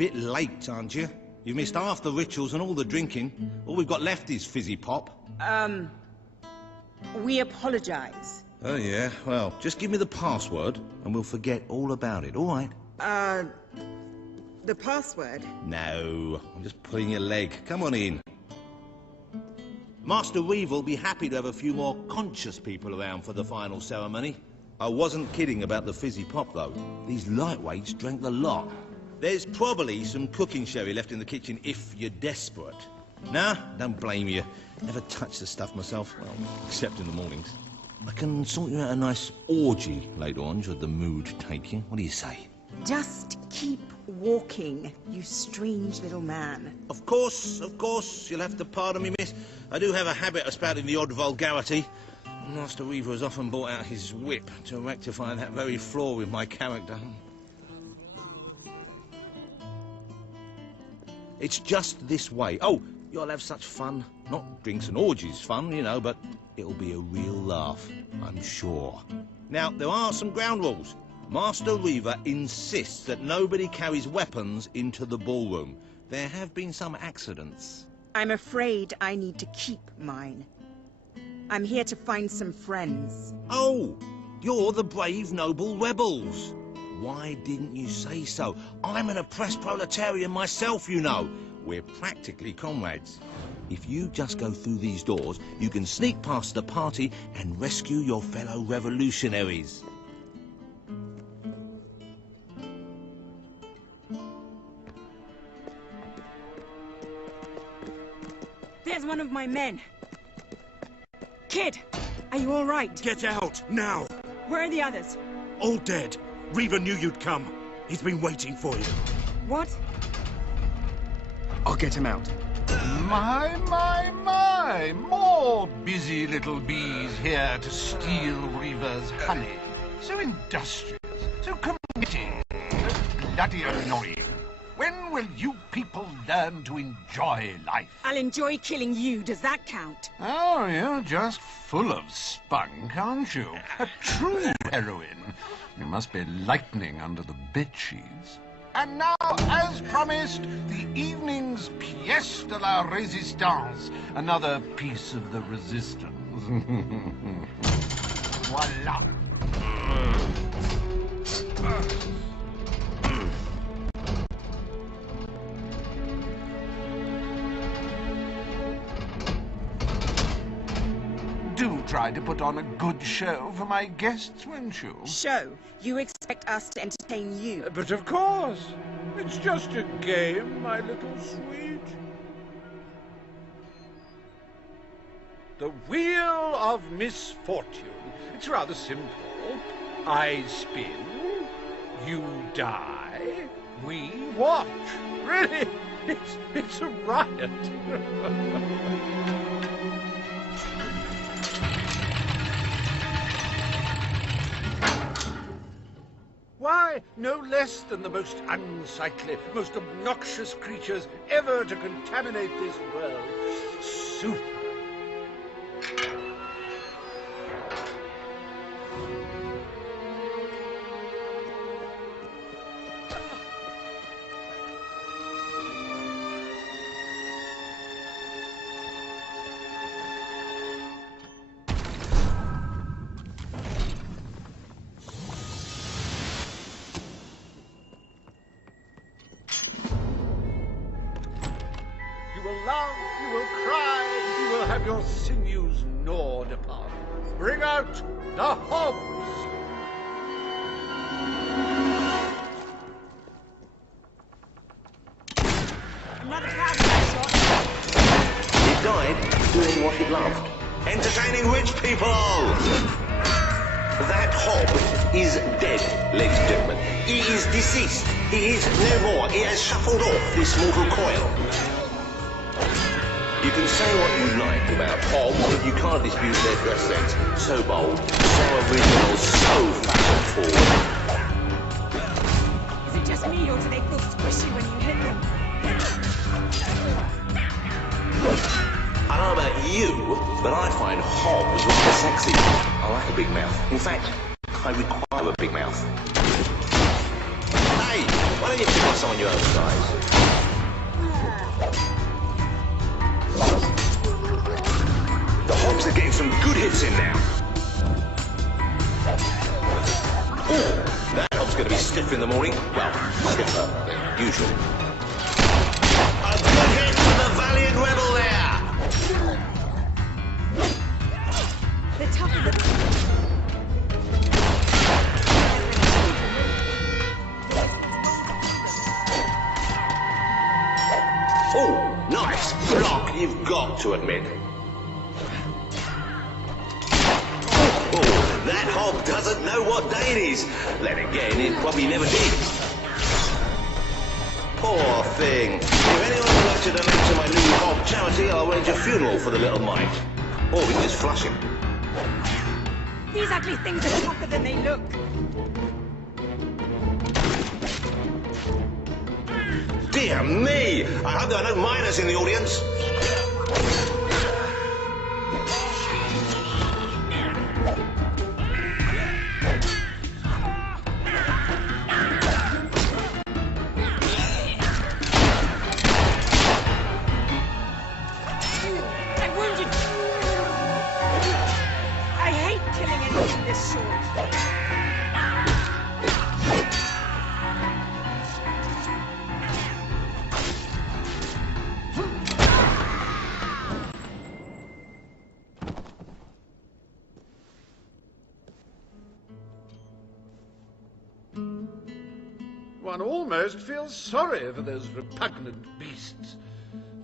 bit late, aren't you? You missed half the rituals and all the drinking. All we've got left is fizzy pop. We apologize. Oh, yeah? Well, just give me the password and we'll forget all about it, all right? The password? No, I'm just pulling your leg. Come on in. Master Reeve will be happy to have a few more conscious people around for the final ceremony. I wasn't kidding about the fizzy pop, though. These lightweights drank the lot. There's probably some cooking sherry left in the kitchen if you're desperate. Nah, don't blame you. Never touch the stuff myself, well, except in the mornings. I can sort you out a nice orgy later on, should the mood take you. What do you say? Just keep walking, you strange little man. Of course, you'll have to pardon me, miss. I do have a habit of spouting the odd vulgarity. Master Weaver has often brought out his whip to rectify that very flaw with my character. It's just this way. Oh, you'll have such fun. Not drinks and orgies fun, you know, but it'll be a real laugh, I'm sure. Now, there are some ground rules. Master Reaver insists that nobody carries weapons into the ballroom. There have been some accidents. I'm afraid I need to keep mine. I'm here to find some friends. Oh, you're the brave, noble rebels. Why didn't you say so? I'm an oppressed proletarian myself, you know. We're practically comrades. If you just go through these doors, you can sneak past the party and rescue your fellow revolutionaries. There's one of my men. Kid, are you all right? Get out, now! Where are the others? All dead. Reaver knew you'd come. He's been waiting for you. What? I'll get him out. My! More busy little bees here to steal Reaver's honey. So industrious, so committed, so bloody annoying. When will you people learn to enjoy life? I'll enjoy killing you. Does that count? Oh, you're just full of spunk, aren't you? A true heroine. You must be lightning under the bedsheets. And now, as promised, the evening's pièce de la résistance. Another piece of the resistance. Voila. Do try to put on a good show for my guests, won't you? Show? You expect us to entertain you? But of course. It's just a game, my little sweet. The Wheel of Misfortune. It's rather simple. I spin, you die, we watch. Really, it's a riot. Why, no less than the most unsightly, most obnoxious creatures ever to contaminate this world. Super. You will laugh, you will cry, you will have your sinews gnawed upon. Bring out the hobs! Another cowboy shot. It died doing what it loved. Entertaining rich people! That hob is dead, ladies and gentlemen. He is deceased. He is no more. He has shuffled off this mortal coil. You can say what you like about hobs, but you can't dispute their dress sense. So bold, so original, so fashion forward. Is it just me, or do they feel squishy when you hit them? I don't know about you, but I find hobs rather sexy. I like a big mouth. In fact, I require a big mouth. Hey, why don't you pick on someone your own size? The hogs are getting some good hits in now. Ooh, that hog's going to be stiff in the morning. Well, stiffer than usual. A good hit for the valiant rebel there. They're tougher than... Oh, nice block, you've got to admit. Oh, that hog doesn't know what day it is. Then again, it probably never did. Poor thing. If anyone would like to donate to my new hog charity, I'll arrange a funeral for the little mite. Or we can just flush him. These ugly things are tougher than they look. Dear me! I hope there are no miners in the audience. I wounded you. I hate killing anything this short. One almost feels sorry for those repugnant beasts.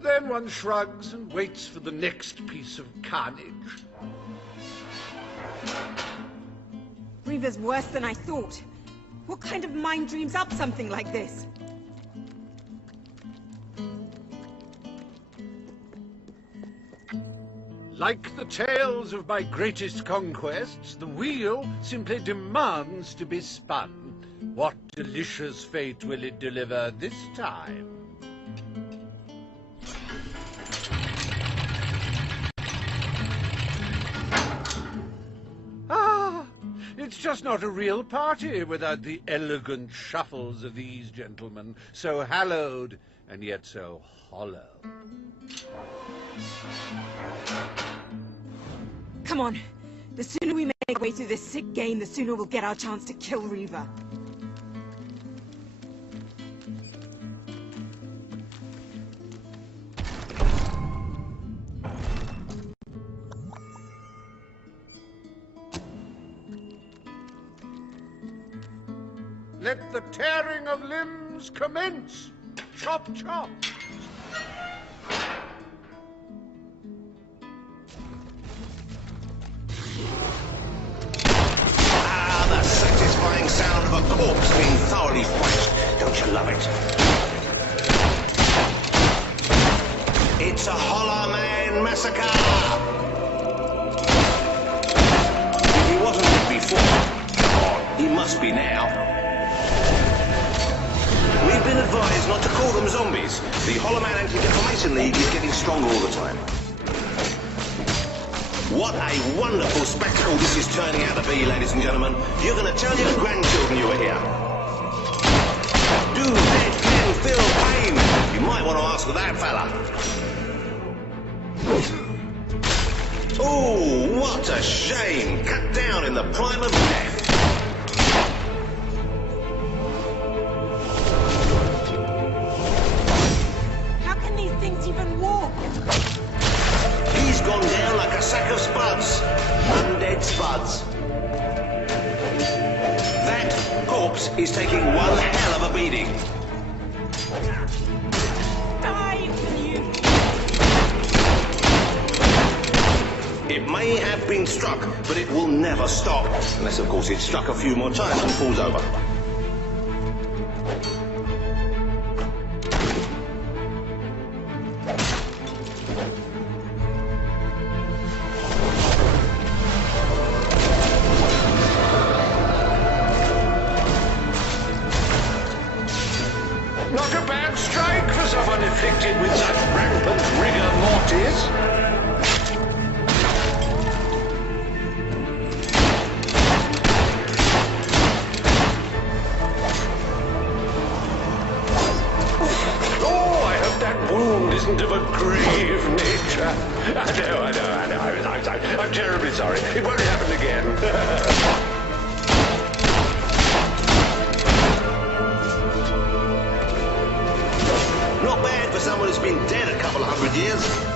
Then one shrugs and waits for the next piece of carnage. Reaver's worse than I thought. What kind of mind dreams up something like this? Like the tales of my greatest conquests, the wheel simply demands to be spun. What delicious fate will it deliver this time? Ah, it's just not a real party without the elegant shuffles of these gentlemen, so hallowed and yet so hollow. Come on. The sooner we make our way through this sick game, the sooner we'll get our chance to kill Reaver. Let the tearing of limbs commence! Chop, chop! Ah, the satisfying sound of a corpse being thoroughly fleshed. Don't you love it? It's a Hollow Man massacre! If he wasn't dead before, come on, he must be now. We've been advised not to call them zombies. The Hollow Man Anti-Defamation League is getting stronger all the time. What a wonderful spectacle this is turning out to be, ladies and gentlemen. You're going to tell your grandchildren you were here. Do dead men feel pain? You might want to ask that fella. Oh, what a shame. Cut down in the prime of death. Even walk. He's gone down like a sack of spuds. Undead spuds. That corpse is taking one hell of a beating. Die, will you? It may have been struck, but it will never stop. Unless, of course, it's struck a few more times and falls over. Not a bad strike for someone afflicted with such rampant rigor mortis. isn't of a grave nature. I know. I'm terribly sorry. It won't happen again. Not bad for someone who's been dead a couple of 100 years.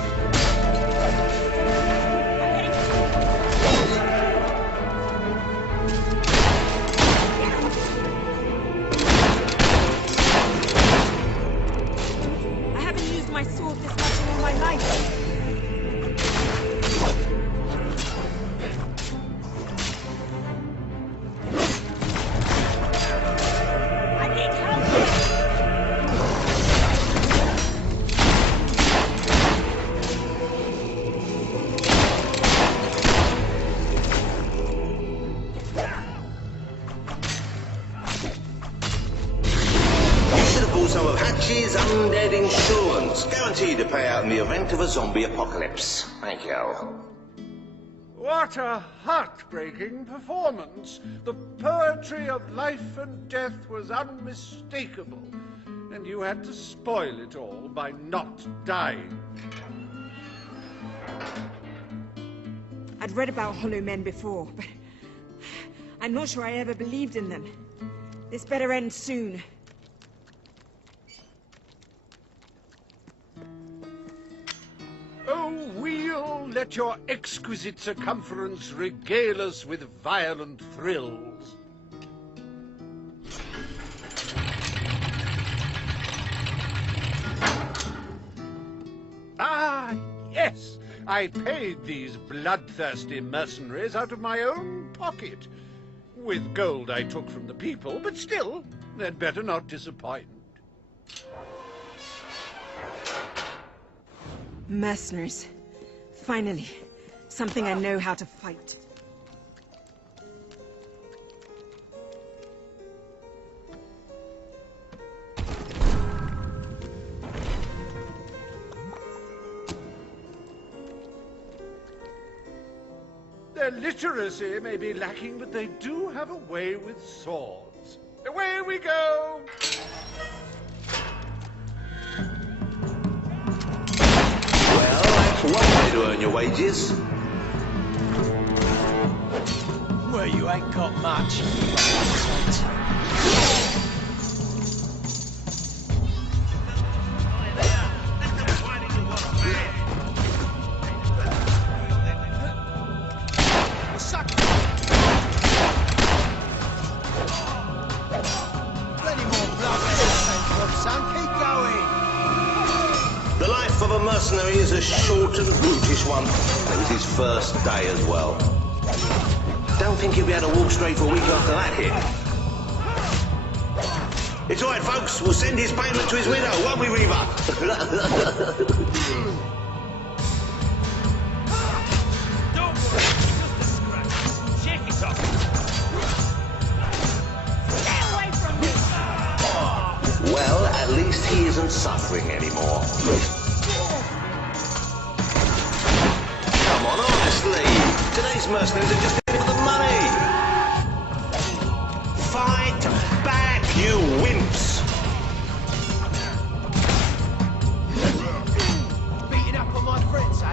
Undead insurance, guaranteed to pay out in the event of a zombie apocalypse. Thank you. What a heartbreaking performance. The poetry of life and death was unmistakable, and you had to spoil it all by not dying. I'd read about hollow men before, but I'm not sure I ever believed in them. This better end soon. Oh, we'll let your exquisite circumference regale us with violent thrills. Ah, yes! I paid these bloodthirsty mercenaries out of my own pocket. With gold I took from the people, but still, they'd better not disappoint. Mercenaries. Finally, something I know how to fight. Their literacy may be lacking, but they do have a way with swords. Away we go! One way to earn your wages. Well, you ain't got much. Plenty more blood, son. Keep going. The life of a mercenary is a short and brutish one. It was his first day as well. Don't think he'll be able to walk straight for a week after that hit. It's all right, folks. We'll send his payment to his widow, won't we, Reaver? Don't worry, just a scratch. Shake it off. Get away from me! Well, at least he isn't suffering anymore. Come on, honestly. Today's mercenaries are just in it for the money. Fight back, you wimps. Beating up on my friends, eh? I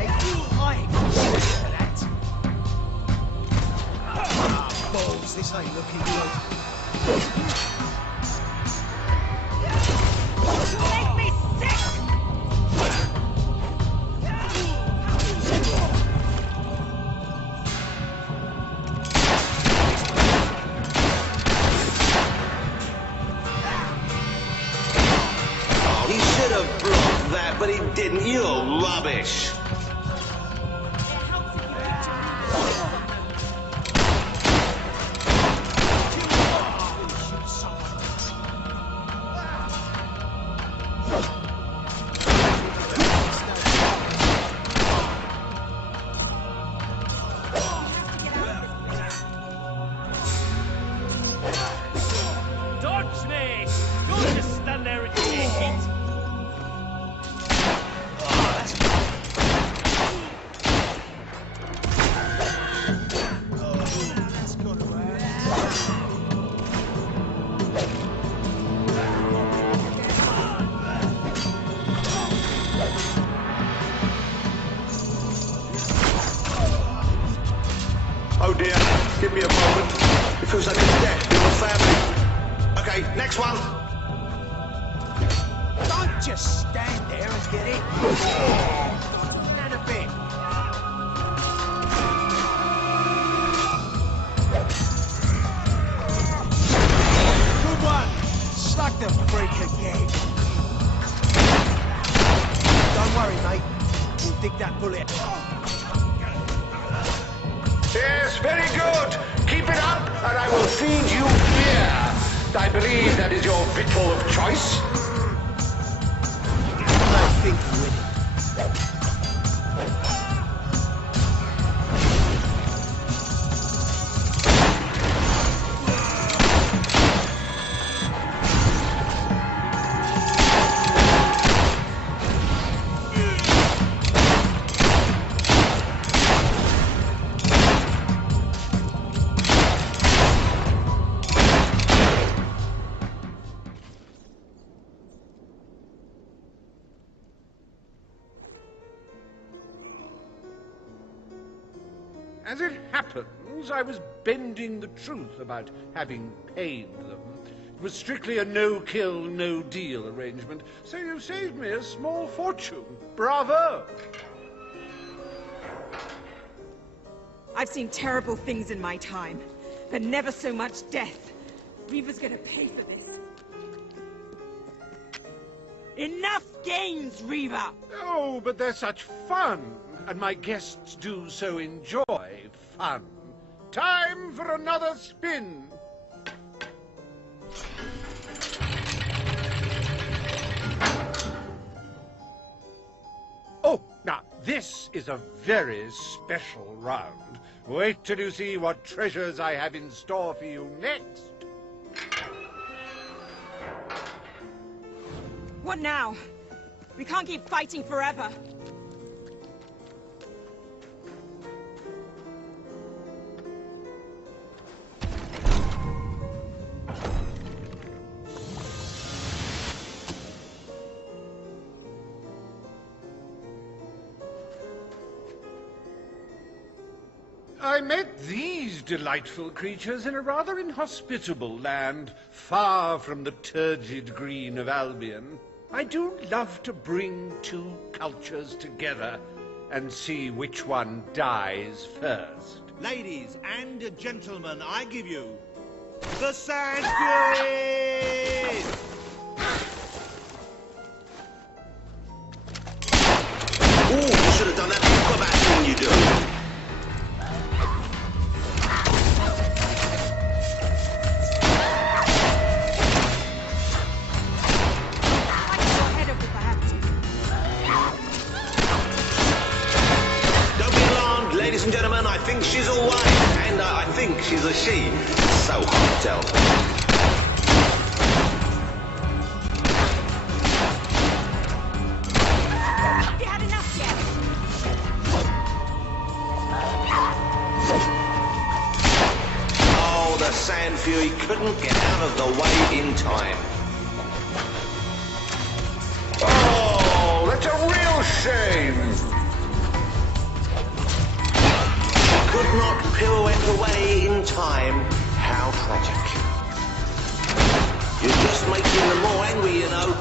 ain't got shit for that. Ah, balls, this ain't looking good. Make me sick! Oh, he should have blocked that, but he didn't. You're rubbish. Dodge me! Don't just stand there and take it! here, let's get it. And a bit. Good one. Slug the freak again. Don't worry, mate. We'll dig that bullet. Yes, very good. Keep it up, and I will feed you beer. I believe that is your victual of choice. I think with it. As it happens, I was bending the truth about having paid them. It was strictly a no-kill, no-deal arrangement, so you saved me a small fortune. Bravo! I've seen terrible things in my time, but never so much death. Reaver's gonna pay for this. Enough games, Reaver! Oh, but they're such fun, and my guests do so enjoy fun. Time for another spin. Oh, now this is a very special round. Wait till you see what treasures I have in store for you next. What now? We can't keep fighting forever. I met these delightful creatures in a rather inhospitable land, far from the turgid green of Albion. I do love to bring two cultures together and see which one dies first. Ladies and gentlemen, I give you the Sand Furies! Ooh, you should have done that before that thing you do. Ladies and gentlemen, I think she's a wife, and I think she's a she. It's so hard to tell. Have you had enough yet? Oh, the Sand Fury couldn't get out of the way in time. Oh, that's a real shame. Could not pirouette away in time. How tragic. You're just making them more angry, you know.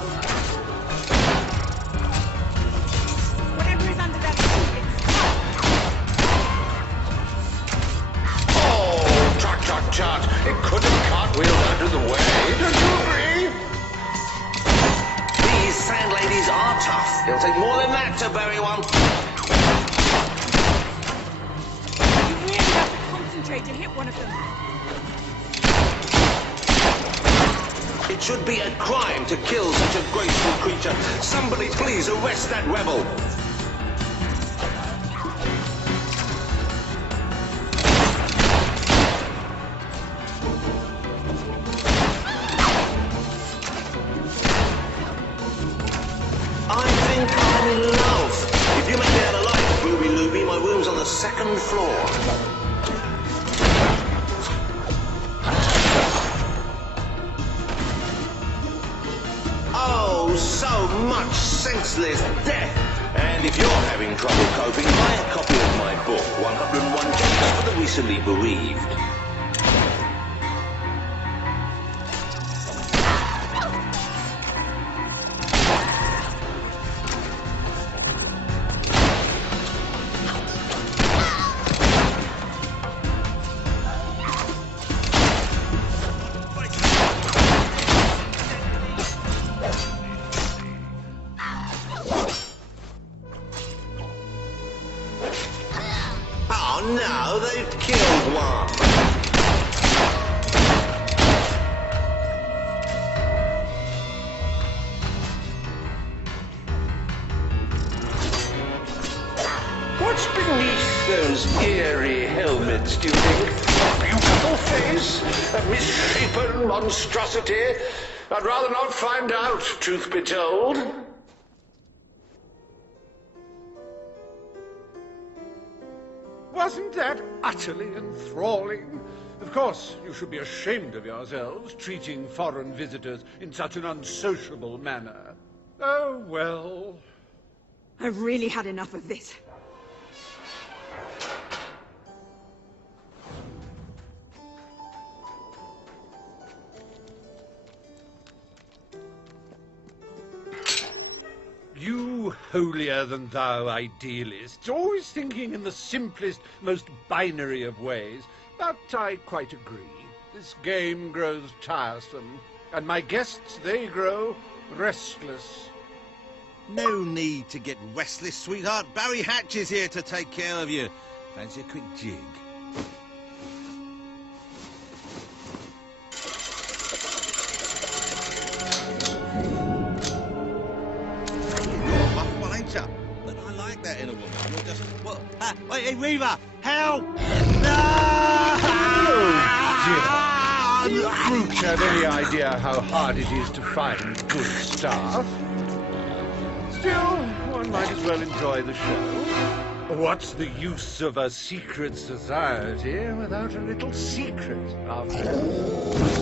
Whatever is under that suit, Oh, tut, tut, tut. It could have cartwheeled out of the way. Don't you agree? These sand ladies are tough. It'll take more than that to bury one. to hit one of them. It should be a crime to kill such a graceful creature. Somebody please arrest that rebel. I think I'm in love. If you make me out alive, Ruby Looby, my room's on the second floor. So much senseless death. And if you're having trouble coping, buy a copy of my book, 101 Jokes for the Recently Bereaved. No, they've killed one. What's beneath those eerie helmets, do you think? A beautiful face? A misshapen monstrosity? I'd rather not find out, truth be told. Wasn't that utterly enthralling? Of course, you should be ashamed of yourselves, treating foreign visitors in such an unsociable manner. Oh, well. I've really had enough of this. You holier-than-thou idealists, always thinking in the simplest, most binary of ways. But I quite agree. This game grows tiresome, and my guests, they grow restless. No need to get restless, sweetheart. Barry Hatch is here to take care of you. Fancy a quick jig? But I like that in a woman. You're just... What? Wait, hey, Reaver! Help! No! Do you brutes have any idea how hard it is to find good staff? Still, one might as well enjoy the show. What's the use of a secret society without a little secret, after all?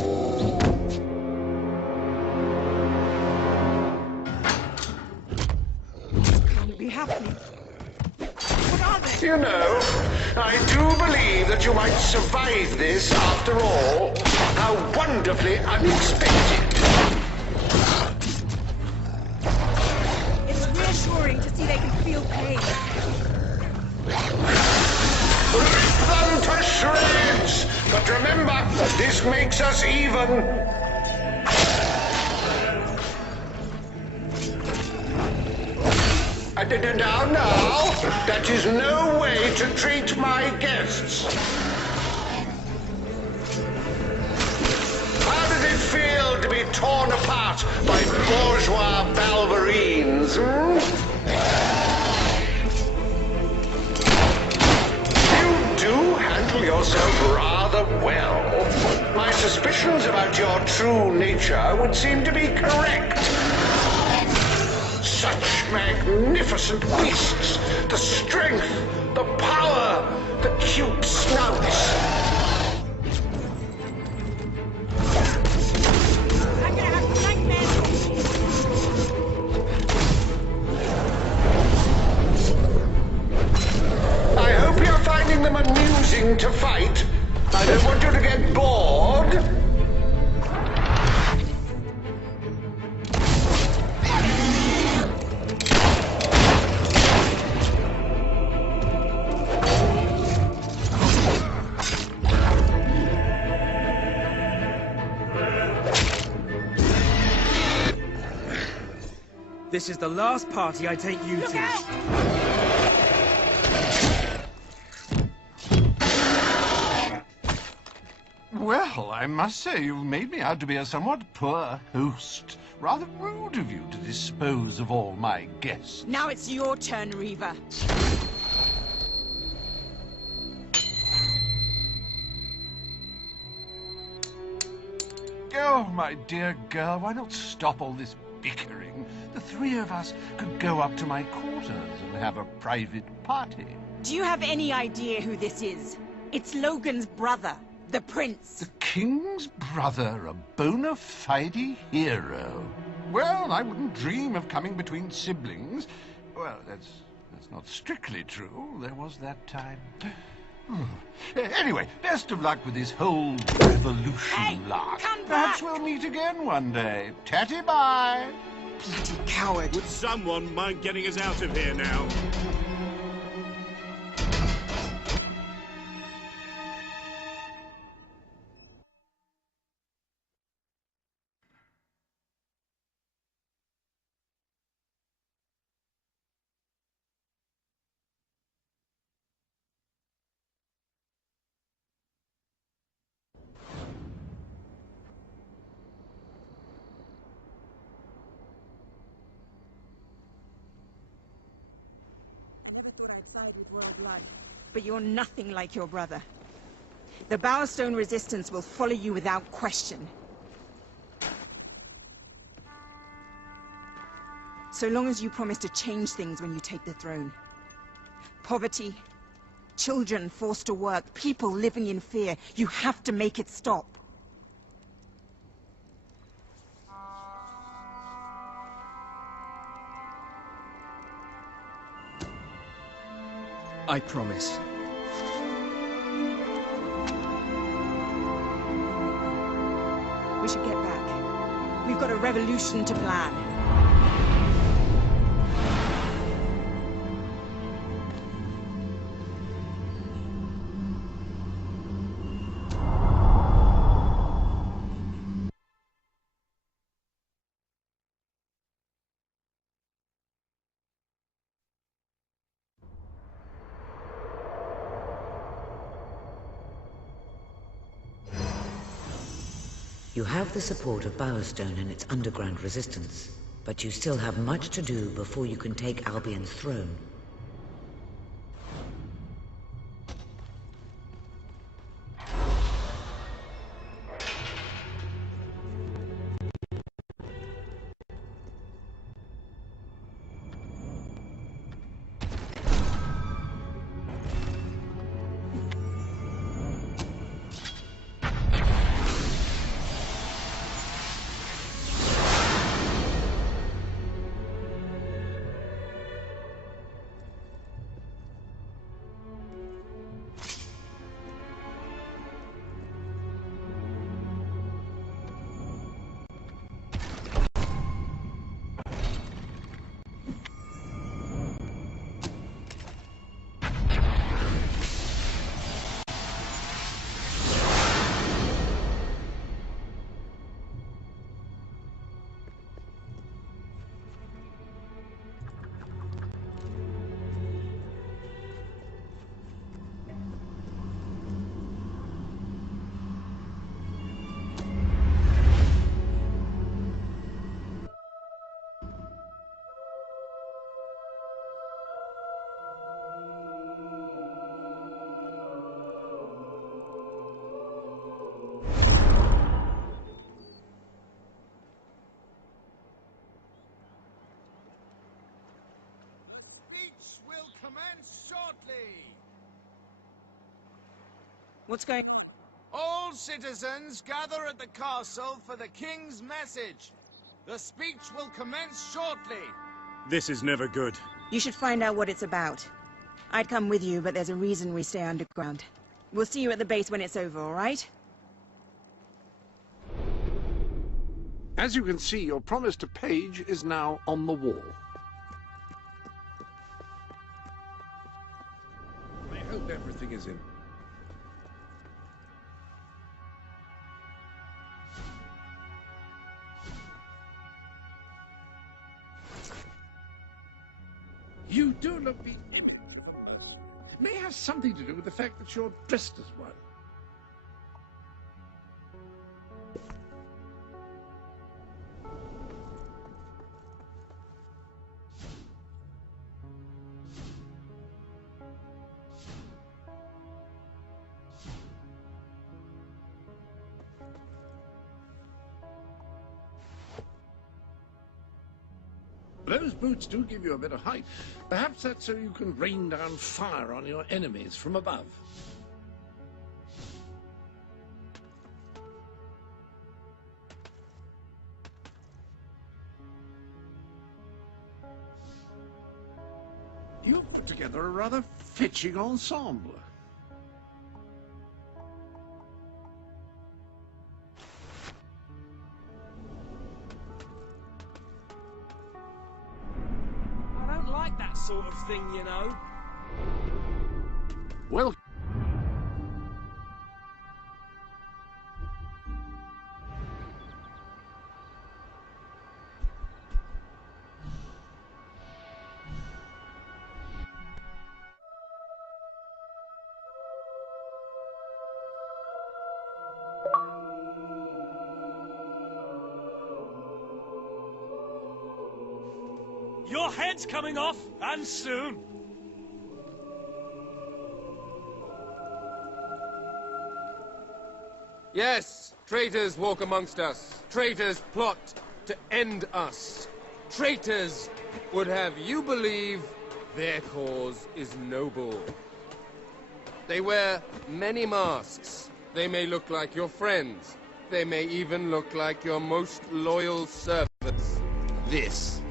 Be happening. What are they? You know, I do believe that you might survive this after all. How wonderfully unexpected. It's reassuring to see they can feel pain. Rip them to shreds! But remember, this makes us even. Now, that is no way to treat my guests. How does it feel to be torn apart by bourgeois balverines, You do handle yourself rather well. My suspicions about your true nature would seem to be correct. Such magnificent beasts! The strength, the power, the cute snouts! I'm gonna have to fight them! I hope you're finding them amusing to fight. I don't want you to get bored. This is the last party I take you to. Well, I must say you've made me out to be a somewhat poor host. Rather rude of you to dispose of all my guests. Now it's your turn, Reaver. Oh, my dear girl, why not stop all this bickering? The three of us could go up to my quarters and have a private party. Do you have any idea who this is? It's Logan's brother, the Prince. The King's brother, a bona fide hero. Well, I wouldn't dream of coming between siblings. Well, that's not strictly true. There was that time. Anyway, best of luck with this whole revolution lark. come Perhaps back. we'll meet again one day. Tatty-bye. Bloody coward. Would someone mind getting us out of here now? never thought I'd side with royal blood. But you're nothing like your brother. The Bowerstone resistance will follow you without question. So long as you promise to change things when you take the throne. Poverty, children forced to work, people living in fear. You have to make it stop. I promise. We should get back. We've got a revolution to plan. You have the support of Bowerstone and its underground resistance, but you still have much to do before you can take Albion's throne. Commence shortly. What's going on? All citizens gather at the castle for the king's message. The speech will commence shortly. This is never good. You should find out what it's about. I'd come with you, but there's a reason we stay underground. We'll see you at the base when it's over, all right? As you can see, your promise to Paige is now on the wall. I hope everything is in. You do look the image of a person. It may have something to do with the fact that you're dressed as one. Those boots do give you a bit of height. Perhaps that's so you can rain down fire on your enemies from above. You've put together a rather fetching ensemble. That sort of thing, you know. Well, Your head's coming off, and soon. Yes, traitors walk amongst us. Traitors plot to end us. Traitors would have you believe their cause is noble. They wear many masks. They may look like your friends. They may even look like your most loyal servants. This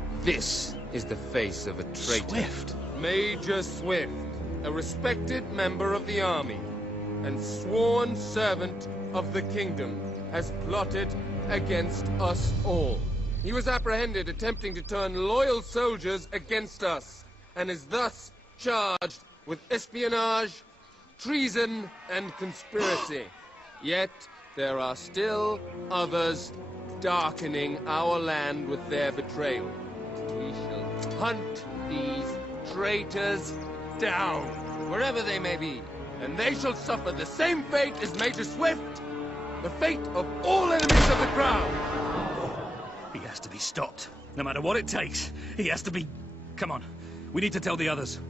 is the face of a traitor. Swift? Major Swift, a respected member of the army and sworn servant of the kingdom, has plotted against us all. He was apprehended attempting to turn loyal soldiers against us, and is thus charged with espionage, treason, and conspiracy. Yet, there are still others darkening our land with their betrayal. We shall hunt these traitors down, wherever they may be, and they shall suffer the same fate as Major Swift, the fate of all enemies of the crown. He has to be stopped. No matter what it takes, he has to be... Come on, we need to tell the others.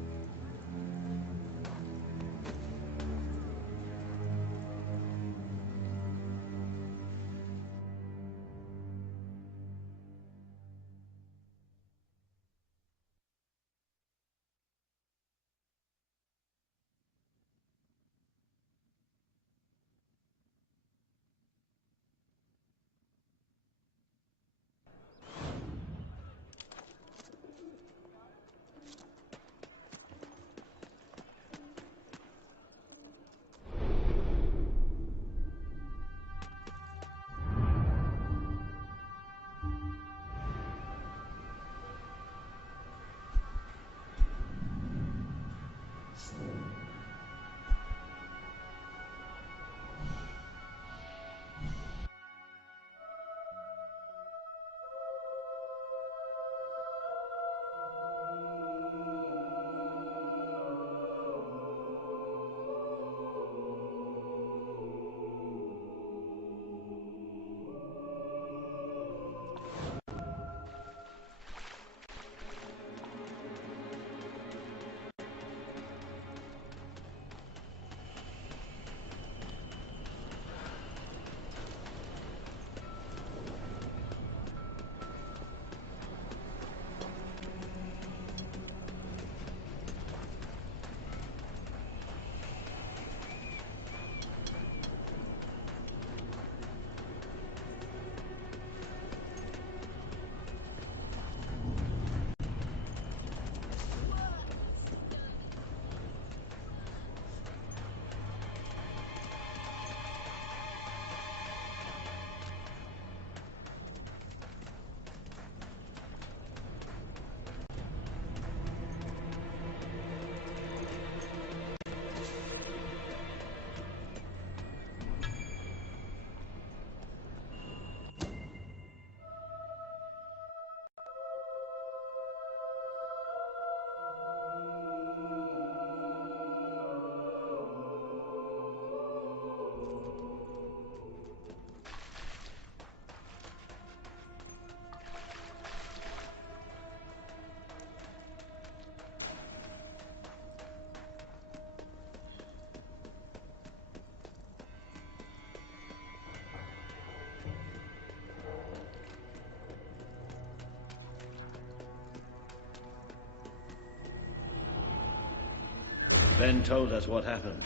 Ben told us what happened.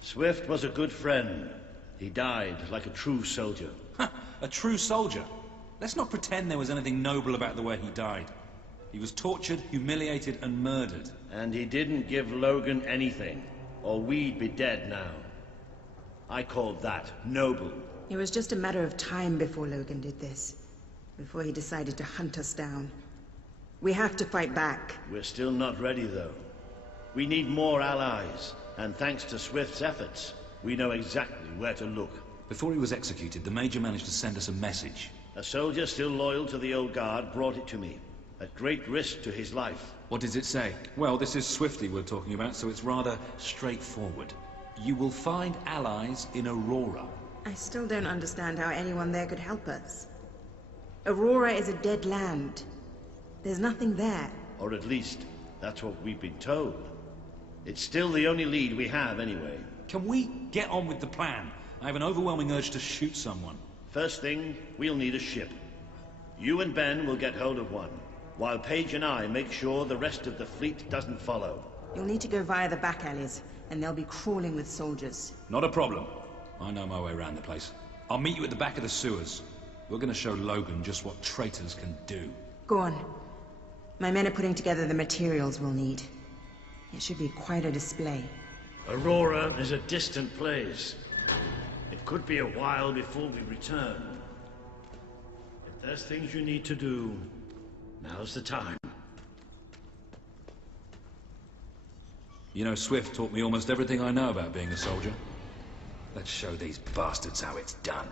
Swift was a good friend. He died like a true soldier. A true soldier? Let's not pretend there was anything noble about the way he died. He was tortured, humiliated, and murdered. And he didn't give Logan anything, or we'd be dead now. I called that noble. It was just a matter of time before Logan did this. Before he decided to hunt us down. We have to fight back. We're still not ready, though. We need more allies, and thanks to Swift's efforts, we know exactly where to look. Before he was executed, the Major managed to send us a message. A soldier still loyal to the old guard brought it to me, at great risk to his life. What does it say? Well, this is Swiftly we're talking about, so it's rather straightforward. You will find allies in Aurora. I still don't understand how anyone there could help us. Aurora is a dead land. There's nothing there. Or at least, that's what we've been told. It's still the only lead we have, anyway. Can we get on with the plan? I have an overwhelming urge to shoot someone. First thing, we'll need a ship. You and Ben will get hold of one, while Paige and I make sure the rest of the fleet doesn't follow. You'll need to go via the back alleys, and they'll be crawling with soldiers. Not a problem. I know my way around the place. I'll meet you at the back of the sewers. We're gonna show Logan just what traitors can do. Go on. My men are putting together the materials we'll need. It should be quite a display. Aurora is a distant place. It could be a while before we return. If there's things you need to do, now's the time. You know, Swift taught me almost everything I know about being a soldier. Let's show these bastards how it's done.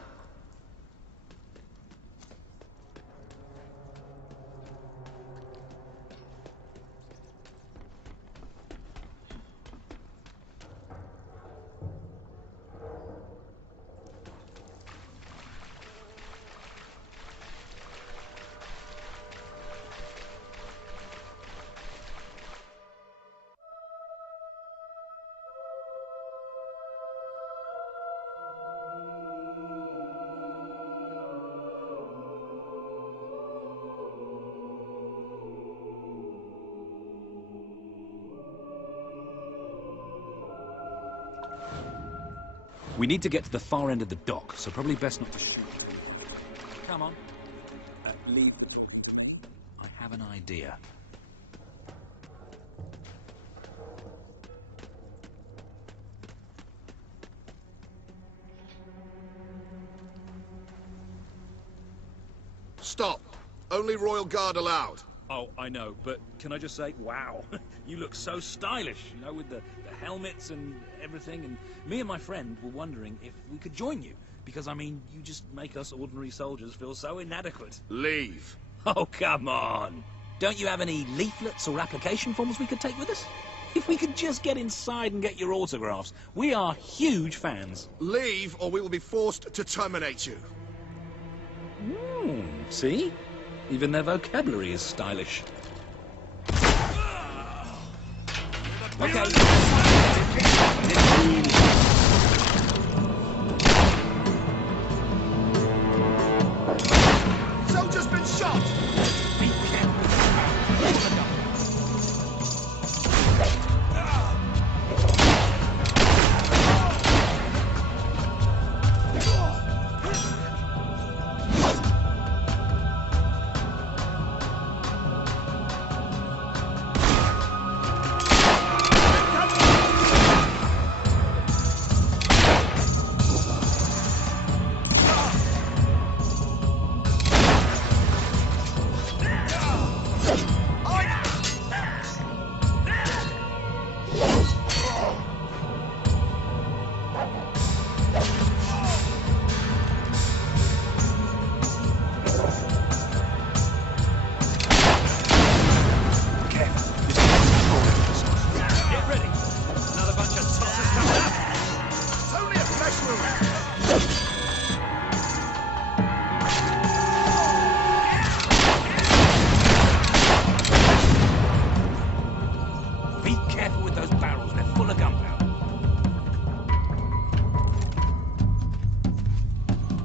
We need to get to the far end of the dock, so probably best not to shoot. Come on. Leave. I have an idea. Stop. Only Royal Guard allowed. Oh, I know, but can I just say, wow, you look so stylish, you know, with the helmets and everything, and me and my friend were wondering if we could join you, because, I mean, you just make us ordinary soldiers feel so inadequate. Leave. Oh, come on. Don't you have any leaflets or application forms we could take with us? If we could just get inside and get your autographs. We are huge fans. Leave, or we will be forced to terminate you. See? Even their vocabulary is stylish. Okay. Soldier's been shot! Be careful.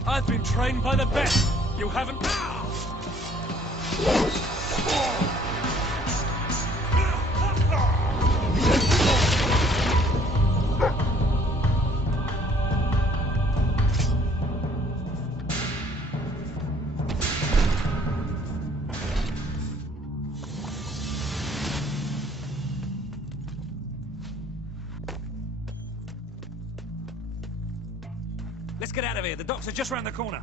I've been trained by the best. You haven't. Let's get out of here. The docks are just round the corner.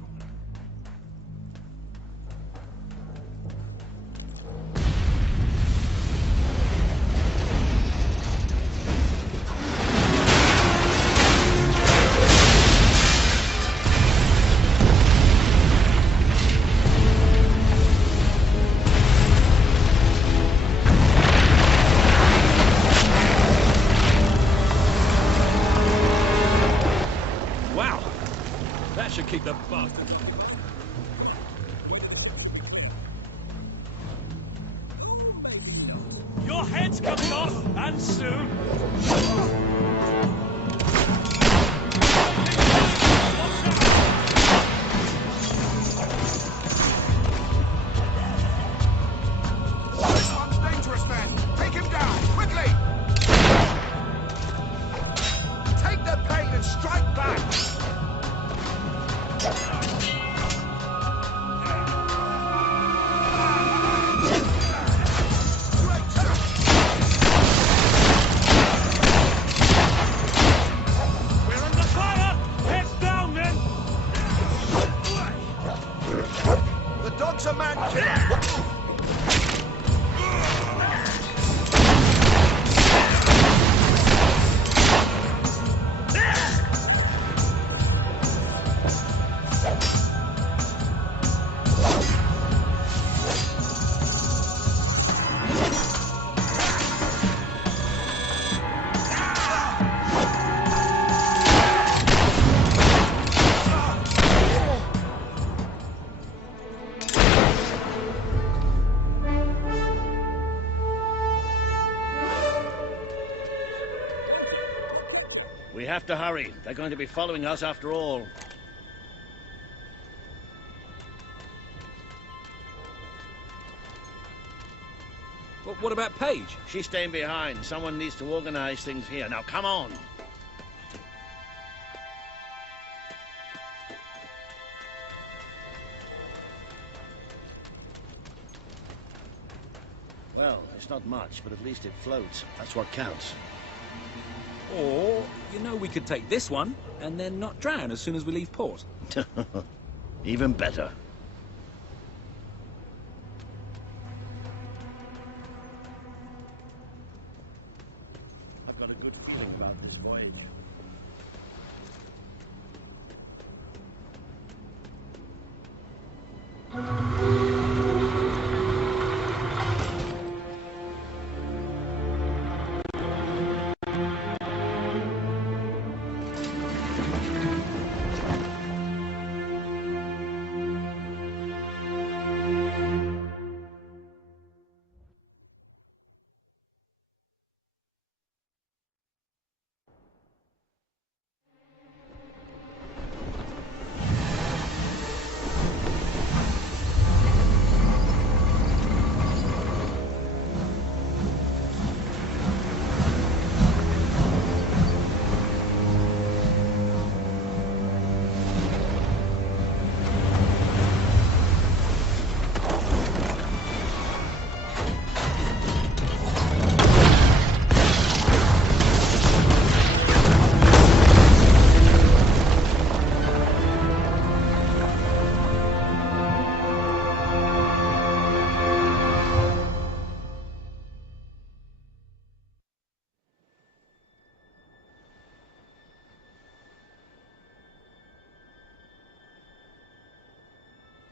That should keep the bastard. Maybe not. Your head's coming off, and soon. We have to hurry. They're going to be following us after all. What about Paige? She's staying behind. Someone needs to organize things here. Now, come on. Well, it's not much, but at least it floats. That's what counts. Or, you know, we could take this one, and then not drown as soon as we leave port. Even better. I've got a good feeling about this voyage.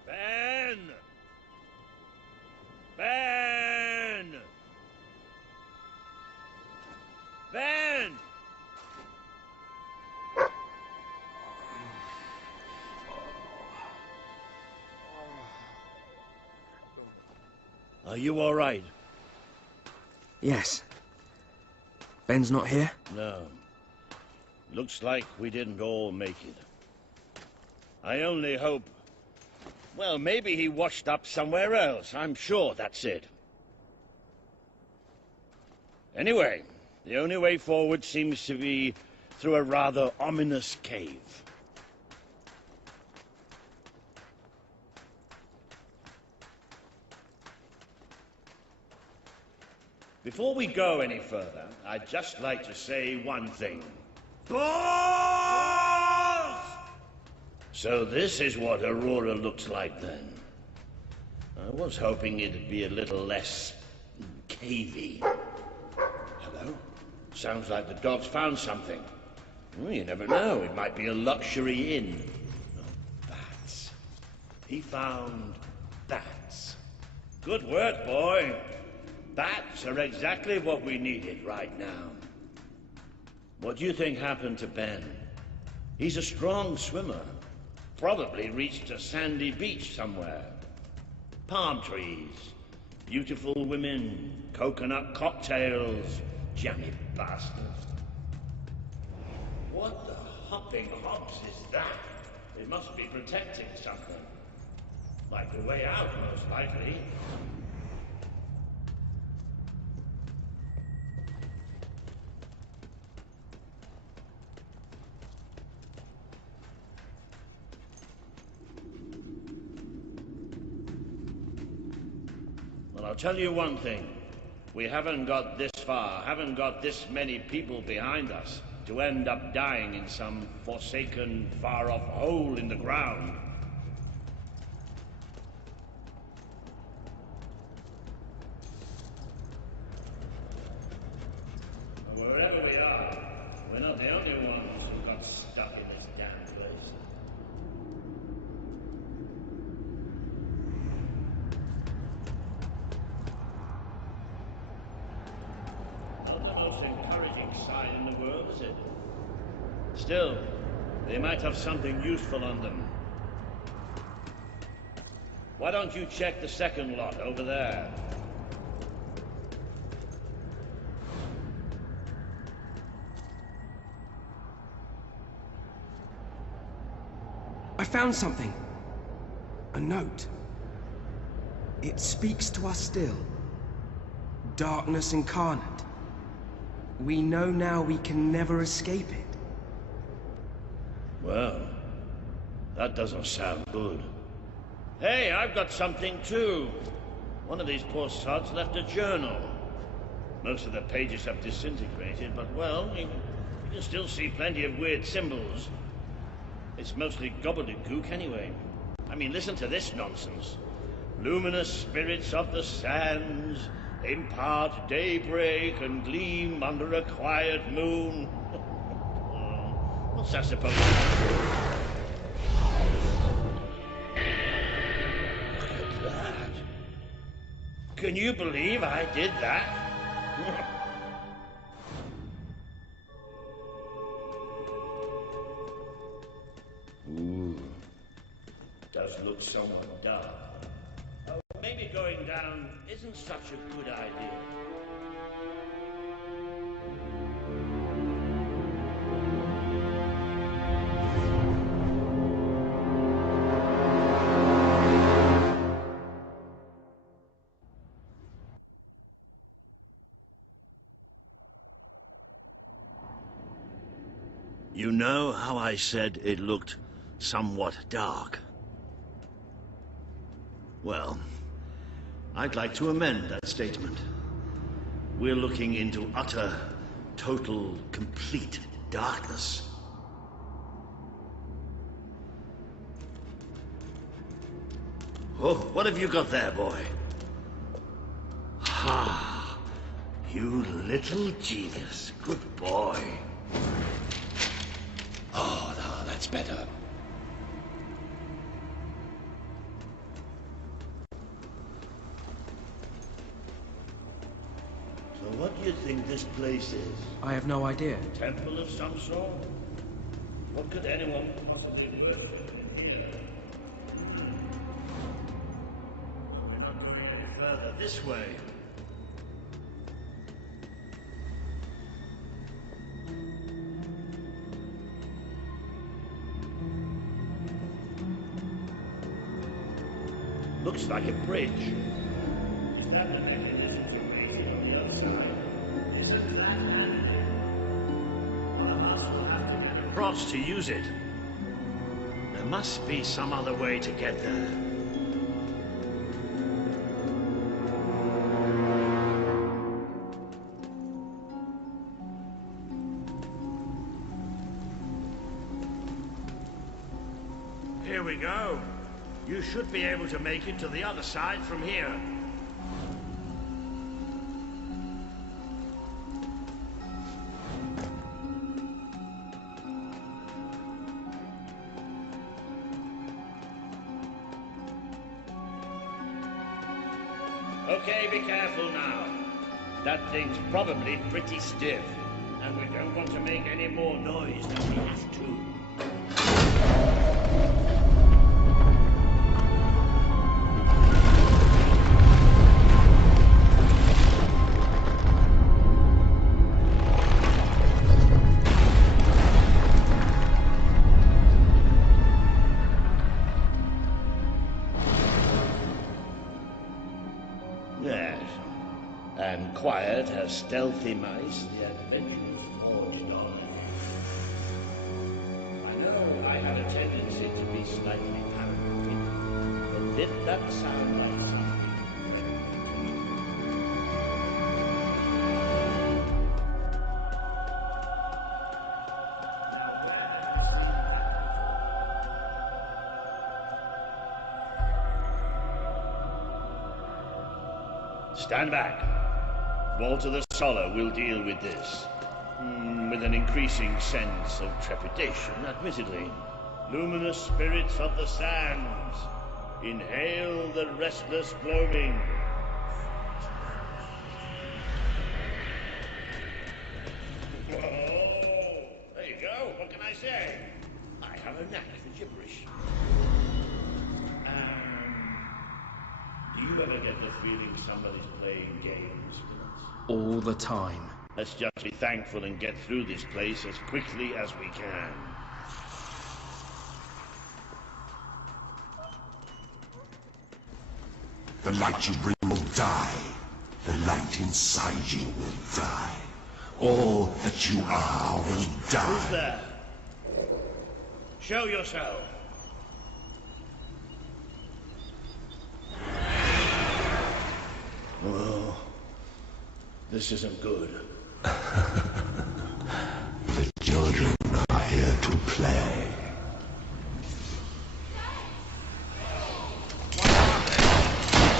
Ben! Ben! Ben! Are you all right? Yes. Ben's not here? No. Looks like we didn't all make it. I only hope... Well, maybe he washed up somewhere else. I'm sure that's it. Anyway, the only way forward seems to be through a rather ominous cave. Before we go any further, I'd just like to say one thing. Balls! So this is what Aurora looks like then. I was hoping it'd be a little less cavey. Hello? Sounds like the dog's found something. Well, you never know, it might be a luxury inn. Oh, bats. He found bats. Good work, boy. Bats are exactly what we needed right now. What do you think happened to Ben? He's a strong swimmer. Probably reached a sandy beach somewhere. Palm trees, beautiful women, coconut cocktails, jammy bastards. What the hopping hops is that? It must be protecting something. Like the way out, most likely. I'll tell you one thing. We haven't got this far, haven't got this many people behind us to end up dying in some forsaken, far-off hole in the ground. Wherever we are, we're not the only ones who got stuck in this damn place. Sign in the world, is it? Still, they might have something useful on them. Why don't you check the second lot over there? I found something. A note. It speaks to us still. Darkness incarnate. We know now we can never escape it. Well, that doesn't sound good. Hey, I've got something too. One of these poor sods left a journal. Most of the pages have disintegrated, but well, you can still see plenty of weird symbols. It's mostly gobbledygook anyway. I mean, listen to this nonsense. Luminous spirits of the sands impart daybreak and gleam under a quiet moon. What's that supposed to be? Look at that. Can you believe I did that? Ooh. Does look somewhat dark. Oh, maybe going down isn't such a good idea. You know how I said it looked somewhat dark? Well, I'd like to amend that statement. We're looking into utter, total, complete darkness. Oh, what have you got there, boy? Ha! You little genius. Good boy. Oh, no, that's better. So what do you think this place is? I have no idea. Temple of some sort? What could anyone possibly worship in here? We're not going any further this way. Looks like a bridge. Is that the mechanism to raise it on the other side? Isn't that handy? One of us will have to get across to use it. There must be some other way to get there. Here we go. You should be able to make it to the other side from here. Okay, be careful now. That thing's probably pretty stiff, and we don't want to make any more noise than we have to. Yes, and quiet as stealthy mice the adventurers forged on. I know I have a tendency to be slightly paranoid, but did that sound like something? Stand back. Walter the Solar will deal with this. With an increasing sense of trepidation, admittedly. Luminous spirits of the sands, inhale the restless gloaming. Whoa! There you go. What can I say? I have a knack for gibberish. Do you ever get the feeling somebody's playing games with us? All the time. Let's just be thankful and get through this place as quickly as we can. The light you bring will die. The light inside you will die. All that you are will die. Who's there? Show yourself. Well, this isn't good. The children are here to play.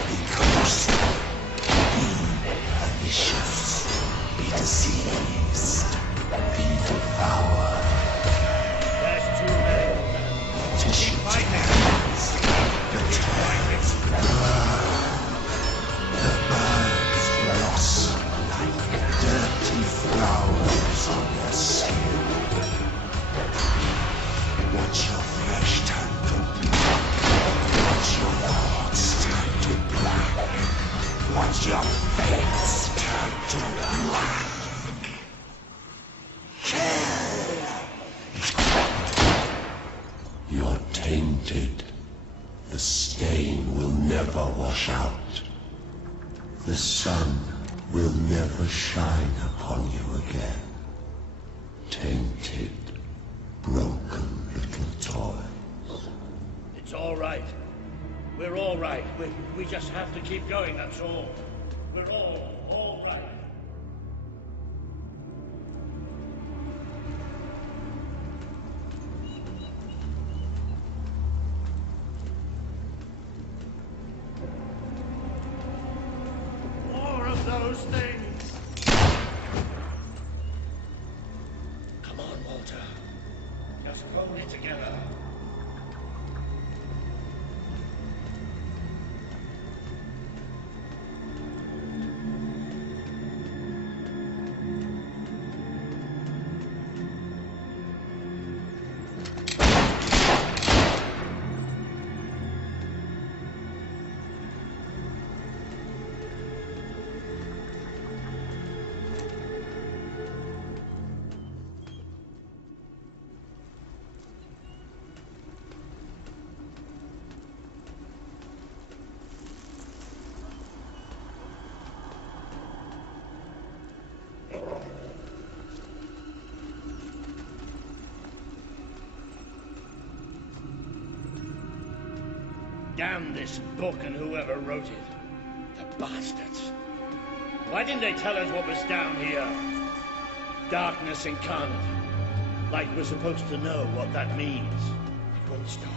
Be cursed. Be malicious. Be diseased. Be devoured. There's too many. Tissue tears. The tears burn. The birds blossom like dirty flowers on your skin. Watch your flesh turn to blood. Watch your thoughts turn to black. Watch your fates turn to black. You're tainted. The stain will never wash out. The sun will never shine upon you again. Tainted, broken little toys. It's all right. We're all right. We just have to keep going, that's all. We're all right. More of those things! Come on, Walter. Just hold it together. Damn this book and whoever wrote it. The bastards. Why didn't they tell us what was down here? Darkness incarnate. Like we're supposed to know what that means. It won't stop.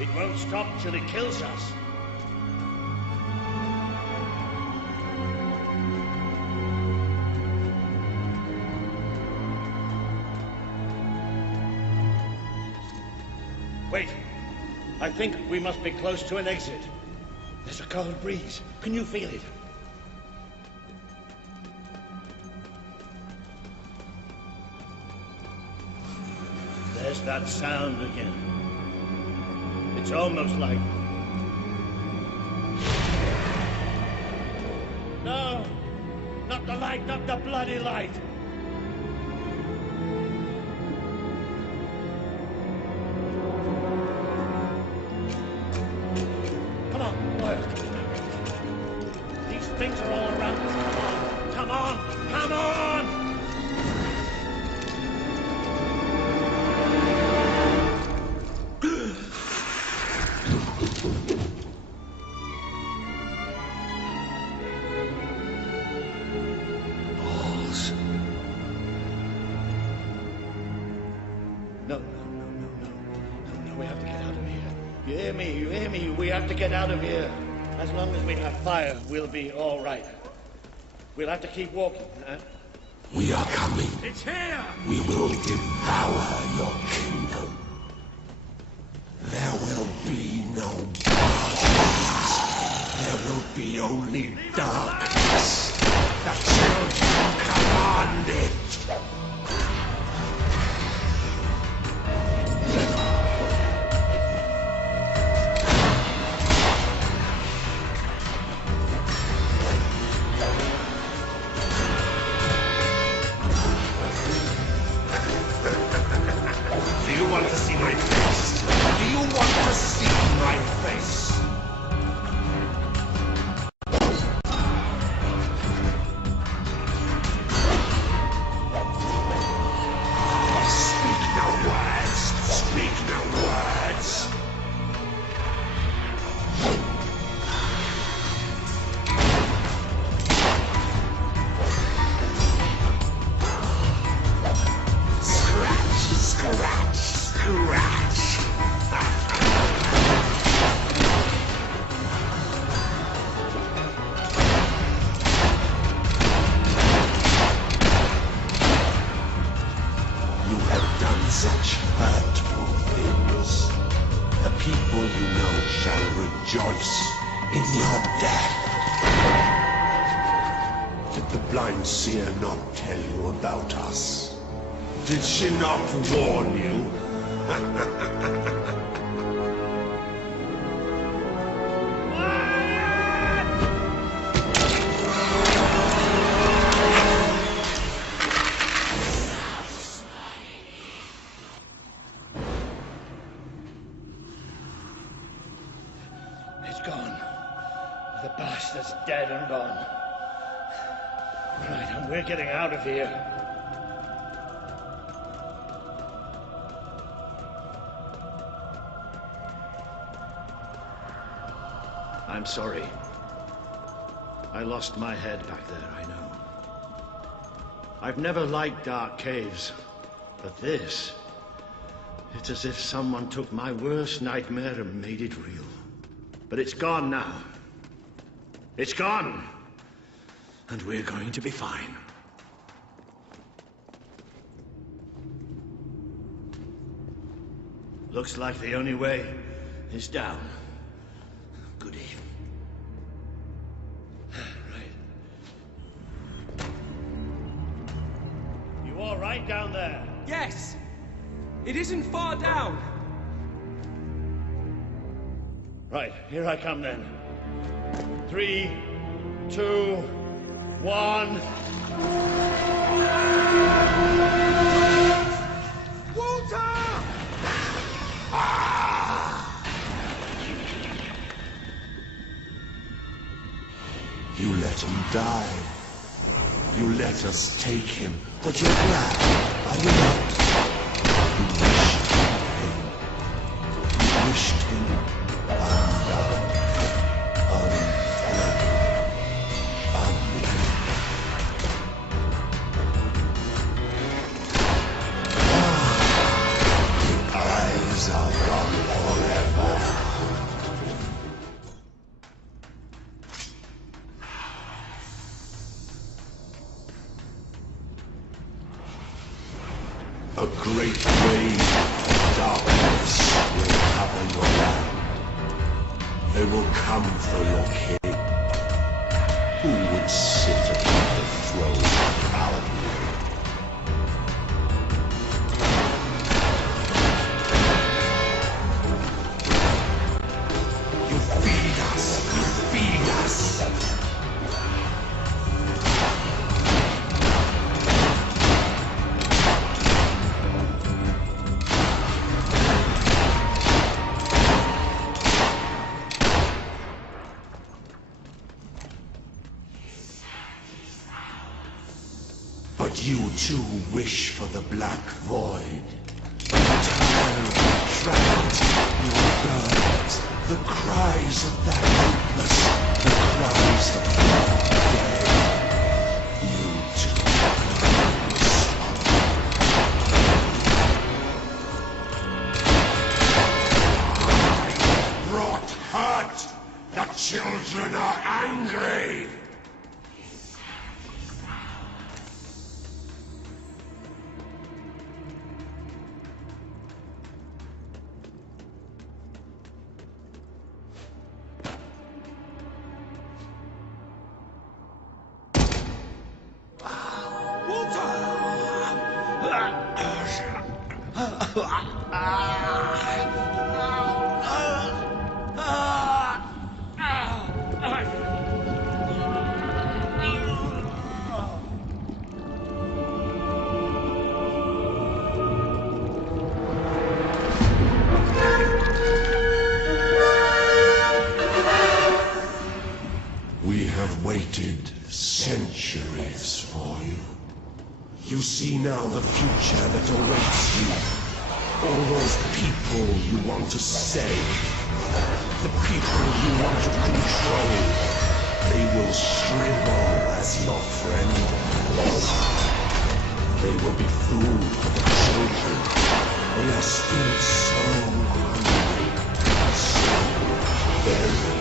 It won't stop till it kills us. Wait. I think we must be close to an exit. There's a cold breeze. Can you feel it? There's that sound again. It's almost like... No! Not the light, not the bloody light! Come on, boys. These things are all around us. Come on! Come on! No, we have to get out of here. You hear me? You hear me? We have to get out of here. As long as we have fire, we'll be all right. We'll have to keep walking, huh? We are coming. It's here! We will devour your kingdom. There will be no bodies. There will be only darkness. The children command it. Do you want to see my face? Do you want to see my face? such hurtful things. The people you know shall rejoice in your death. Did the blind seer not tell you about us? Did she not warn you? It's gone. The bastard's dead and gone. Right, and we're getting out of here. I'm sorry. I lost my head back there, I know. I've never liked dark caves, but this... it's as if someone took my worst nightmare and made it real. But it's gone now. It's gone! And we're going to be fine. Looks like the only way is down. Goody. Right. You all right down there? Yes! It isn't far down! Right, here I come then. 3, 2, 1. Walter! You let him die. You let us take him. But you're glad, are you not? You wished him undone, unburied, unreal. The eyes are gone forever. A great wave of darkness will cover your land. They will come for your king. Who would sit upon the throne of power? You feed us! You feed us! But you too wish for the Black Void. Time trapped your birds. The cries of the helpless. The cries of the dead. You too brought hurt. The children are angry. We have waited centuries for you. You see now the future that awaits you. All those people you want to save, the people you want to control, they will shrivel as your friend was. They will be food for the children. They are still so hungry, so very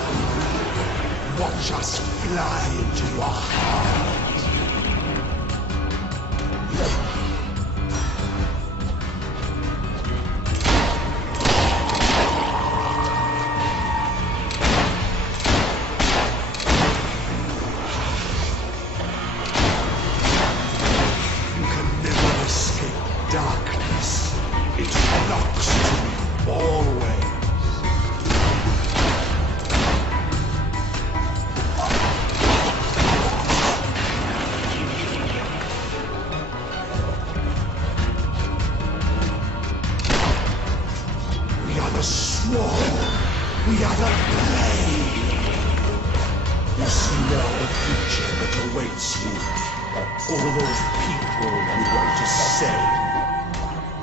hungry. Watch us fly into your heart. All those people you want to save.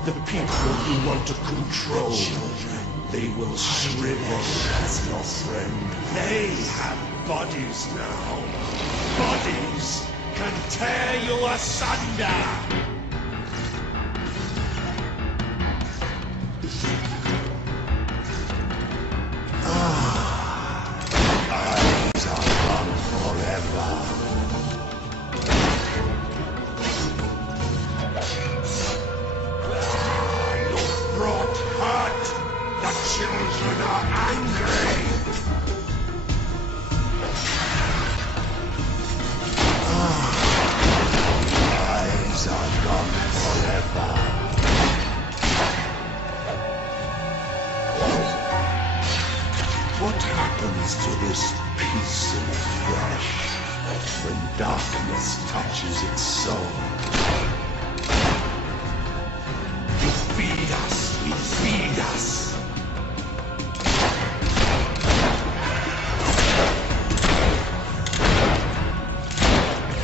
The people you want to control. Children, they will shrivel as your friend. They have bodies now. Bodies can tear you asunder. Eyes are gone forever. You've brought hurt. The children are angry. Eyes are gone forever. What happens to this piece of flesh when darkness touches its soul? You feed us, you feed us.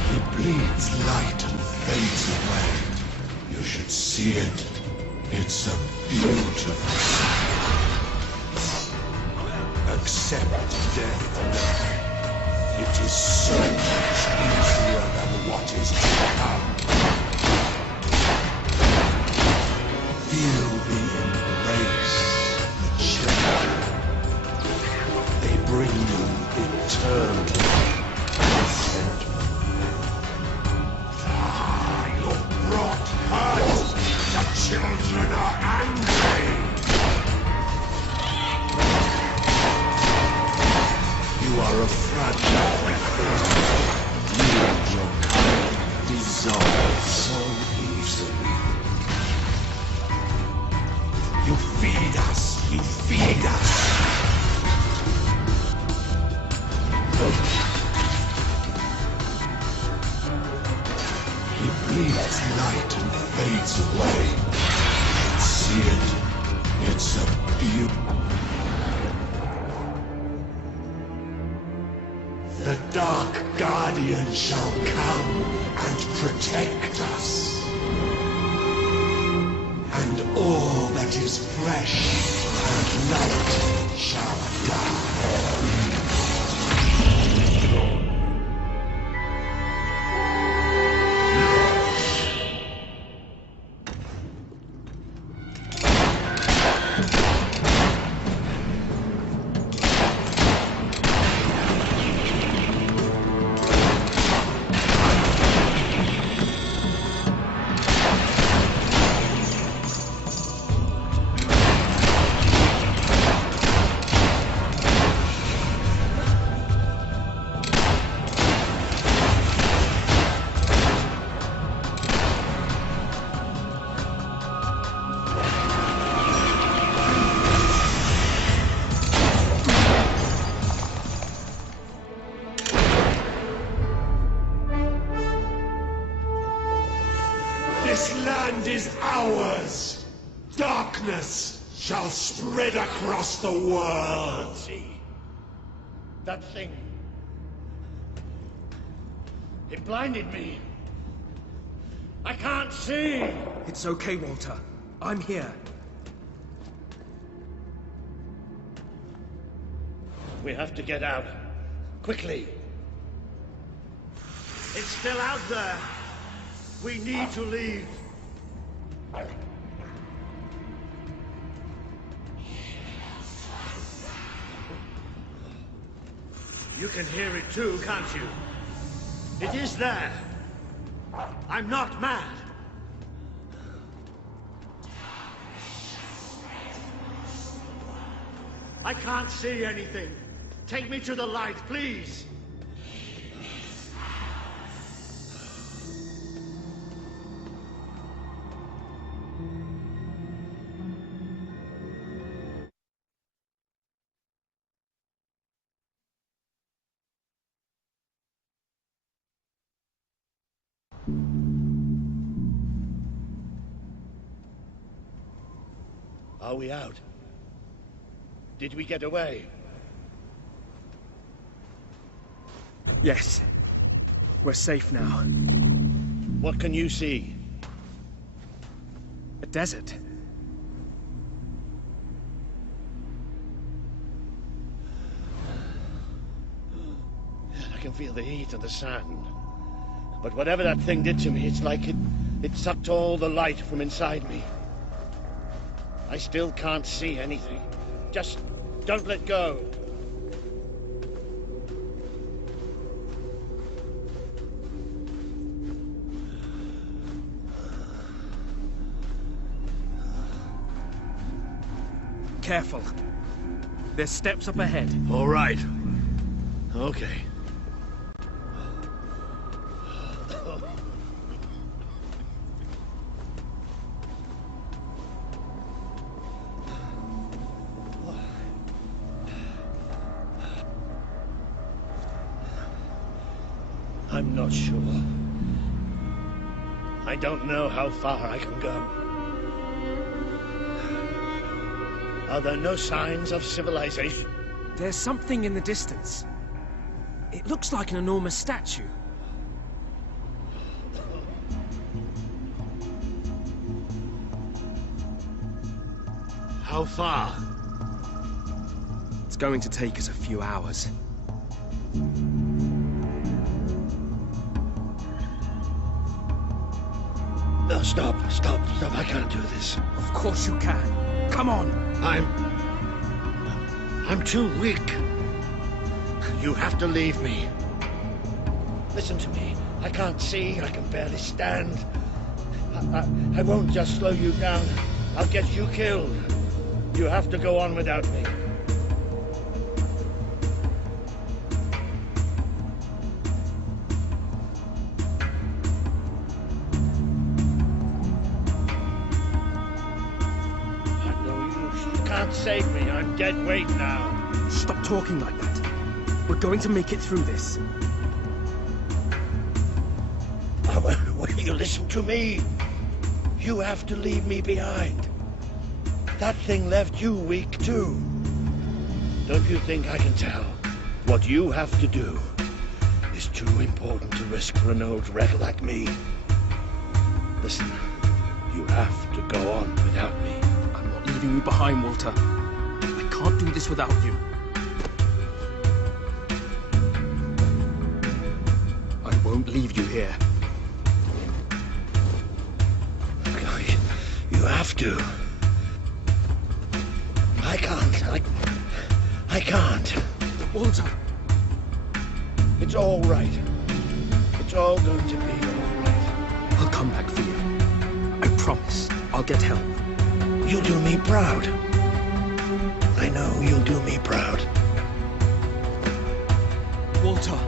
He bleeds light and fades away. You should see it. It's a beautiful sight. Accept death now. It is so much easier than what is to come. Feel the embrace, the children. They bring you eternal contentment. You've brought hurt. The children are angry. You are a fragile thing. You and your kind dissolve so easily. You feed us, you feed us. He bleeds light and fades away. See it? It's a beauty. The Dark Guardian shall come and protect us. And all that is flesh and light shall die. This land is ours. Darkness shall spread across the world. See? That thing. It blinded me. I can't see. It's okay, Walter. I'm here. We have to get out. Quickly. It's still out there. We need to leave. You can hear it too, can't you? It is there. I'm not mad. I can't see anything. Take me to the light, please. Are we out? Did we get away? Yes. We're safe now. What can you see? A desert. I can feel the heat of the sand. But whatever that thing did to me, it's like it sucked all the light from inside me. I still can't see anything. Just don't let go. Careful. There's steps up ahead. All right. Okay. I'm not sure. I don't know how far I can go. Are there no signs of civilization? There's something in the distance. It looks like an enormous statue. How far? It's going to take us a few hours. No, stop. I can't do this. Of course you can. Come on. I'm too weak. You have to leave me. Listen to me. I can't see. I can barely stand. I won't just slow you down. I'll get you killed. You have to go on without me. Save me. I'm dead weight now. Stop talking like that. We're going to make it through this. Will you listen to me? You have to leave me behind. That thing left you weak too. Don't you think I can tell? What you have to do is too important to risk for an old wreck like me. Listen, you have to go on without me. I'm not leaving you behind, Walter. I can't do this without you. I won't leave you here. You have to. I can't. I can't. Walter! It's all right. It's all going to be all right. I'll come back for you. I promise. I'll get help. You'll do me proud. I know you'll do me proud. Walter!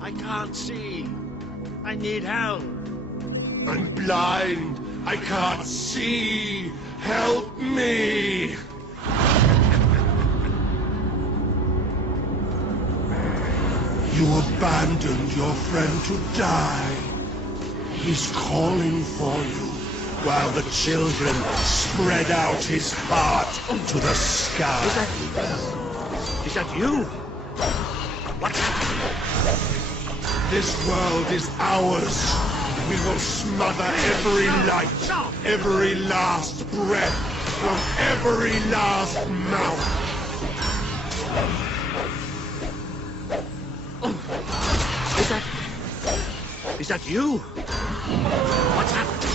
I can't see. I need help. I'm blind. I can't see. Help me. You abandoned your friend to die. He's calling for you, while the children spread out his heart to the sky. Is that you? What's happening? This world is ours. We will smother every light, every last breath, from every last mouth. Is that you? What's happened?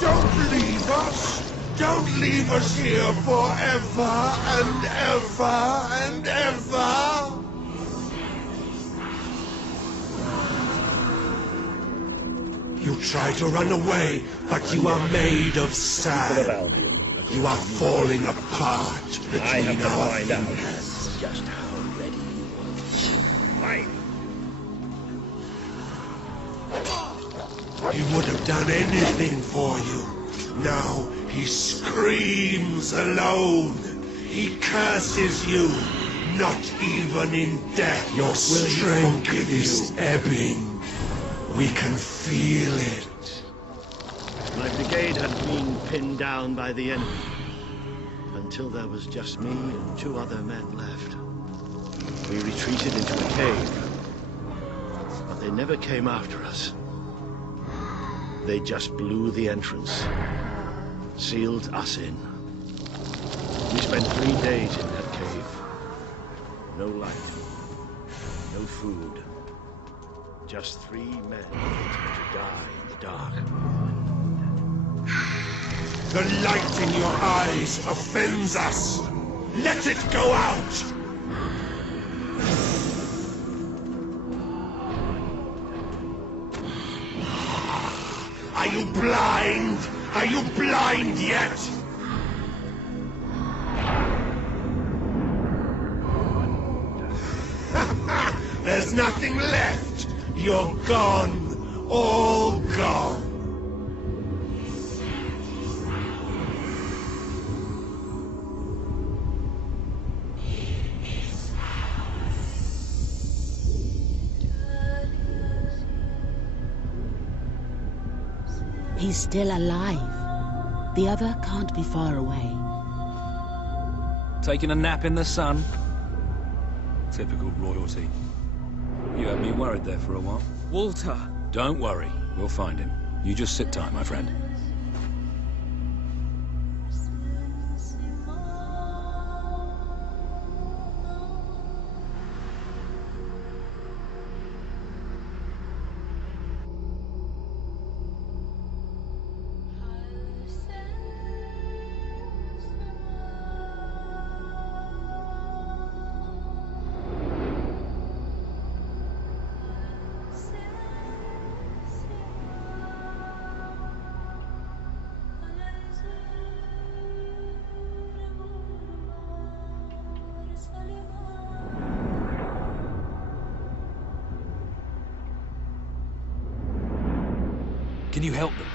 Don't leave us! Don't leave us here forever and ever and ever! You try to run away, but you are made of sand. You are falling apart I have between to our find out fingers. just how ready you are. Fight! He would have done anything for you. Now he screams alone. He curses you. Not even in death your strength is ebbing. We can feel it. My brigade had been pinned down by the enemy, until there was just me and 2 other men left. We retreated into a cave, but they never came after us. They just blew the entrance, sealed us in. We spent 3 days in that cave. No light, no food, just 3 men waiting to die in the dark. The light in your eyes offends us. Let it go out! Are you blind? Are you blind yet? There's nothing left. You're gone. All gone. He's still alive. The other can't be far away. Taking a nap in the sun? Typical royalty. You had me worried there for a while. Walter! Don't worry, we'll find him. You just sit tight, my friend. Can you help them?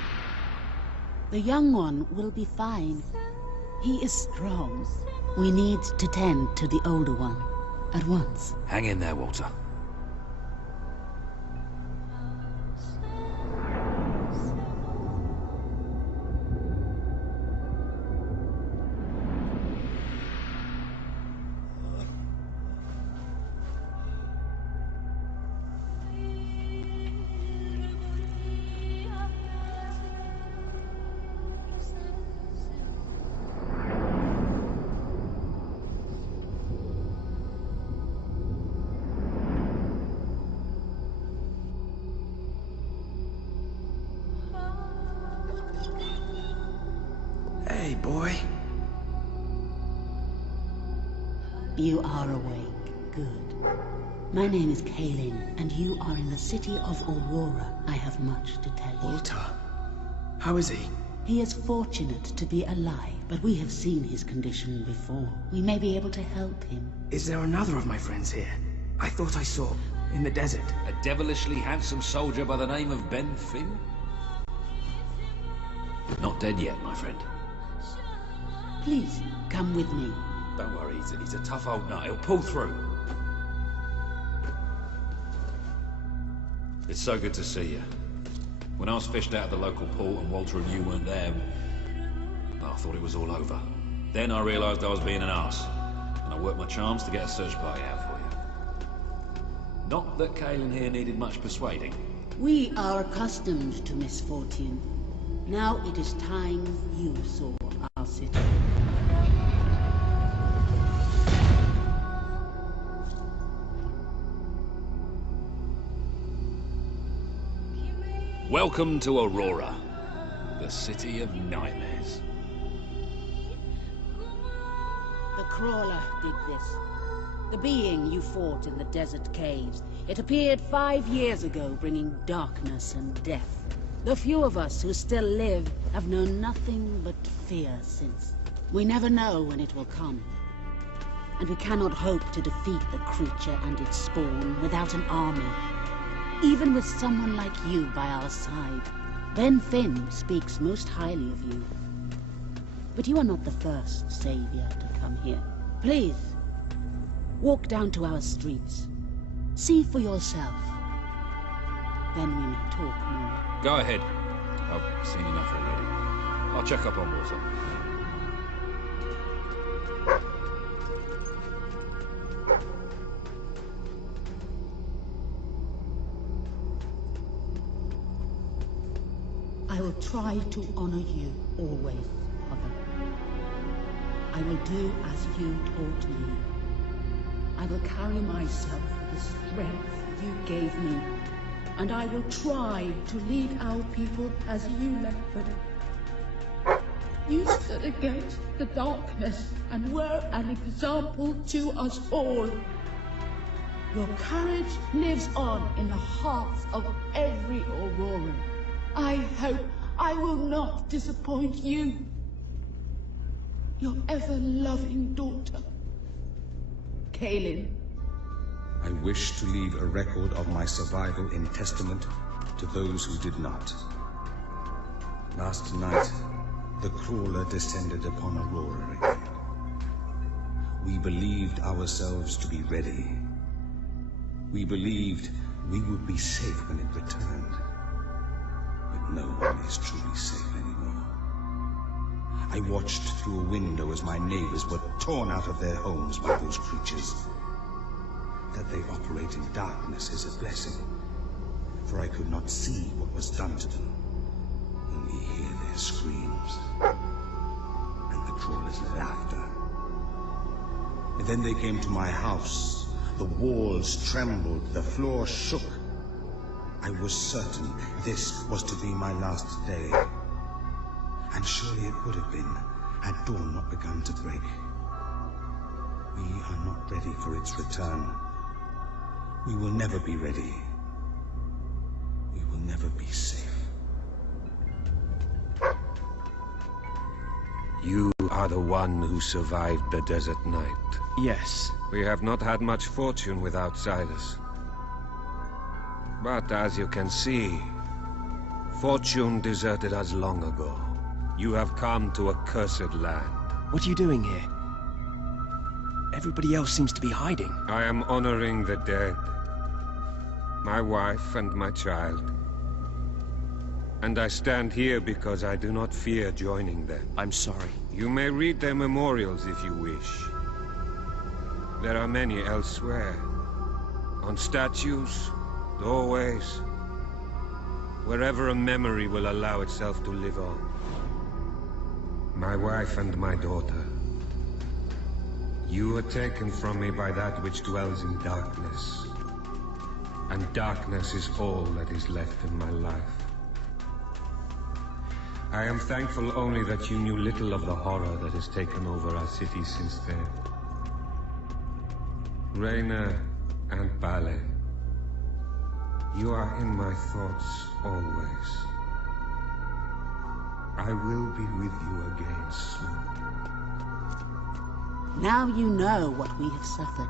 The young one will be fine. He is strong. We need to tend to the older one at once. Hang in there, Walter. Hey, boy. You are awake. Good. My name is Kaelin, and you are in the city of Aurora. I have much to tell you. Walter. How is he? He is fortunate to be alive, but we have seen his condition before. We may be able to help him. Is there another of my friends here? I thought I saw in the desert. A devilishly handsome soldier by the name of Ben Finn? Not dead yet, my friend. Please, come with me. Don't worry, he's a tough old nut. He'll pull through. It's so good to see you. When I was fished out of the local port and Walter and you weren't there, I thought it was all over. Then I realized I was being an arse, and I worked my charms to get a search party out for you. Not that Kaelin here needed much persuading. We are accustomed to misfortune. Now it is time you saw our city. Welcome to Aurora, the city of nightmares. The Crawler did this. The being you fought in the desert caves. It appeared 5 years ago, bringing darkness and death. The few of us who still live have known nothing but fear since. We never know when it will come. And we cannot hope to defeat the creature and its spawn without an army. Even with someone like you by our side. Ben Finn speaks most highly of you. But you are not the first savior to come here. Please, walk down to our streets. See for yourself. Then we may talk more. Go ahead. I've seen enough already. I'll check up on water. I will try to honor you always, Father. I will do as you taught me. I will carry myself with the strength you gave me, and I will try to lead our people as you led them. You stood against the darkness and were an example to us all. Your courage lives on in the hearts of every Auroran. I hope I will not disappoint you. Your ever-loving daughter, Kaelin. I wish to leave a record of my survival in testament to those who did not. Last night, the crawler descended upon Aurora again. We believed ourselves to be ready. We believed we would be safe when it returned. But no one is truly safe anymore. I watched through a window as my neighbors were torn out of their homes by those creatures. That they operate in darkness is a blessing, for I could not see what was done to them, only hear their screams and the crawler's laughter. And then they came to my house. The walls trembled, the floor shook. I was certain this was to be my last day. And surely it would have been, had dawn not begun to break. We are not ready for its return. We will never be ready. We will never be safe. You are the one who survived the desert night. Yes. We have not had much fortune with outsiders. But as you can see, fortune deserted us long ago. You have come to a cursed land. What are you doing here? Everybody else seems to be hiding. I am honoring the dead. My wife and my child. And I stand here because I do not fear joining them. I'm sorry. You may read their memorials if you wish. There are many elsewhere. On statues, doorways, wherever a memory will allow itself to live on. My wife and my daughter. You were taken from me by that which dwells in darkness. And darkness is all that is left in my life. I am thankful only that you knew little of the horror that has taken over our city since then. Reyna and Bale, you are in my thoughts always. I will be with you again soon. Now you know what we have suffered.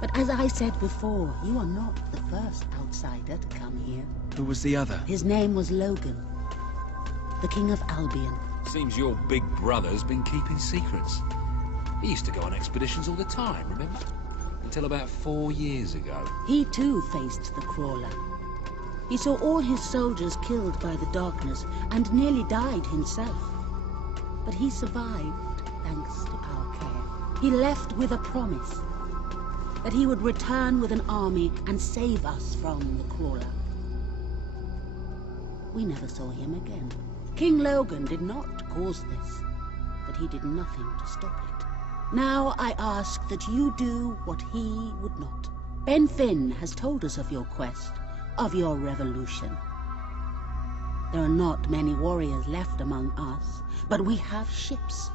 But as I said before, you are not the first outsider to come here. Who was the other? His name was Logan, the King of Albion. Seems your big brother's been keeping secrets. He used to go on expeditions all the time, remember? Until about 4 years ago. He too faced the crawler. He saw all his soldiers killed by the darkness and nearly died himself. But he survived thanks to our care. He left with a promise that he would return with an army and save us from the crawler. We never saw him again. King Logan did not cause this, but he did nothing to stop it. Now I ask that you do what he would not. Ben Finn has told us of your quest, of your revolution. There are not many warriors left among us, but we have ships,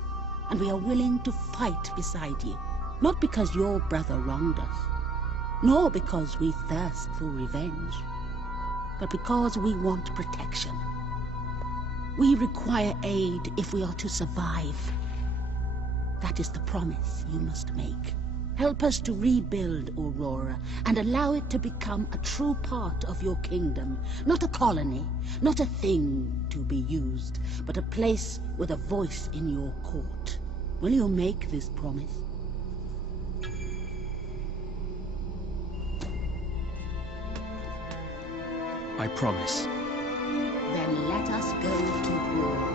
and we are willing to fight beside you. Not because your brother wronged us, nor because we thirst for revenge, but because we want protection. We require aid if we are to survive. That is the promise you must make. Help us to rebuild Aurora and allow it to become a true part of your kingdom. Not a colony, not a thing to be used, but a place with a voice in your court. Will you make this promise? I promise. Then let us go to war.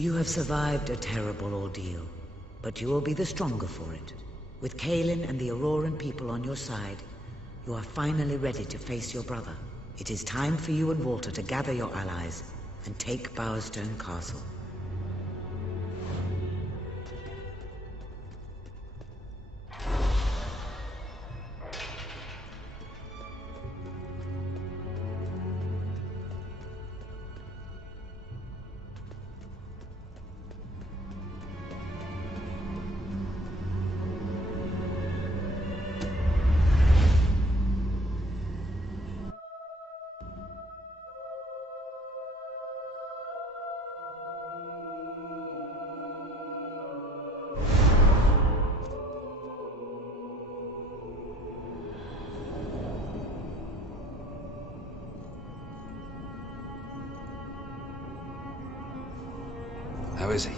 You have survived a terrible ordeal, but you will be the stronger for it. With Kaelin and the Auroran people on your side, you are finally ready to face your brother. It is time for you and Walter to gather your allies and take Bowerstone Castle. How is he?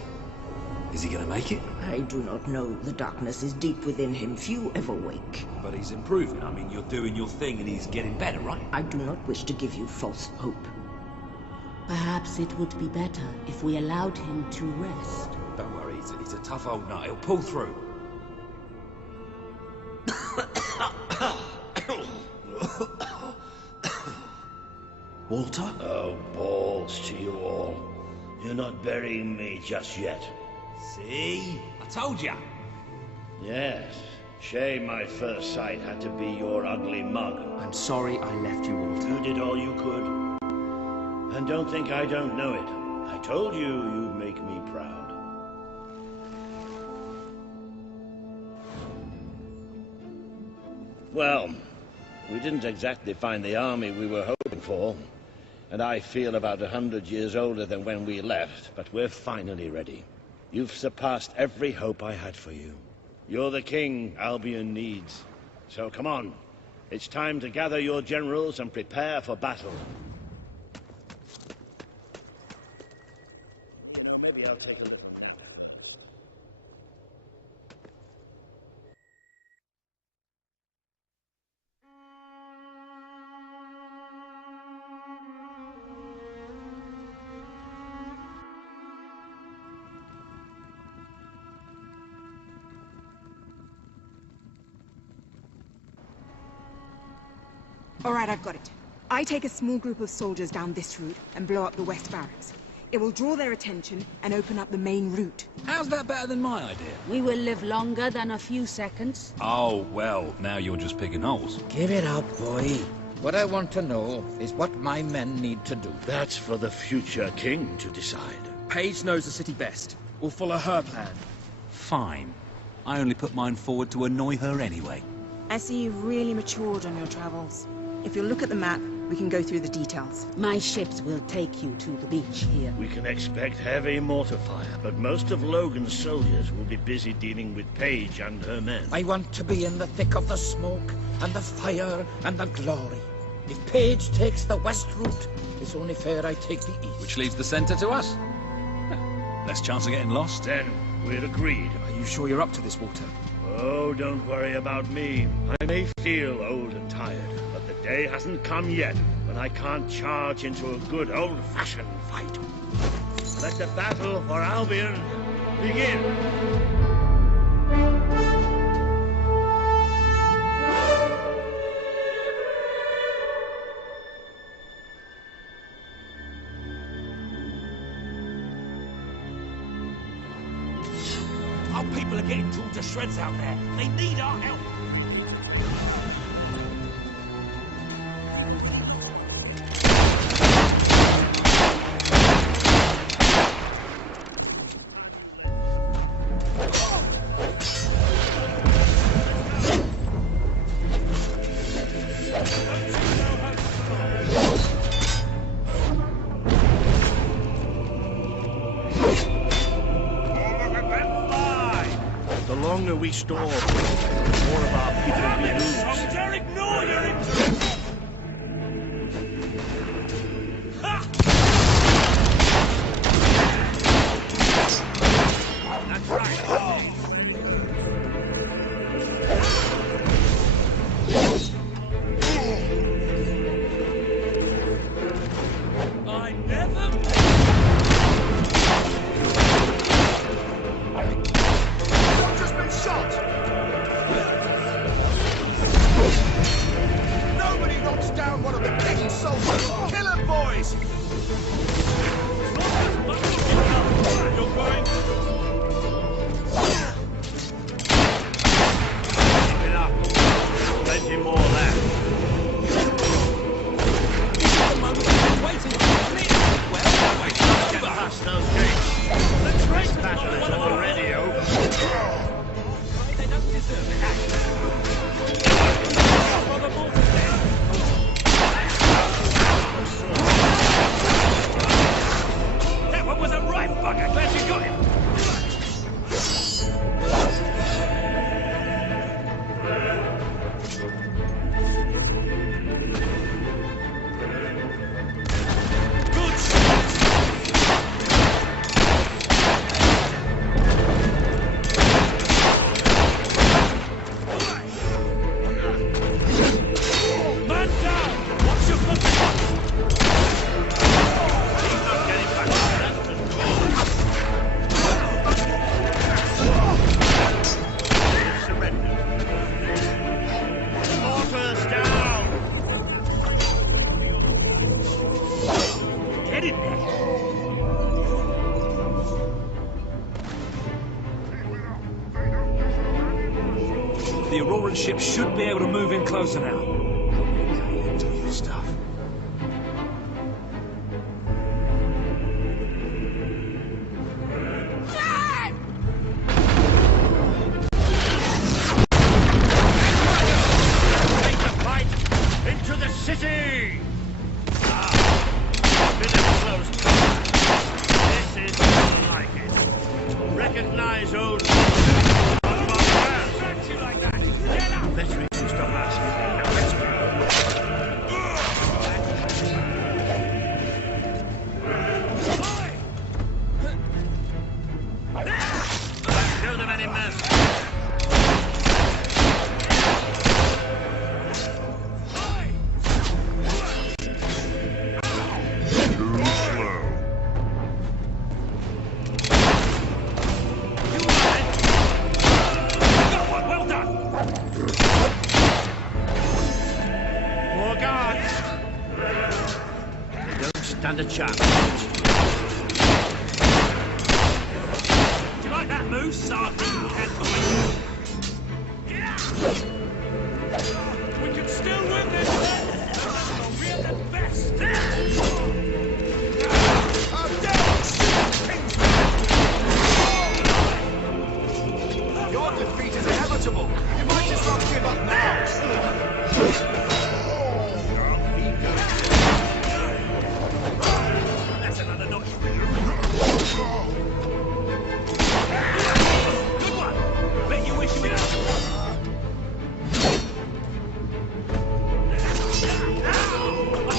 Is he gonna make it? I do not know. The darkness is deep within him. Few ever wake. But he's improving. I mean, you're doing your thing and he's getting better, right? I do not wish to give you false hope. Perhaps it would be better if we allowed him to rest. Don't worry, he's a tough old nut. He'll pull through. Walter? Oh, balls to you all. You're not burying me just yet. See? I told ya! Yes. Shame my first sight had to be your ugly mug. I'm sorry I left you, Walter. You did all you could. And don't think I don't know it. I told you you'd make me proud. Well, we didn't exactly find the army we were hoping for. And I feel about 100 years older than when we left, but we're finally ready. You've surpassed every hope I had for you. You're the king Albion needs. So come on. It's time to gather your generals and prepare for battle. You know, maybe I'll take a little nap. All right, I've got it. I take a small group of soldiers down this route and blow up the west barracks. It will draw their attention and open up the main route. How's that better than my idea? We will live longer than a few seconds. Oh, well, now you're just picking holes. Give it up, boy. What I want to know is what my men need to do. That's for the future king to decide. Paige knows the city best. We'll follow her plan. Fine. I only put mine forward to annoy her anyway. I see you've really matured on your travels. If you'll look at the map, we can go through the details. My ships will take you to the beach here. We can expect heavy mortar fire, but most of Logan's soldiers will be busy dealing with Paige and her men. I want to be in the thick of the smoke, and the fire, and the glory. If Paige takes the west route, it's only fair I take the east. Which leaves the center to us. Less chance of getting lost. Then we're agreed. Are you sure you're up to this, Walter? Oh, don't worry about me. I may feel old and tired, but the day hasn't come yet when I can't charge into a good old-fashioned fight. Let the battle for Albion begin! getting torn to shreds out there. They need our help. The longer we stall, the more of our people we lose. Soldier, ignore your injuries! That's right. I never... Shot! Nobody knocks down one of the king's soldiers! Kill him, boys! You're going... Keep it up. Plenty more left. Get past those gates. This battle is already over. They don't deserve it. That one was a right bugger. Glad you got him. The Auroran ship should be able to move in closer now. Do your stuff. Take the fight into the city! Been a close call. This is more like it. Recognize old... Let's reduce the last. Now let's go. Show them any mercy. Too slow. Well done. More guards. They don't stand a chance. Do you like that move, Sergeant? We can still win this. We're the best. Your defeat is inevitable. You might as well give up now. That's another notch. Good one. Bet you wish you would. I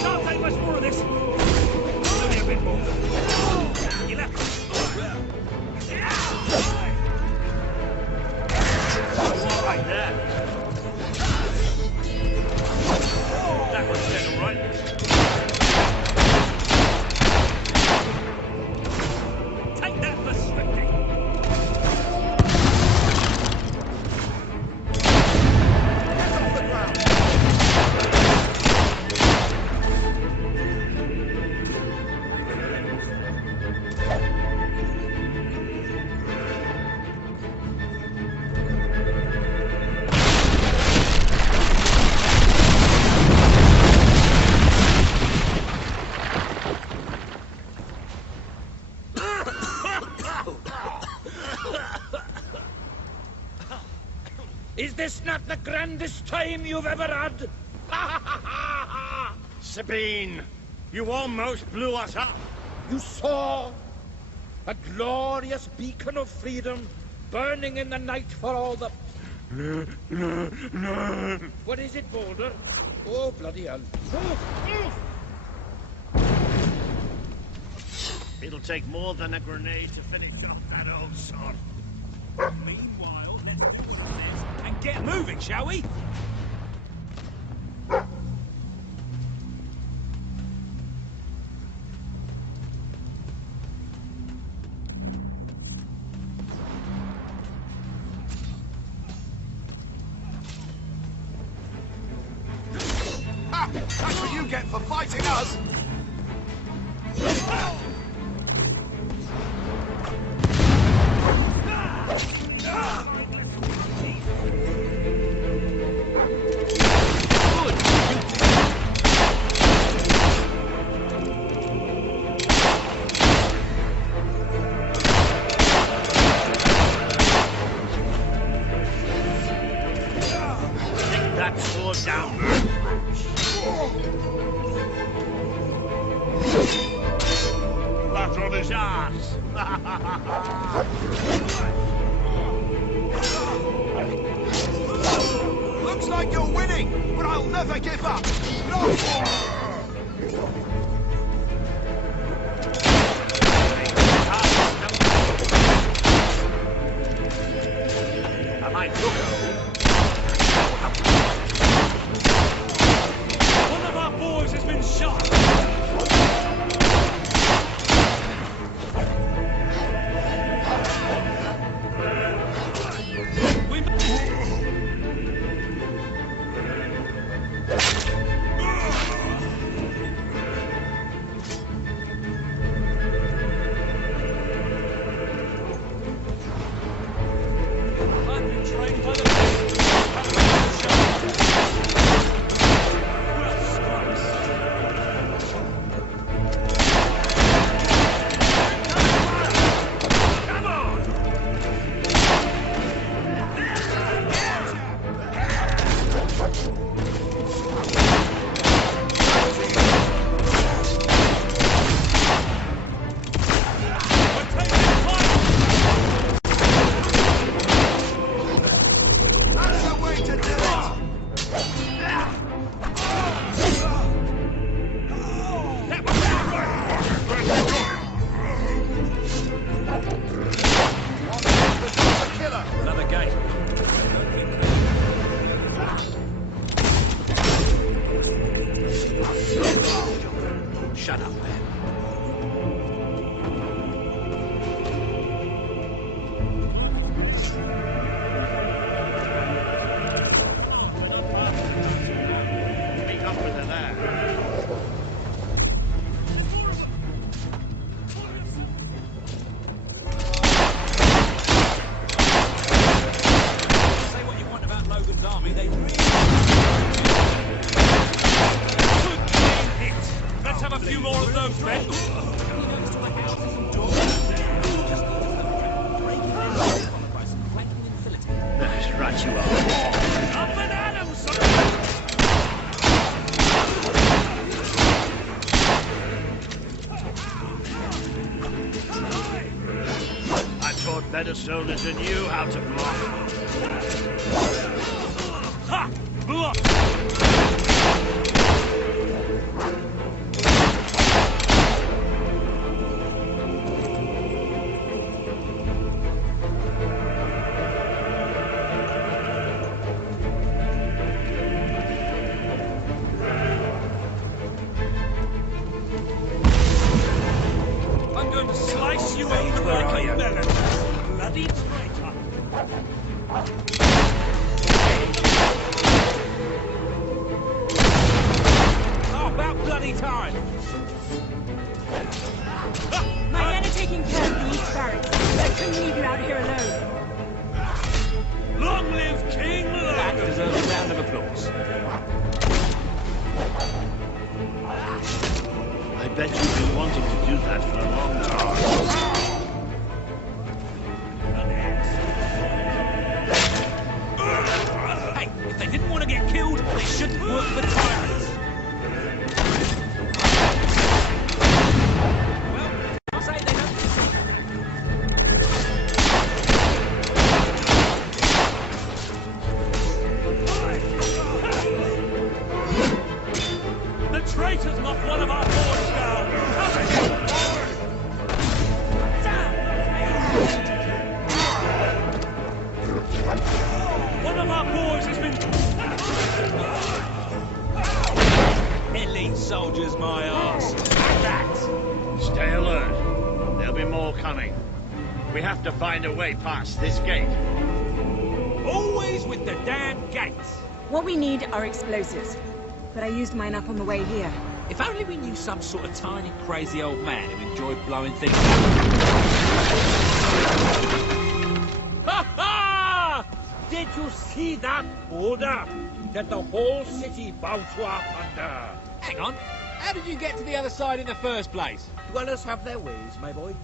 can't take much more of this. Only a bit more. You left. Right there. Is this not the grandest time you've ever had? Sabine, you almost blew us up. You saw a glorious beacon of freedom burning in the night for all the... No. What is it, Boulder? Oh, bloody hell. It'll take more than a grenade to finish off that old sod. Meanwhile, let's fix this and get moving, shall we? That's what you get for fighting us! Take that sword down. Flat on his ass. Looks like you're winning, but I'll never give up! No! I might look. One of our boys has been shot. Another gate. Shut up, man. Meet up with her there. Say what you want about Logan's army, they really... Good hit. Let's have a few more of those, men. That's right, you are. Up and at 'em, son! I taught better soldiers than you how to block. Ha! Block! I'm going to slice you over like a melon. Bloody traitor! How about bloody time? My men are taking care of the East Barracks. I couldn't leave you out here alone. Long live King Logan! That deserves a round of applause. I bet you've been wanting to do that for a long time. An axe. soldiers, my arse. And that! Stay alert. There'll be more coming. We have to find a way past this gate. Always with the damn gates. What we need are explosives. But I used mine up on the way here. If only we knew some sort of tiny, crazy old man who enjoyed blowing things up. Ha ha! Did you see that order? That the whole city bowed to our thunder. Hang on. How did you get to the other side in the first place? Dwellers have their ways, my boy.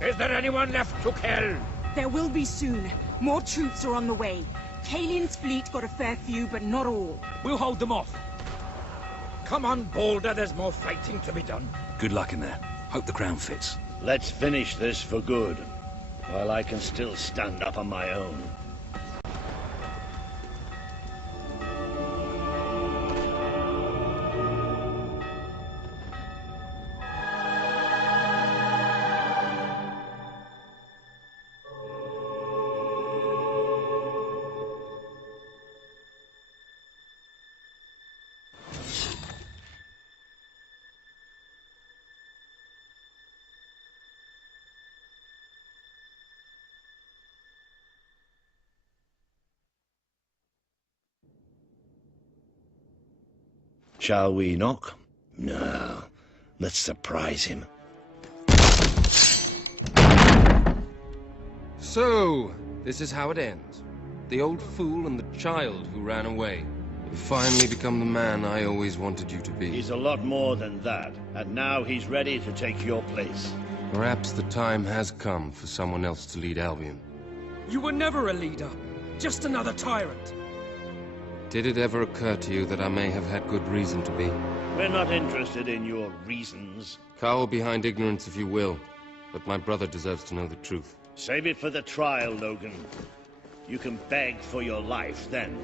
Is there anyone left to kill? There will be soon. More troops are on the way. Kalin's fleet got a fair few, but not all. We'll hold them off. Come on, Boulder, there's more fighting to be done. Good luck in there. Hope the crown fits. Let's finish this for good, while I can still stand up on my own. Shall we knock? No. Let's surprise him. So, this is how it ends. The old fool and the child who ran away. You finally become the man I always wanted you to be. He's a lot more than that, and now he's ready to take your place. Perhaps the time has come for someone else to lead Albion. You were never a leader. Just another tyrant. Did it ever occur to you that I may have had good reason to be? We're not interested in your reasons. Cower behind ignorance if you will, but my brother deserves to know the truth. Save it for the trial, Logan. You can beg for your life then.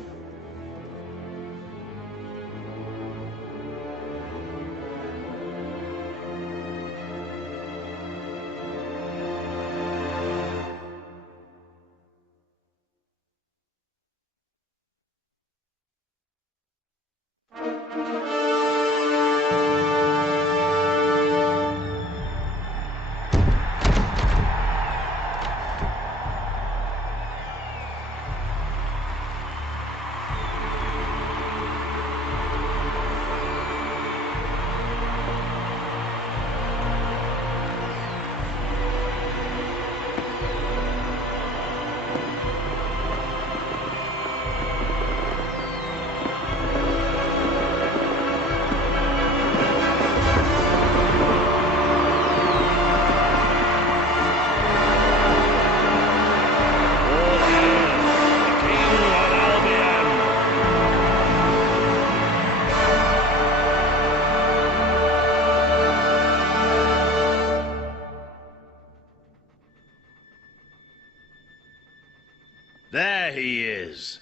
There he is,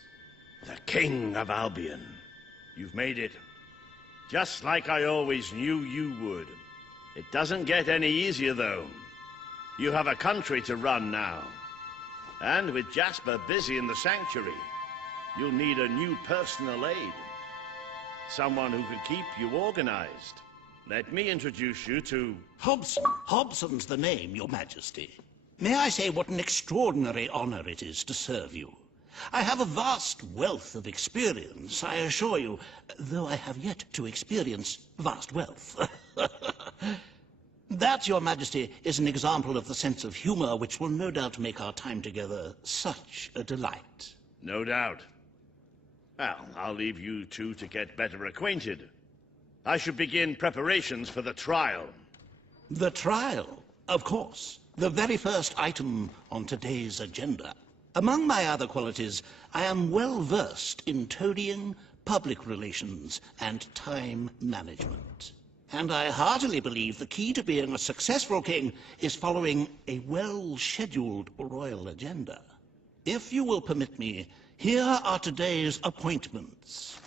the King of Albion. You've made it, just like I always knew you would. It doesn't get any easier, though. You have a country to run now. And with Jasper busy in the sanctuary, you'll need a new personal aide. Someone who can keep you organized. Let me introduce you to... Hobson. Hobson's the name, Your Majesty. May I say what an extraordinary honor it is to serve you? I have a vast wealth of experience, I assure you, though I have yet to experience vast wealth. That, Your Majesty, is an example of the sense of humor which will no doubt make our time together such a delight. No doubt. Well, I'll leave you two to get better acquainted. I should begin preparations for the trial. The trial, of course. The very first item on today's agenda. Among my other qualities, I am well versed in toadying, public relations, and time management. And I heartily believe the key to being a successful king is following a well-scheduled royal agenda. If you will permit me, here are today's appointments.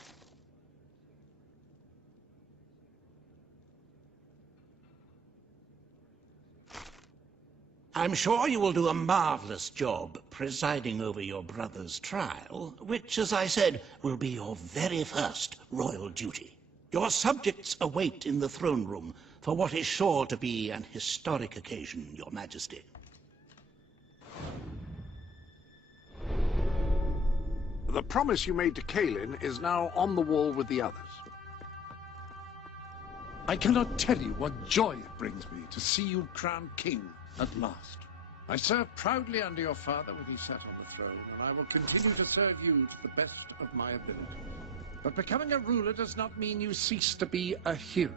I'm sure you will do a marvelous job presiding over your brother's trial, which, as I said, will be your very first royal duty. Your subjects await in the throne room for what is sure to be an historic occasion, Your Majesty. The promise you made to Kaelin is now on the wall with the others. I cannot tell you what joy it brings me to see you crowned king at last. I served proudly under your father when he sat on the throne, and I will continue to serve you to the best of my ability. But becoming a ruler does not mean you cease to be a hero.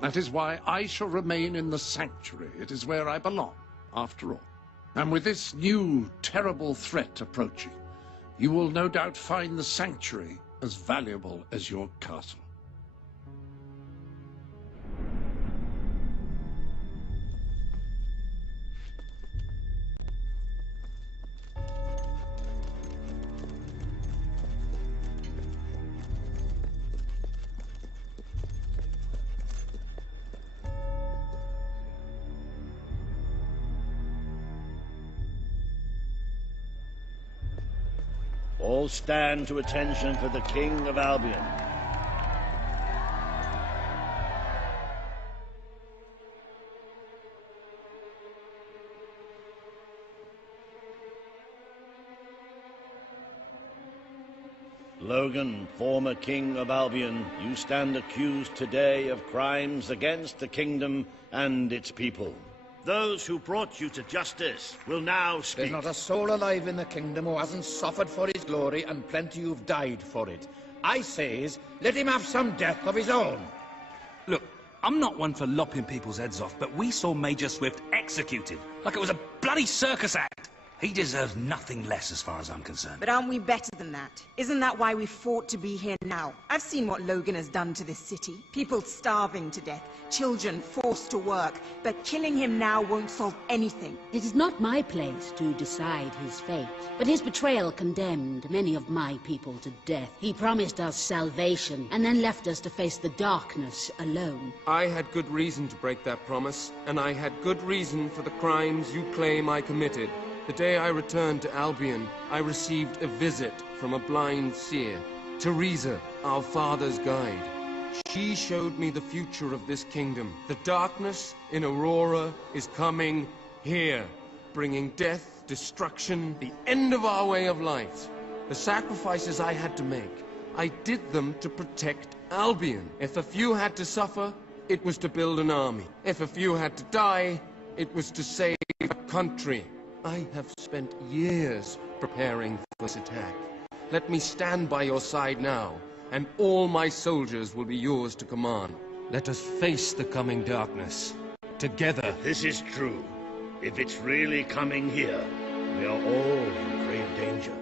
That is why I shall remain in the sanctuary. It is where I belong, after all. And with this new, terrible threat approaching, you will no doubt find the sanctuary as valuable as your castle. All stand to attention for the King of Albion. Logan, former King of Albion, you stand accused today of crimes against the kingdom and its people. Those who brought you to justice will now speak. There's not a soul alive in the kingdom who hasn't suffered for his glory, and plenty who've died for it. I says, let him have some death of his own. Look, I'm not one for lopping people's heads off, but we saw Major Swift executed like it was a bloody circus act. He deserves nothing less as far as I'm concerned. But aren't we better than that? Isn't that why we fought to be here now? I've seen what Logan has done to this city. People starving to death, children forced to work. But killing him now won't solve anything. It is not my place to decide his fate, but his betrayal condemned many of my people to death. He promised us salvation, and then left us to face the darkness alone. I had good reason to break that promise, and I had good reason for the crimes you claim I committed. The day I returned to Albion, I received a visit from a blind seer, Teresa, our father's guide. She showed me the future of this kingdom. The darkness in Aurora is coming here, bringing death, destruction, the end of our way of life. The sacrifices I had to make, I did them to protect Albion. If a few had to suffer, it was to build an army. If a few had to die, it was to save a country. I have spent years preparing for this attack. Let me stand by your side now, and all my soldiers will be yours to command. Let us face the coming darkness, together. This is true. If it's really coming here, we are all in grave danger.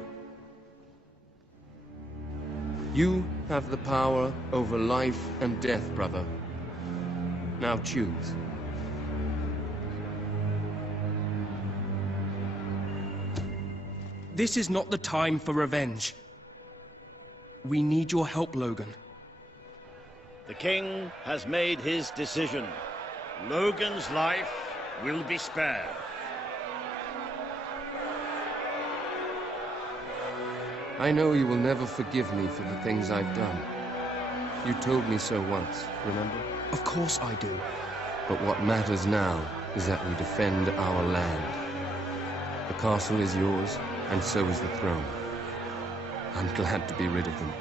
You have the power over life and death, brother. Now choose. This is not the time for revenge. We need your help, Logan. The king has made his decision. Logan's life will be spared. I know you will never forgive me for the things I've done. You told me so once, remember? Of course I do. But what matters now is that we defend our land. The castle is yours, and so is the throne. I'm glad to be rid of them.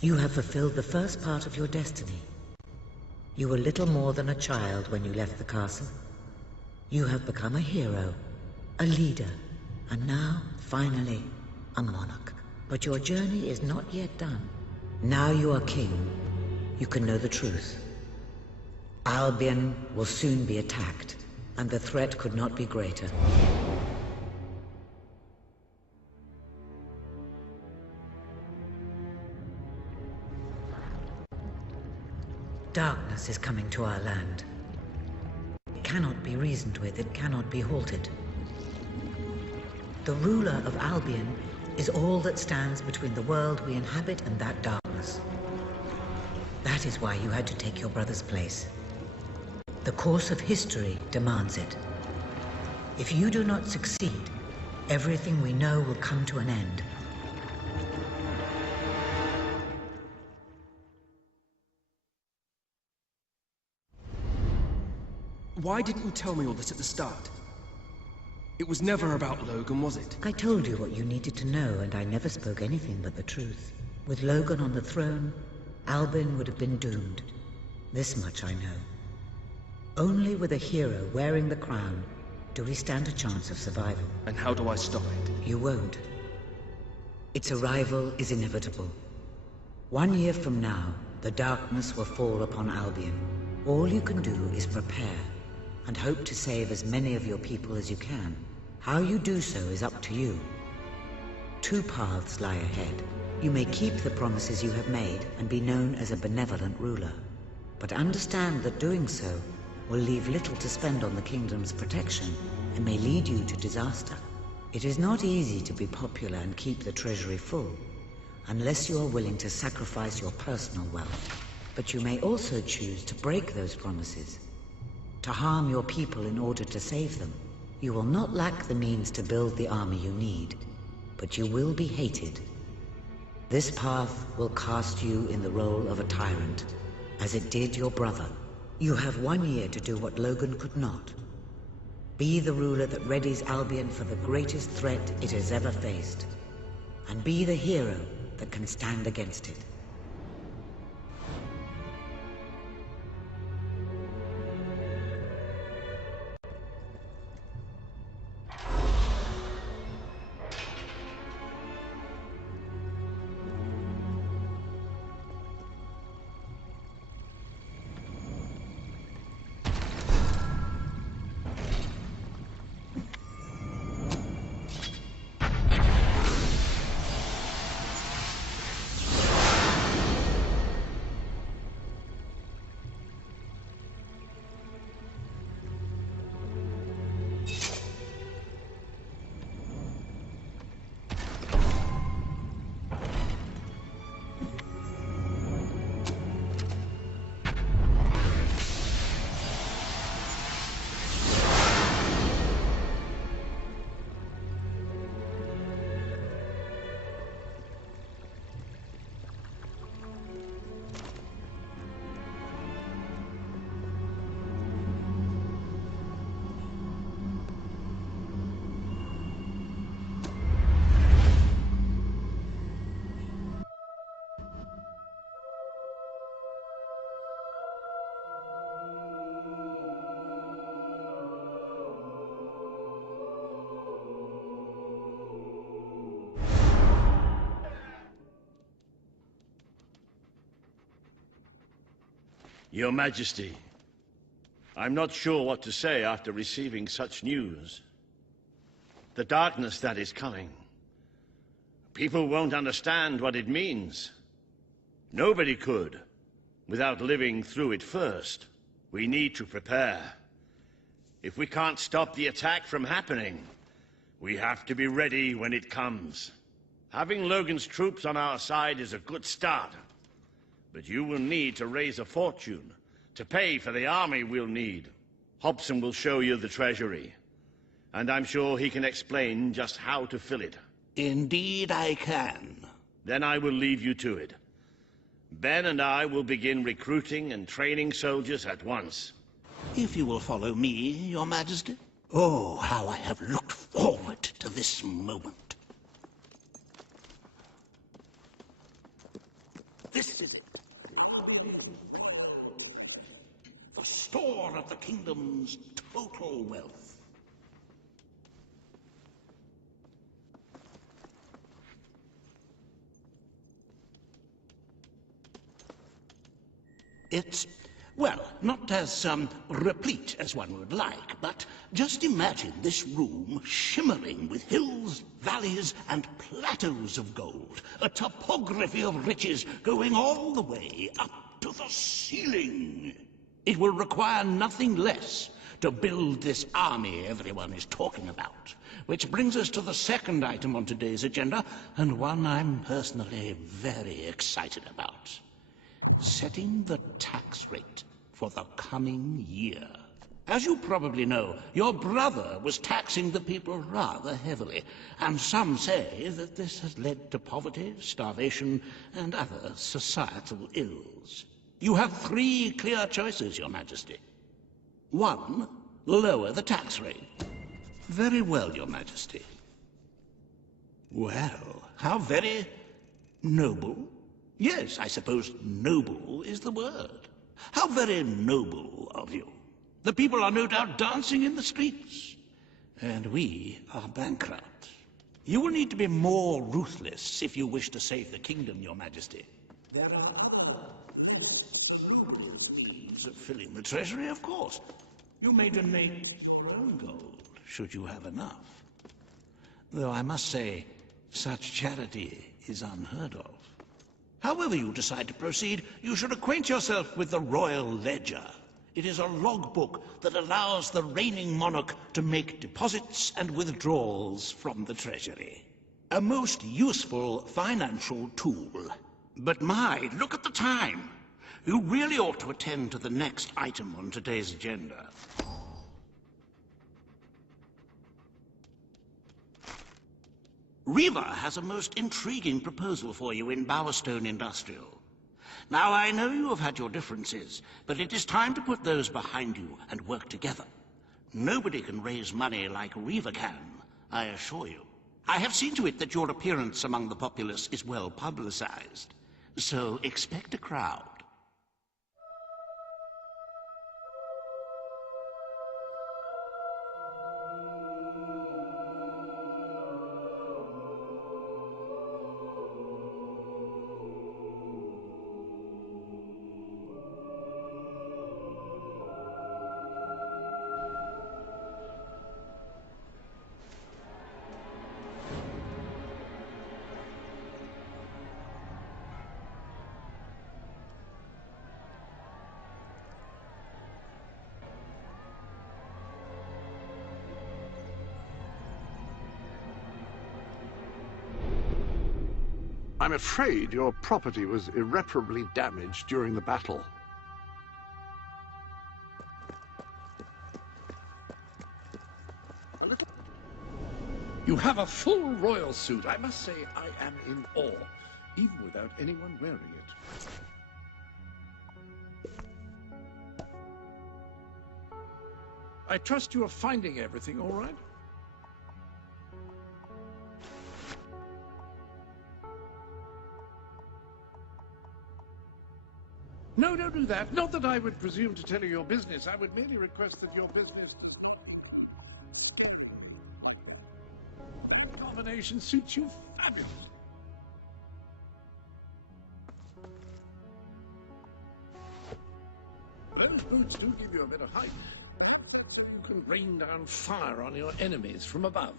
You have fulfilled the first part of your destiny. You were little more than a child when you left the castle. You have become a hero, a leader, and now, finally, a monarch. But your journey is not yet done. Now you are king. You can know the truth. Albion will soon be attacked, and the threat could not be greater. Darkness is coming to our land. It cannot be reasoned with, it cannot be halted. The ruler of Albion is all that stands between the world we inhabit and that darkness. That is why you had to take your brother's place. The course of history demands it. If you do not succeed, everything we know will come to an end. Why didn't you tell me all this at the start? It was never about Logan, was it? I told you what you needed to know, and I never spoke anything but the truth. With Logan on the throne, Albion would have been doomed. This much I know. Only with a hero wearing the crown do we stand a chance of survival. And how do I stop it? You won't. Its arrival is inevitable. 1 year from now, the darkness will fall upon Albion. All you can do is prepare, and hope to save as many of your people as you can. How you do so is up to you. 2 paths lie ahead. You may keep the promises you have made and be known as a benevolent ruler. But understand that doing so will leave little to spend on the kingdom's protection and may lead you to disaster. It is not easy to be popular and keep the treasury full, unless you are willing to sacrifice your personal wealth. But you may also choose to break those promises, to harm your people in order to save them. You will not lack the means to build the army you need, but you will be hated. This path will cast you in the role of a tyrant, as it did your brother. You have 1 year to do what Logan could not. Be the ruler that readies Albion for the greatest threat it has ever faced, and be the hero that can stand against it. Your Majesty, I'm not sure what to say after receiving such news. The darkness that is coming. People won't understand what it means. Nobody could, without living through it first. We need to prepare. If we can't stop the attack from happening, we have to be ready when it comes. Having Logan's troops on our side is a good start. But you will need to raise a fortune to pay for the army we'll need. Hobson will show you the treasury, and I'm sure he can explain just how to fill it. Indeed I can. Then I will leave you to it. Ben and I will begin recruiting and training soldiers at once. If you will follow me, Your Majesty. Oh, how I have looked forward to this moment. This is it. Albion's royal treasure. The store of the kingdom's total wealth. It's, well, not as replete as one would like, but just imagine this room shimmering with hills, valleys, and plateaus of gold. A topography of riches going all the way up to the ceiling. It will require nothing less to build this army everyone is talking about. Which brings us to the second item on today's agenda, and one I'm personally very excited about. Setting the tax rate for the coming year. As you probably know, your brother was taxing the people rather heavily, and some say that this has led to poverty, starvation, and other societal ills. You have 3 clear choices, Your Majesty. 1, lower the tax rate. Very well, Your Majesty. Well, how very noble. Yes, I suppose noble is the word. How very noble of you. The people are no doubt dancing in the streets, and we are bankrupt. You will need to be more ruthless if you wish to save the kingdom, Your Majesty. There are other, less scrupulous means of filling the treasury, of course. You may donate your own gold, should you have enough. Though I must say, such charity is unheard of. However you decide to proceed, you should acquaint yourself with the Royal Ledger. It is a logbook that allows the reigning monarch to make deposits and withdrawals from the treasury. A most useful financial tool. But my, look at the time. You really ought to attend to the next item on today's agenda. Riva has a most intriguing proposal for you in Bowerstone Industrial. Now, I know you have had your differences, but it is time to put those behind you and work together. Nobody can raise money like Riva can, I assure you. I have seen to it that your appearance among the populace is well publicized, so expect a crowd. I'm afraid your property was irreparably damaged during the battle. You have a full royal suit. I must say I am in awe, even without anyone wearing it. I trust you are finding everything all right? No, don't do that. Not that I would presume to tell you your business. I would merely request that your business combination suits you fabulously. Those boots do give you a bit of height. Perhaps that's so you can rain down fire on your enemies from above.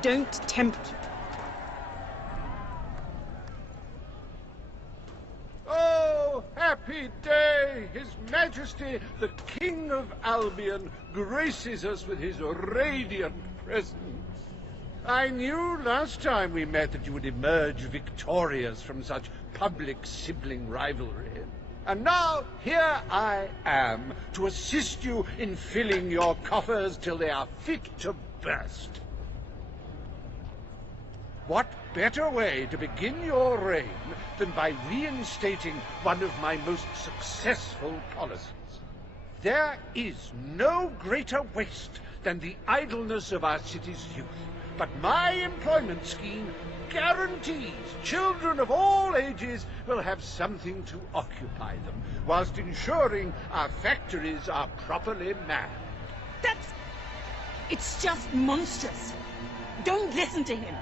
Don't tempt. Oh, happy day! His Majesty, the King of Albion, graces us with his radiant presence. I knew last time we met that you would emerge victorious from such public sibling rivalry. And now, here I am, to assist you in filling your coffers till they are fit to burst. What better way to begin your reign than by reinstating one of my most successful policies? There is no greater waste than the idleness of our city's youth, but my employment scheme guarantees children of all ages will have something to occupy them, whilst ensuring our factories are properly manned. It's just monstrous. Don't listen to him.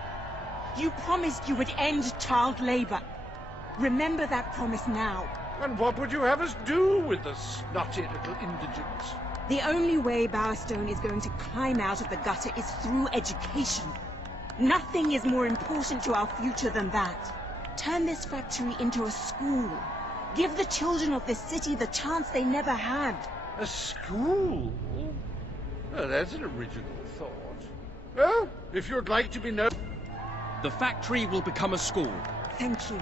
You promised you would end child labor. Remember that promise now. And what would you have us do with the snotty little indigents? The only way Bowerstone is going to climb out of the gutter is through education. Nothing is more important to our future than that. Turn this factory into a school. Give the children of this city the chance they never had. A school? Oh, that's an original thought. Well, if you'd like to be known... The factory will become a school. Thank you.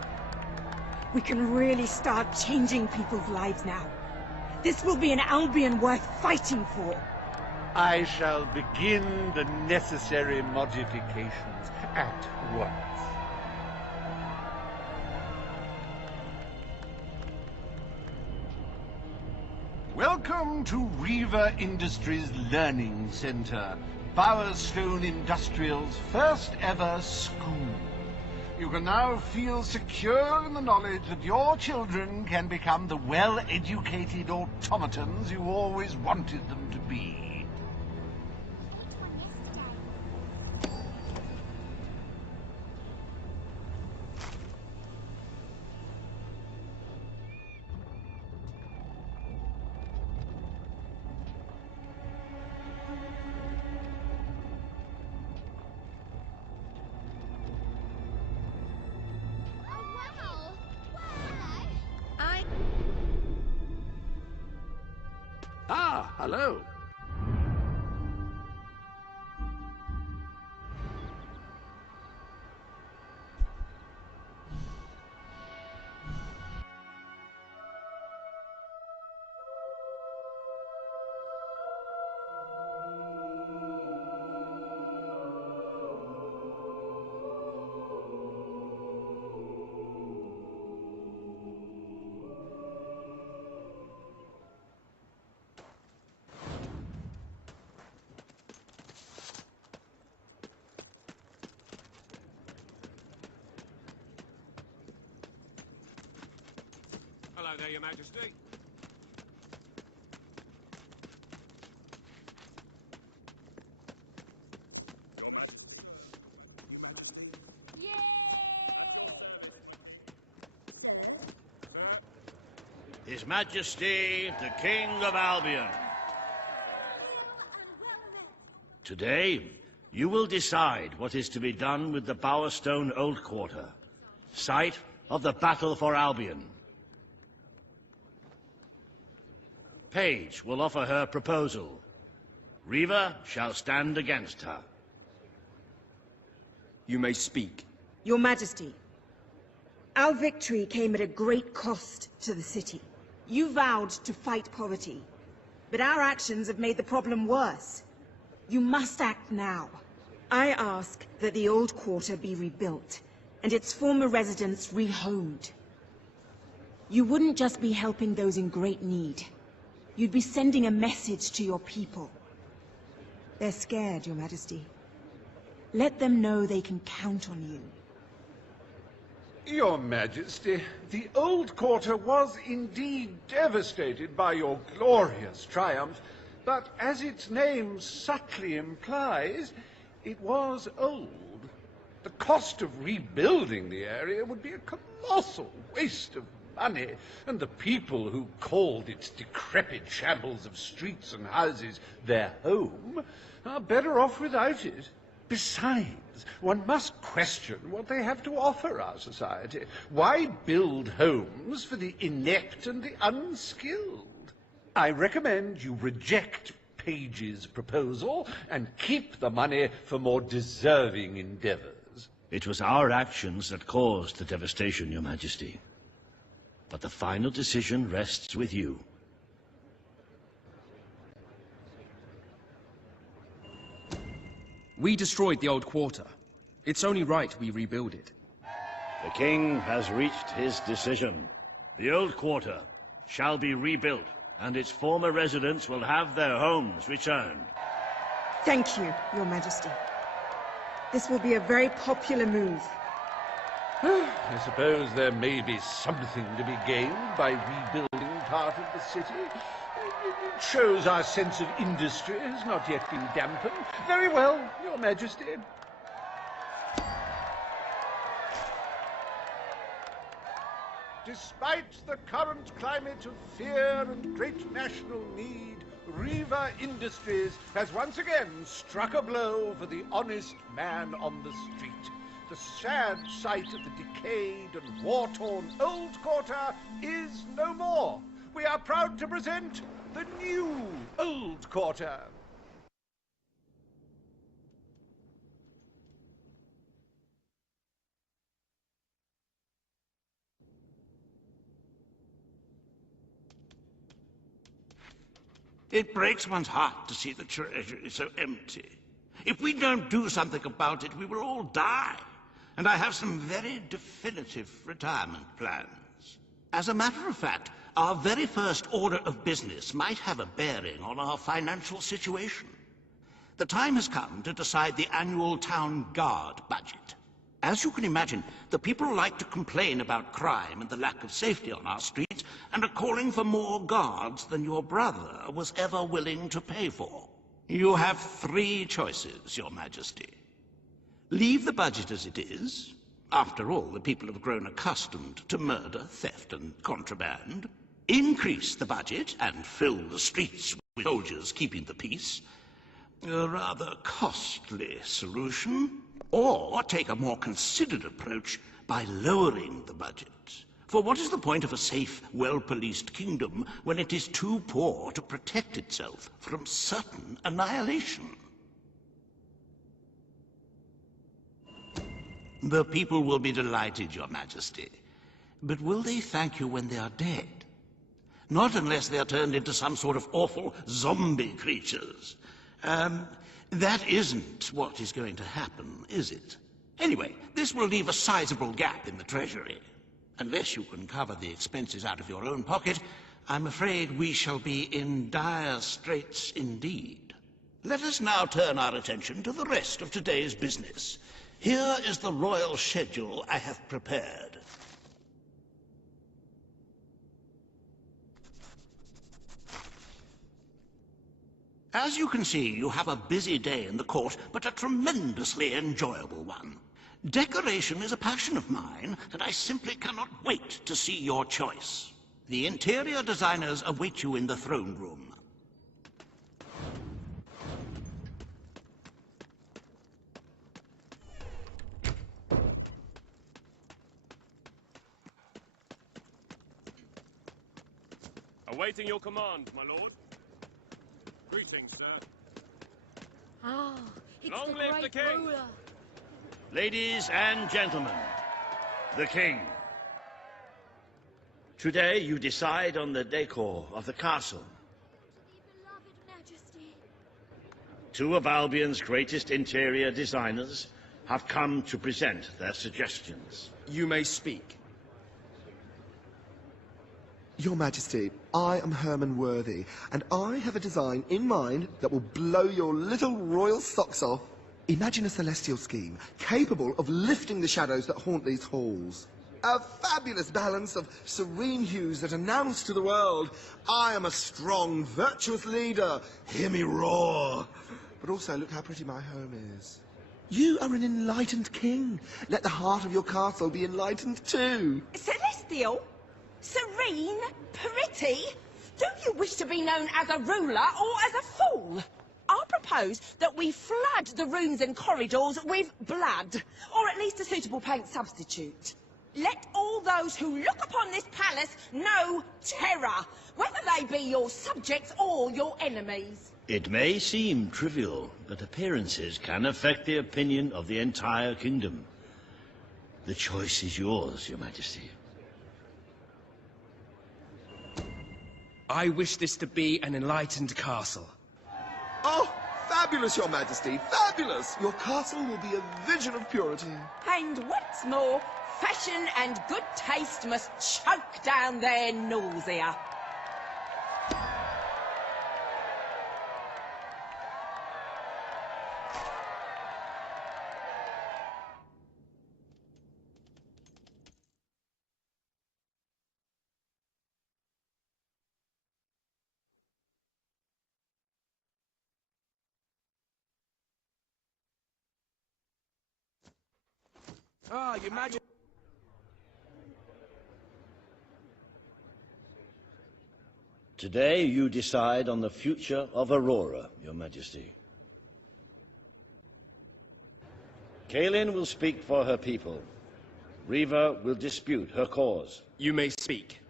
We can really start changing people's lives now. This will be an Albion worth fighting for. I shall begin the necessary modifications at once. Welcome to Reaver Industries Learning Center, Bowerstone Industrial's first ever school. You can now feel secure in the knowledge that your children can become the well-educated automatons you always wanted them to be. Ah, hello. Hello there, Your Majesty. Your Majesty. His Majesty, the King of Albion. Today, you will decide what is to be done with the Bowerstone Old Quarter, site of the Battle for Albion. Paige will offer her proposal. Reaver shall stand against her. You may speak. Your Majesty, our victory came at a great cost to the city. You vowed to fight poverty, but our actions have made the problem worse. You must act now. I ask that the old quarter be rebuilt, and its former residents rehomed. You wouldn't just be helping those in great need. You'd be sending a message to your people. They're scared, Your Majesty. Let them know they can count on you. Your Majesty, the old quarter was indeed devastated by your glorious triumph, but as its name subtly implies, it was old. The cost of rebuilding the area would be a colossal waste of money, and the people who called its decrepit shambles of streets and houses their home are better off without it. Besides, one must question what they have to offer our society. Why build homes for the inept and the unskilled? I recommend you reject Paige's proposal and keep the money for more deserving endeavors. It was our actions that caused the devastation, Your Majesty. But the final decision rests with you. We destroyed the old quarter. It's only right we rebuild it. The king has reached his decision. The old quarter shall be rebuilt, and its former residents will have their homes returned. Thank you, Your Majesty. This will be a very popular move. I suppose there may be something to be gained by rebuilding part of the city. It shows our sense of industry has not yet been dampened. Very well, Your Majesty. Despite the current climate of fear and great national need, Riva Industries has once again struck a blow for the honest man on the street. The sad sight of the decayed and war-torn old quarter is no more. We are proud to present the new old quarter. It breaks one's heart to see the treasury so empty. If we don't do something about it, we will all die. And I have some very definitive retirement plans. As a matter of fact, our very first order of business might have a bearing on our financial situation. The time has come to decide the annual town guard budget. As you can imagine, the people like to complain about crime and the lack of safety on our streets, and are calling for more guards than your brother was ever willing to pay for. You have 3 choices, Your Majesty. Leave the budget as it is. After all, the people have grown accustomed to murder, theft, and contraband. Increase the budget and fill the streets with soldiers keeping the peace. A rather costly solution. Or take a more considered approach by lowering the budget. For what is the point of a safe, well-policed kingdom when it is too poor to protect itself from certain annihilation? The people will be delighted, Your Majesty. But will they thank you when they are dead? Not unless they are turned into some sort of awful zombie creatures. That isn't what is going to happen, is it? Anyway, this will leave a sizable gap in the treasury. Unless you can cover the expenses out of your own pocket, I'm afraid we shall be in dire straits indeed. Let us now turn our attention to the rest of today's business. Here is the royal schedule I have prepared. As you can see, you have a busy day in the court, but a tremendously enjoyable one. Decoration is a passion of mine, and I simply cannot wait to see your choice. The interior designers await you in the throne room. Awaiting your command, my lord. Greetings, sir. Ah, it's Long the live great the king! ruler. Ladies and gentlemen, the king. Today you decide on the decor of the castle. Majesty. 2 of Albion's greatest interior designers have come to present their suggestions. You may speak. Your Majesty, I am Herman Worthy, and I have a design in mind that will blow your little royal socks off. Imagine a celestial scheme capable of lifting the shadows that haunt these halls. A fabulous balance of serene hues that announce to the world, I am a strong, virtuous leader. Hear me roar. But also, look how pretty my home is. You are an enlightened king. Let the heart of your castle be enlightened too. Celestial? Serene? Pretty? Do you wish to be known as a ruler or as a fool? I propose that we flood the rooms and corridors with blood, or at least a suitable paint substitute. Let all those who look upon this palace know terror, whether they be your subjects or your enemies. It may seem trivial, but appearances can affect the opinion of the entire kingdom. The choice is yours, Your Majesty. I wish this to be an enlightened castle. Oh, fabulous, Your Majesty, fabulous! Your castle will be a vision of purity. And what's more, fashion and good taste must choke down their nausea. Ah, you imagine... Today you decide on the future of Aurora, Your Majesty. Kaelin will speak for her people. Riva will dispute her cause. You may speak.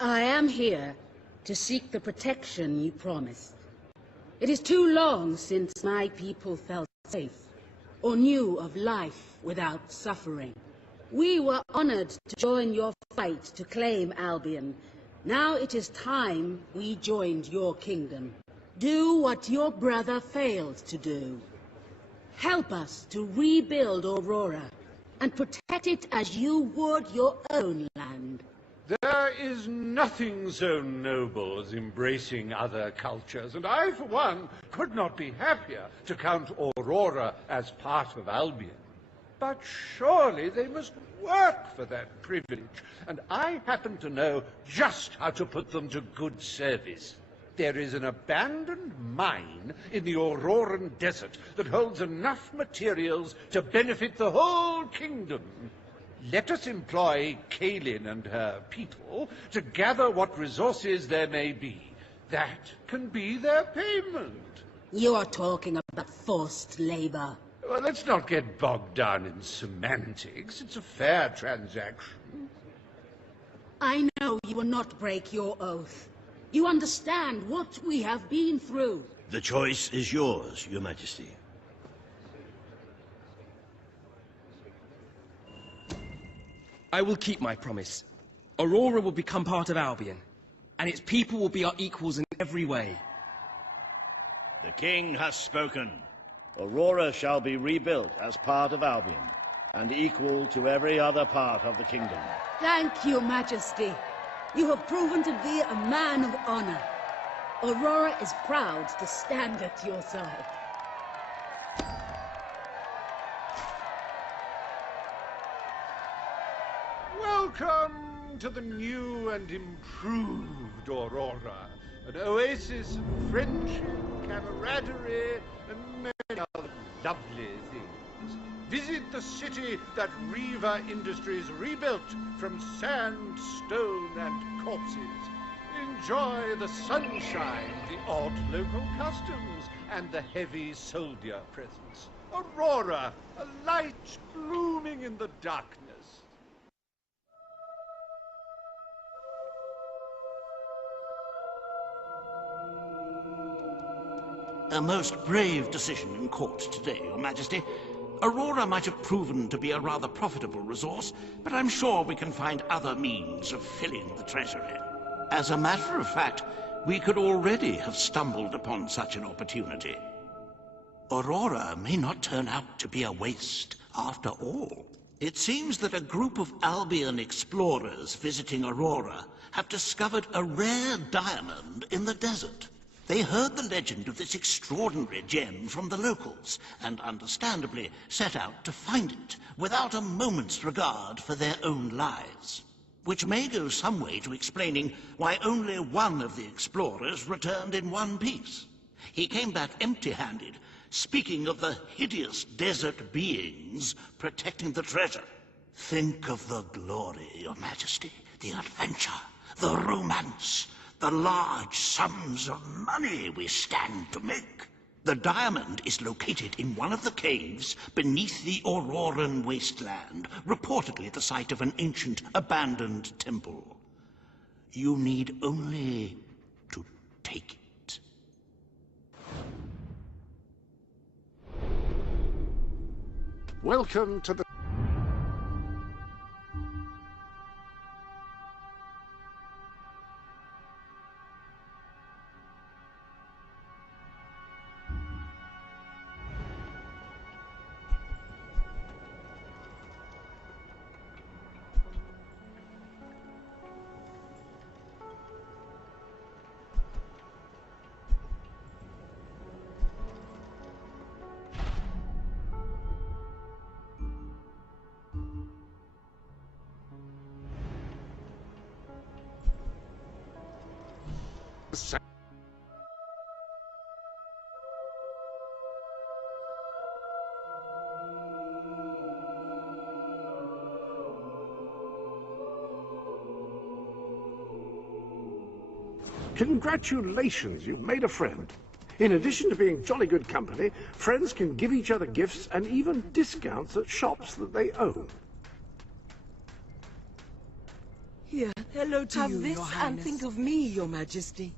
I am here to seek the protection you promised. It is too long since my people felt safe, or knew of life without suffering. We were honored to join your fight to claim Albion. Now it is time we joined your kingdom. Do what your brother failed to do. Help us to rebuild Aurora, and protect it as you would your own land. There is nothing so noble as embracing other cultures, and I, for one, could not be happier to count Aurora as part of Albion. But surely they must work for that privilege, and I happen to know just how to put them to good service. There is an abandoned mine in the Auroran desert that holds enough materials to benefit the whole kingdom. Let us employ Kaelin and her people to gather what resources there may be. That can be their payment. You are talking about forced labor. Well, let's not get bogged down in semantics. It's a fair transaction. I know you will not break your oath. You understand what we have been through. The choice is yours, Your Majesty. I will keep my promise. Aurora will become part of Albion, and its people will be our equals in every way. The king has spoken. Aurora shall be rebuilt as part of Albion, and equal to every other part of the kingdom. Thank you, Majesty. You have proven to be a man of honor. Aurora is proud to stand at your side. Welcome to the new and improved Aurora, an oasis of friendship, camaraderie, and many other lovely things. Visit the city that Riva Industries rebuilt from sand, stone, and corpses. Enjoy the sunshine, the odd local customs, and the heavy soldier presence. Aurora, a light blooming in the darkness. A most brave decision in court today, Your Majesty. Aurora might have proven to be a rather profitable resource, but I'm sure we can find other means of filling the treasury. As a matter of fact, we could already have stumbled upon such an opportunity. Aurora may not turn out to be a waste after all. It seems that a group of Albion explorers visiting Aurora have discovered a rare diamond in the desert. They heard the legend of this extraordinary gem from the locals, and understandably set out to find it, without a moment's regard for their own lives. Which may go some way to explaining why only one of the explorers returned in one piece. He came back empty-handed, speaking of the hideous desert beings protecting the treasure. Think of the glory, Your Majesty, the adventure, the romance, the large sums of money we stand to make. The diamond is located in one of the caves beneath the Auroran wasteland, reportedly the site of an ancient, abandoned temple. You need only to take it. Welcome to the... Congratulations, you've made a friend. In addition to being jolly good company, friends can give each other gifts and even discounts at shops that they own. Here, hello to Have you, this Your and Highness. think of me, Your Majesty.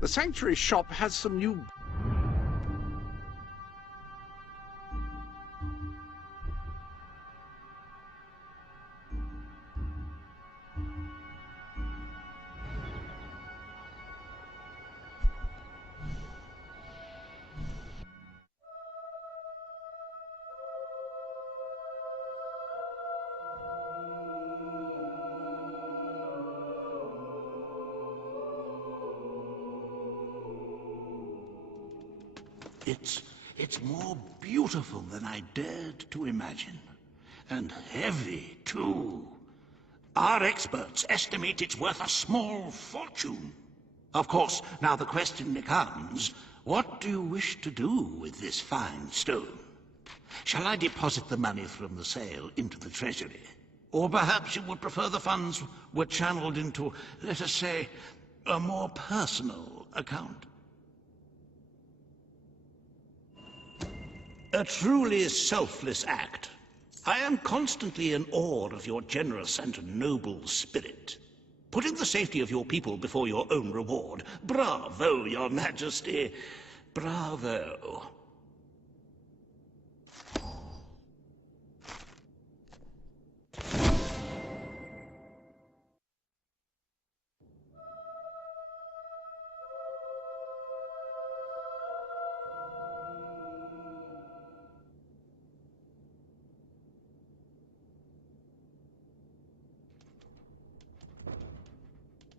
The sanctuary shop has some new... It's more beautiful than I dared to imagine. And heavy, too. Our experts estimate it's worth a small fortune. Of course, now the question becomes, what do you wish to do with this fine stone? Shall I deposit the money from the sale into the treasury? Or perhaps you would prefer the funds were channeled into, let us say, a more personal account? A truly selfless act. I am constantly in awe of your generous and noble spirit. Putting the safety of your people before your own reward. Bravo, Your Majesty. Bravo.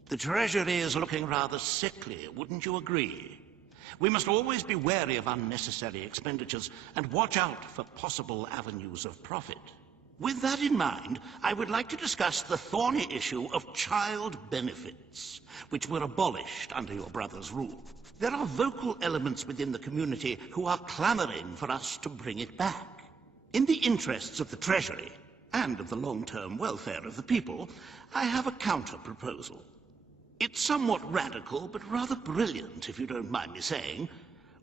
The treasury is looking rather sickly, wouldn't you agree? We must always be wary of unnecessary expenditures and watch out for possible avenues of profit. With that in mind, I would like to discuss the thorny issue of child benefits, which were abolished under your brother's rule. There are vocal elements within the community who are clamoring for us to bring it back. In the interests of the treasury, and of the long-term welfare of the people, I have a counter-proposal. It's somewhat radical, but rather brilliant, if you don't mind me saying.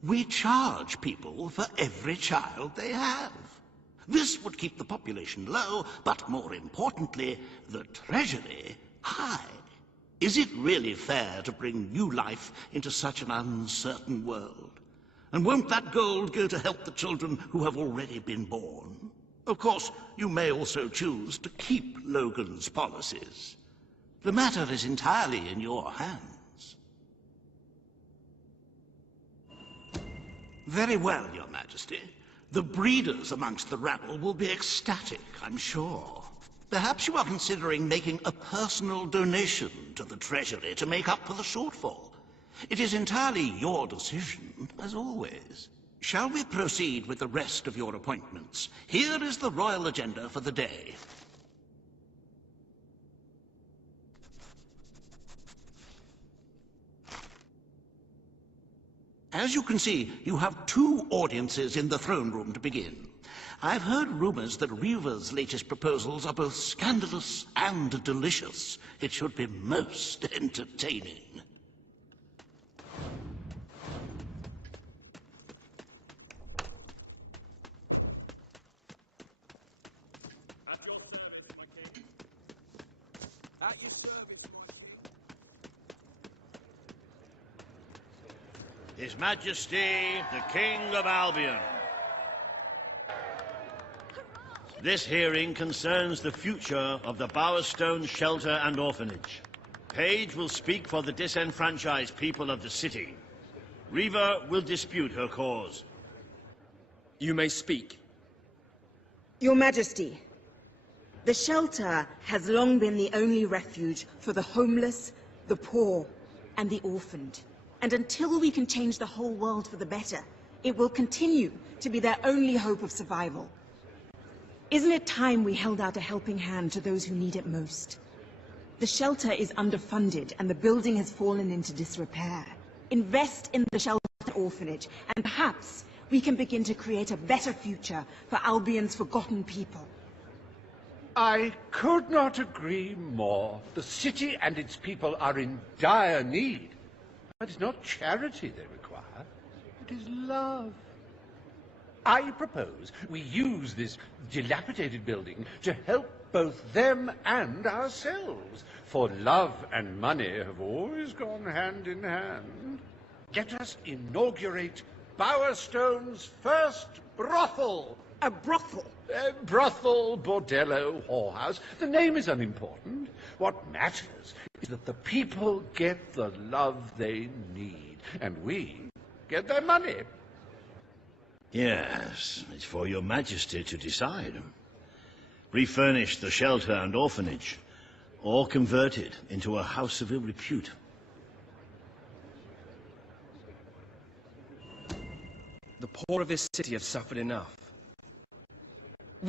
We charge people for every child they have. This would keep the population low, but more importantly, the treasury high. Is it really fair to bring new life into such an uncertain world? And won't that gold go to help the children who have already been born? Of course, you may also choose to keep Logan's policies. The matter is entirely in your hands. Very well, Your Majesty. The breeders amongst the rabble will be ecstatic, I'm sure. Perhaps you are considering making a personal donation to the treasury to make up for the shortfall. It is entirely your decision, as always. Shall we proceed with the rest of your appointments? Here is the royal agenda for the day. As you can see, you have 2 audiences in the throne room to begin. I've heard rumors that Reaver's latest proposals are both scandalous and delicious. It should be most entertaining. At your service, my king. At your service, my king. His Majesty, the King of Albion. This hearing concerns the future of the Bowerstone Shelter and Orphanage. Paige will speak for the disenfranchised people of the city. Reaver will dispute her cause. You may speak. Your Majesty, the shelter has long been the only refuge for the homeless, the poor, and the orphaned. And until we can change the whole world for the better, it will continue to be their only hope of survival. Isn't it time we held out a helping hand to those who need it most? The shelter is underfunded and the building has fallen into disrepair. Invest in the shelter and orphanage, and perhaps we can begin to create a better future for Albion's forgotten people. I could not agree more. The city and its people are in dire need. But it's not charity they require, it is love. I propose we use this dilapidated building to help both them and ourselves, for love and money have always gone hand in hand. let us inaugurate Bowerstone's first brothel. A brothel? Brothel, bordello, whorehouse. The name is unimportant. What matters is that the people get the love they need, and we get their money. Yes, it's for your majesty to decide. Refurnish the shelter and orphanage, or convert it into a house of ill repute. The poor of this city have suffered enough.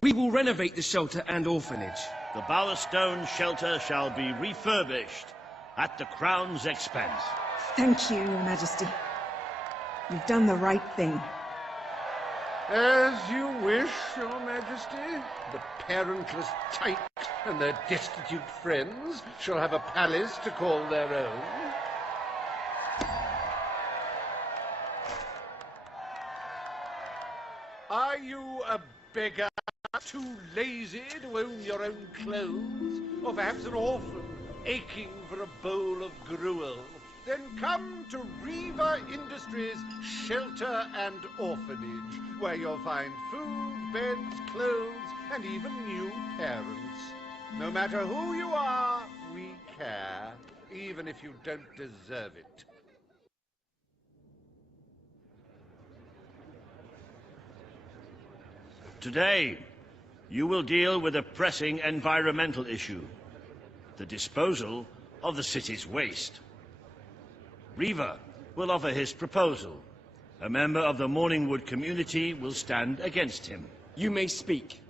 We will renovate the shelter and orphanage. The Bowerstone shelter shall be refurbished at the Crown's expense. Thank you, Your Majesty. You've done the right thing. As you wish, Your Majesty. The parentless tykes and their destitute friends shall have a palace to call their own. Are you a beggar, too lazy to own your own clothes? Or perhaps an orphan, aching for a bowl of gruel? Then come to Riva Industries Shelter and Orphanage, where you'll find food, beds, clothes, and even new parents. No matter who you are, we care, even if you don't deserve it. Today, you will deal with a pressing environmental issue, the disposal of the city's waste. Riva will offer his proposal. A member of the Morningwood community will stand against him. You may speak.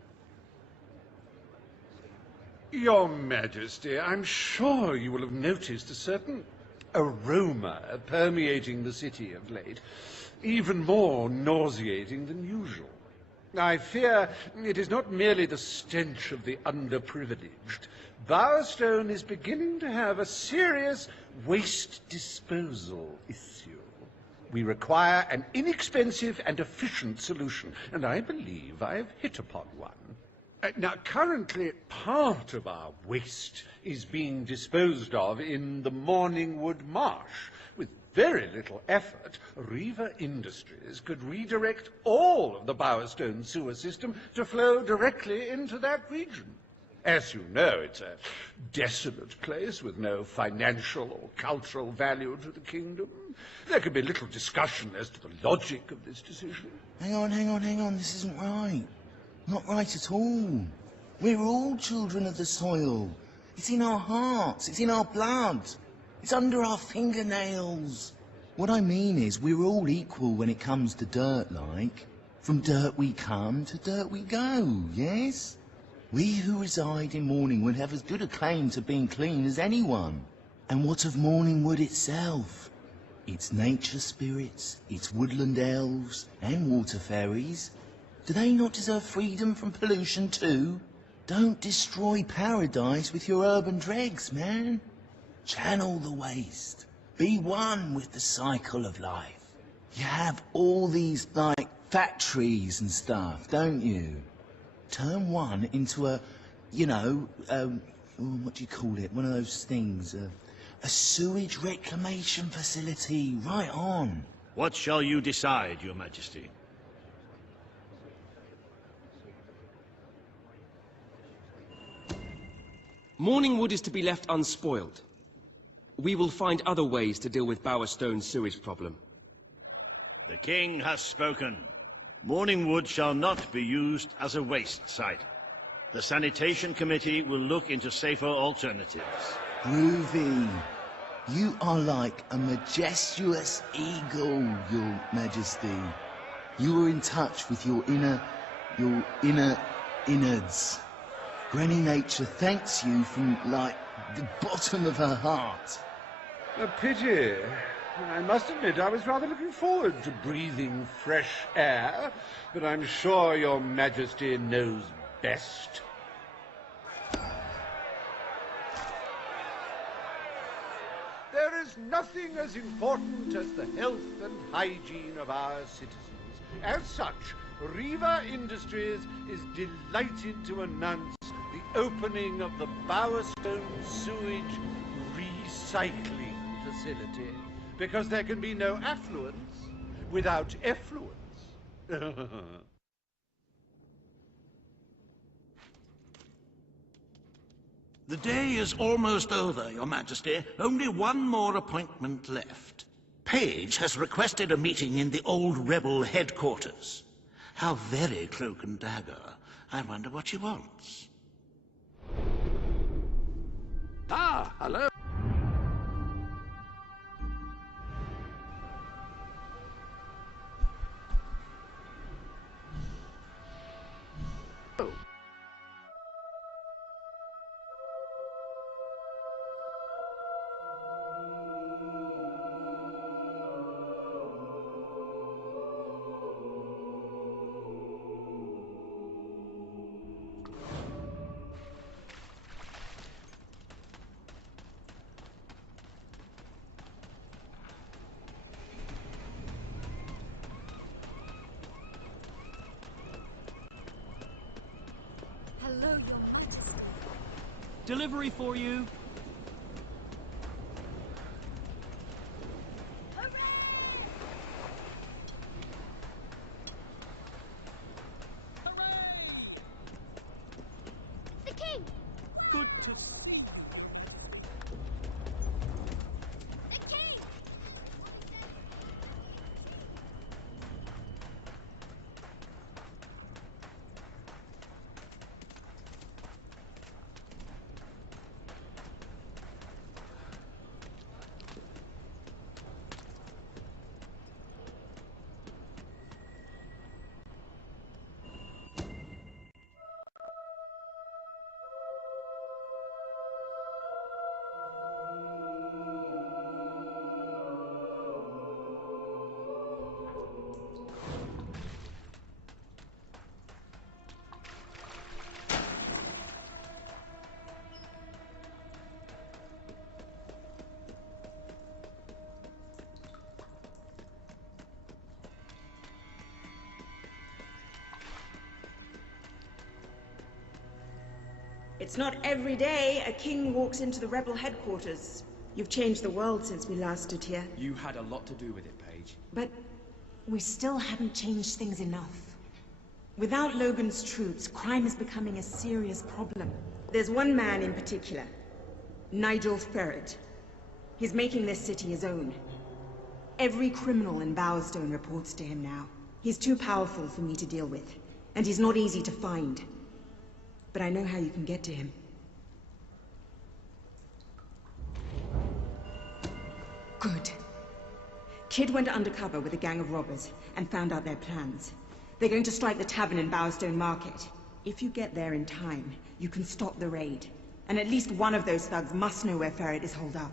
Your Majesty, I'm sure you will have noticed a certain aroma permeating the city of late, even more nauseating than usual. I fear it is not merely the stench of the underprivileged. Bowerstone is beginning to have a serious waste disposal issue. We require an inexpensive and efficient solution, and I believe I've hit upon one. Now, currently, part of our waste is being disposed of in the Morningwood Marsh. With very little effort, Riva Industries could redirect all of the Bowerstone sewer system to flow directly into that region. As you know, it's a desolate place with no financial or cultural value to the kingdom. There could be little discussion as to the logic of this decision. Hang on. This isn't right. Not right at all. We're all children of the soil. It's in our hearts. It's in our blood. It's under our fingernails. What I mean is, we're all equal when it comes to dirt, like. From dirt we come to dirt we go, yes? We who reside in Morningwood have as good a claim to being clean as anyone. And what of Morningwood itself? Its nature spirits, its woodland elves, and water fairies. Do they not deserve freedom from pollution too? Don't destroy paradise with your urban dregs, man. Channel the waste. Be one with the cycle of life. You have all these, like, factories and stuff, don't you? Turn one into a, you know, what do you call it? One of those things, a sewage reclamation facility. Right on. What shall you decide, Your Majesty? Morningwood is to be left unspoiled. We will find other ways to deal with Bowerstone's sewage problem. The king has spoken. Morningwood shall not be used as a waste site. The sanitation committee will look into safer alternatives. Groovy. You are like a majestuous eagle, Your Majesty. You are in touch with your inner innards. Granny Nature thanks you from, like, the bottom of her heart. A pity. I must admit I was rather looking forward to breathing fresh air, but I'm sure Your Majesty knows best. There is nothing as important as the health and hygiene of our citizens. As such, Riva Industries is delighted to announce the opening of the Bowerstone Sewage Recycling Facility. because there can be no affluence without effluence. The day is almost over, Your Majesty. Only one more appointment left. Page has requested a meeting in the old rebel headquarters. How very cloak and dagger. I wonder what she wants. Ah, hello. Hello, Your Majesty. Delivery for you. The king! Good to see you. The king! It's not every day a king walks into the rebel headquarters. You've changed the world since we last stood here. You had a lot to do with it, Paige. But we still haven't changed things enough. Without Logan's troops, crime is becoming a serious problem. There's one man in particular, Nigel Ferret. He's making this city his own. Every criminal in Bowerstone reports to him now. He's too powerful for me to deal with, and he's not easy to find. But I know how you can get to him. Good. Kid went undercover with a gang of robbers and found out their plans. They're going to strike the tavern in Bowerstone Market. If you get there in time, you can stop the raid. And at least one of those thugs must know where Ferret is holed up.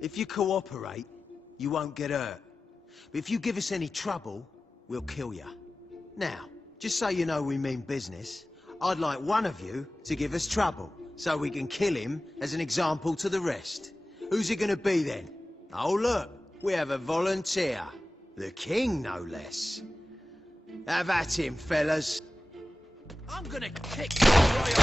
If you cooperate, you won't get hurt. But if you give us any trouble, we'll kill you. Now, just so you know we mean business, I'd like one of you to give us trouble, so we can kill him as an example to the rest. Who's it gonna be then? Oh look, we have a volunteer. The king, no less. Have at him, fellas. I'm gonna kick your royal...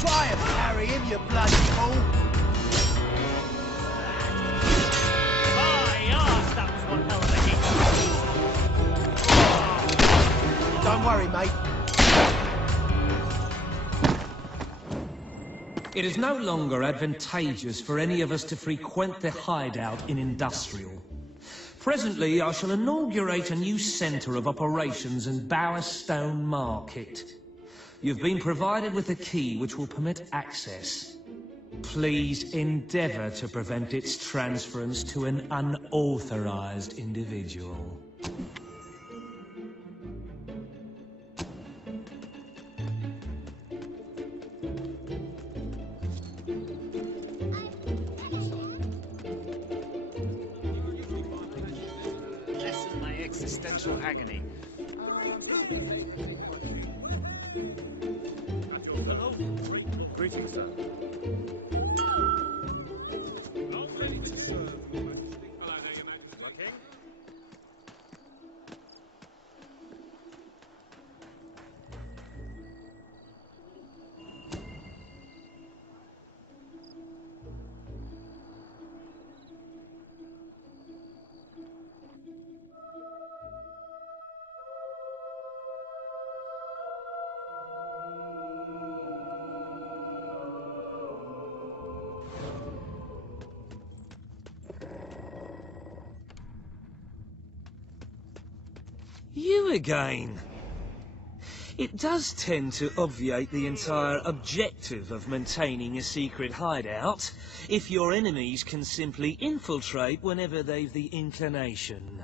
Try and carry him, you bloody fool! My arse, that was one hell of a hit. Don't worry, mate. It is no longer advantageous for any of us to frequent the hideout in Industrial. Presently, I shall inaugurate a new centre of operations in Bowerstone Market. You've been provided with a key which will permit access. Please endeavour to prevent its transference to an unauthorized individual. Lessen my existential agony. Hello. Greetings, sir. Ready to serve, Your Majesty. Hello there, Your Majesty. My king. You again. It does tend to obviate the entire objective of maintaining a secret hideout, if your enemies can simply infiltrate whenever they've the inclination.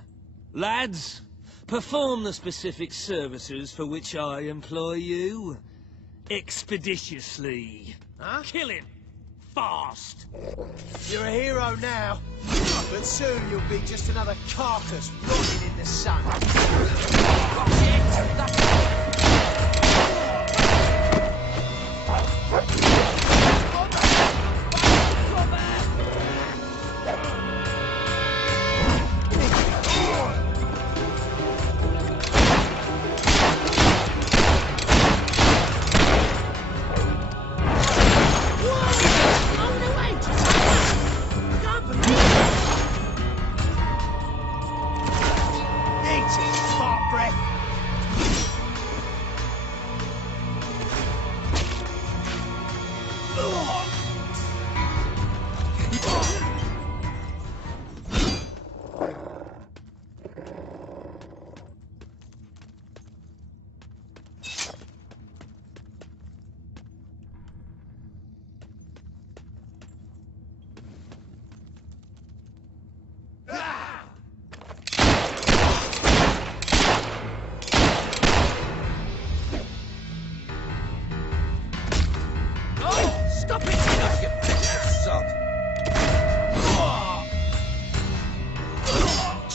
Lads, perform the specific services for which I employ you. Expeditiously. Huh? Kill him. Fast. You're a hero now, but soon you'll be just another carcass rotting in the sun.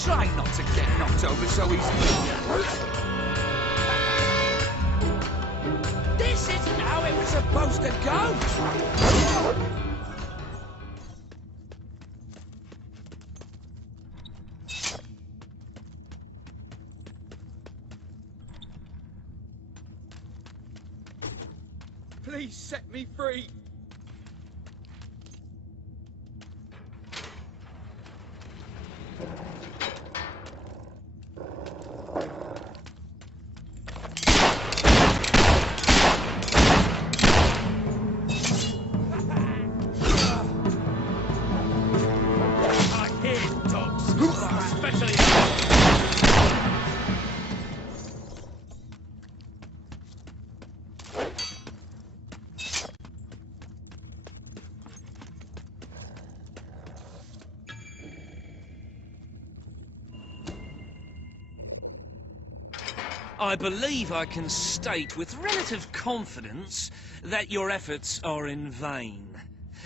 Try not to get knocked over so easily. This isn't how it was supposed to go! Please set me free! I believe I can state with relative confidence that your efforts are in vain.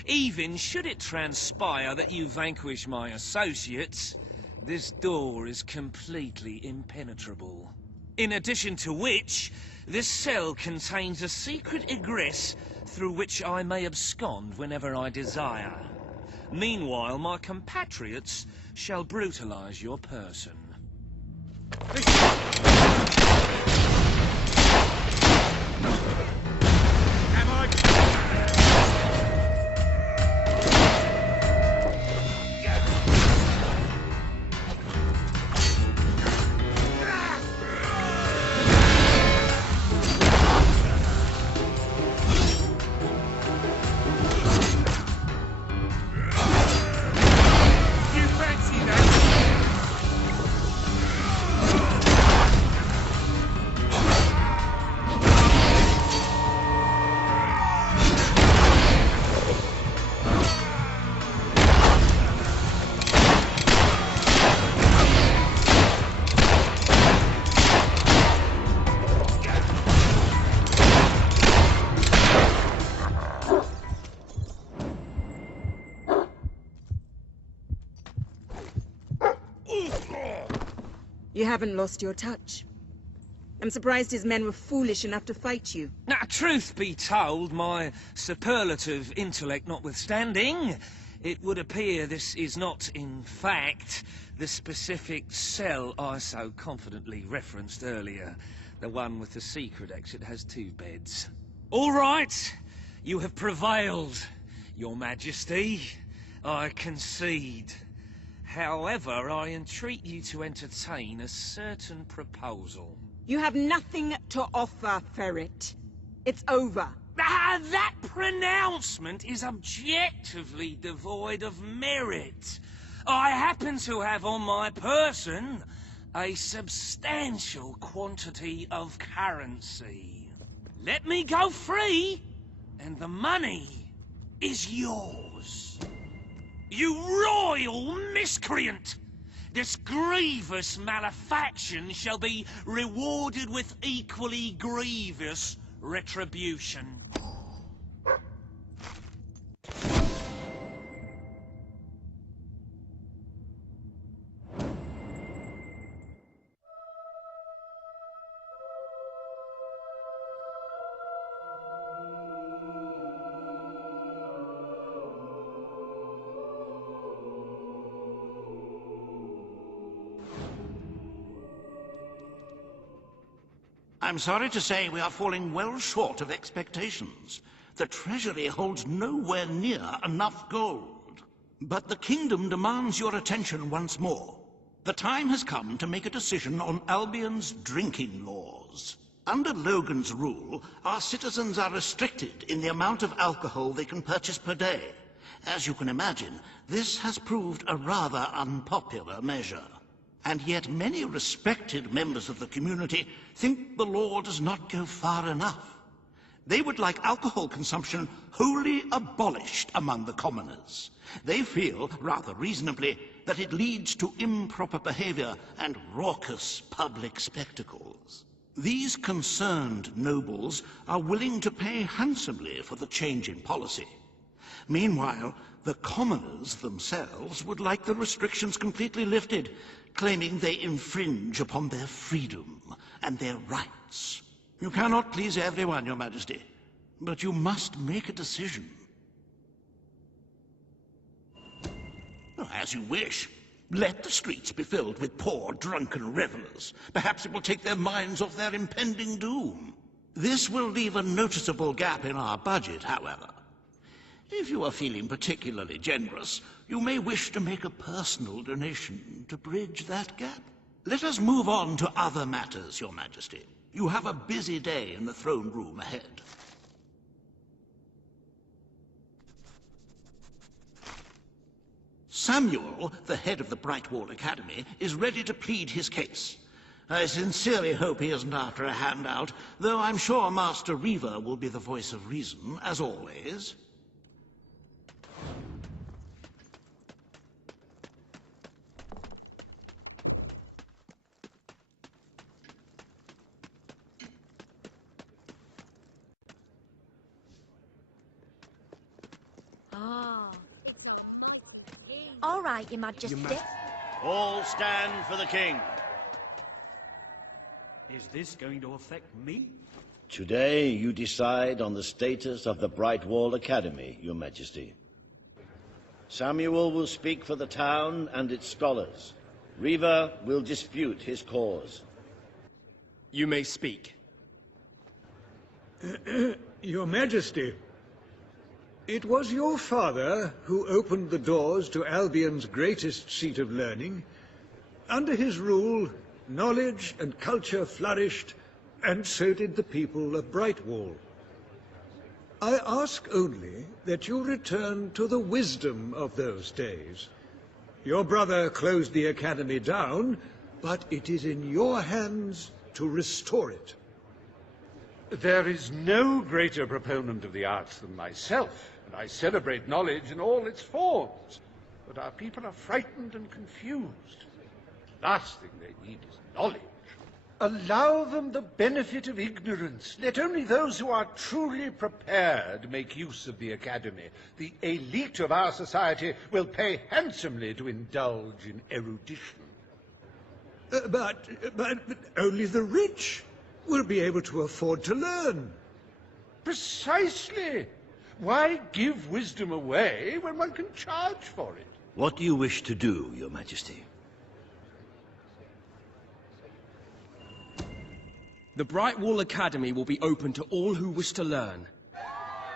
Even should it transpire that you vanquish my associates, this door is completely impenetrable. In addition to which, this cell contains a secret egress through which I may abscond whenever I desire. Meanwhile, my compatriots shall brutalize your person. You haven't lost your touch. I'm surprised his men were foolish enough to fight you. Now, truth be told, my superlative intellect notwithstanding, it would appear this is not, in fact, the specific cell I so confidently referenced earlier. The one with the secret exit has 2 beds. All right, you have prevailed, Your Majesty. I concede. However, I entreat you to entertain a certain proposal. You have nothing to offer, Ferret. It's over. Ah, that pronouncement is objectively devoid of merit. I happen to have on my person a substantial quantity of currency. Let me go free, and the money is yours. You royal miscreant! This grievous malefaction shall be rewarded with equally grievous retribution. I'm sorry to say we are falling well short of expectations. The treasury holds nowhere near enough gold. But the kingdom demands your attention once more. The time has come to make a decision on Albion's drinking laws. Under Logan's rule, our citizens are restricted in the amount of alcohol they can purchase per day. As you can imagine, this has proved a rather unpopular measure. And yet many respected members of the community think the law does not go far enough. They would like alcohol consumption wholly abolished among the commoners. They feel, rather reasonably, that it leads to improper behavior and raucous public spectacles. These concerned nobles are willing to pay handsomely for the change in policy. Meanwhile, the commoners themselves would like the restrictions completely lifted, claiming they infringe upon their freedom and their rights. You cannot please everyone, Your Majesty, but you must make a decision. As you wish. Let the streets be filled with poor, drunken revelers. Perhaps it will take their minds off their impending doom. This will leave a noticeable gap in our budget, however. If you are feeling particularly generous, you may wish to make a personal donation to bridge that gap. Let us move on to other matters, Your Majesty. You have a busy day in the throne room ahead. Samuel, the head of the Brightwall Academy, is ready to plead his case. I sincerely hope he isn't after a handout, though I'm sure Master Reaver will be the voice of reason, as always. All right, Your Majesty. All stand for the king. Is this going to affect me? Today you decide on the status of the Brightwall Academy, Your Majesty. Samuel will speak for the town and its scholars. Reaver will dispute his cause. You may speak. Your Majesty, it was your father who opened the doors to Albion's greatest seat of learning. Under his rule, knowledge and culture flourished, and so did the people of Brightwall. I ask only that you return to the wisdom of those days. Your brother closed the academy down, but it is in your hands to restore it. There is no greater proponent of the arts than myself, and I celebrate knowledge in all its forms. But our people are frightened and confused. The last thing they need is knowledge. Allow them the benefit of ignorance. Let only those who are truly prepared make use of the academy. The elite of our society will pay handsomely to indulge in erudition. But only the rich will be able to afford to learn. Precisely. Why give wisdom away when one can charge for it? What do you wish to do, Your Majesty? The Bright Wall Academy will be open to all who wish to learn.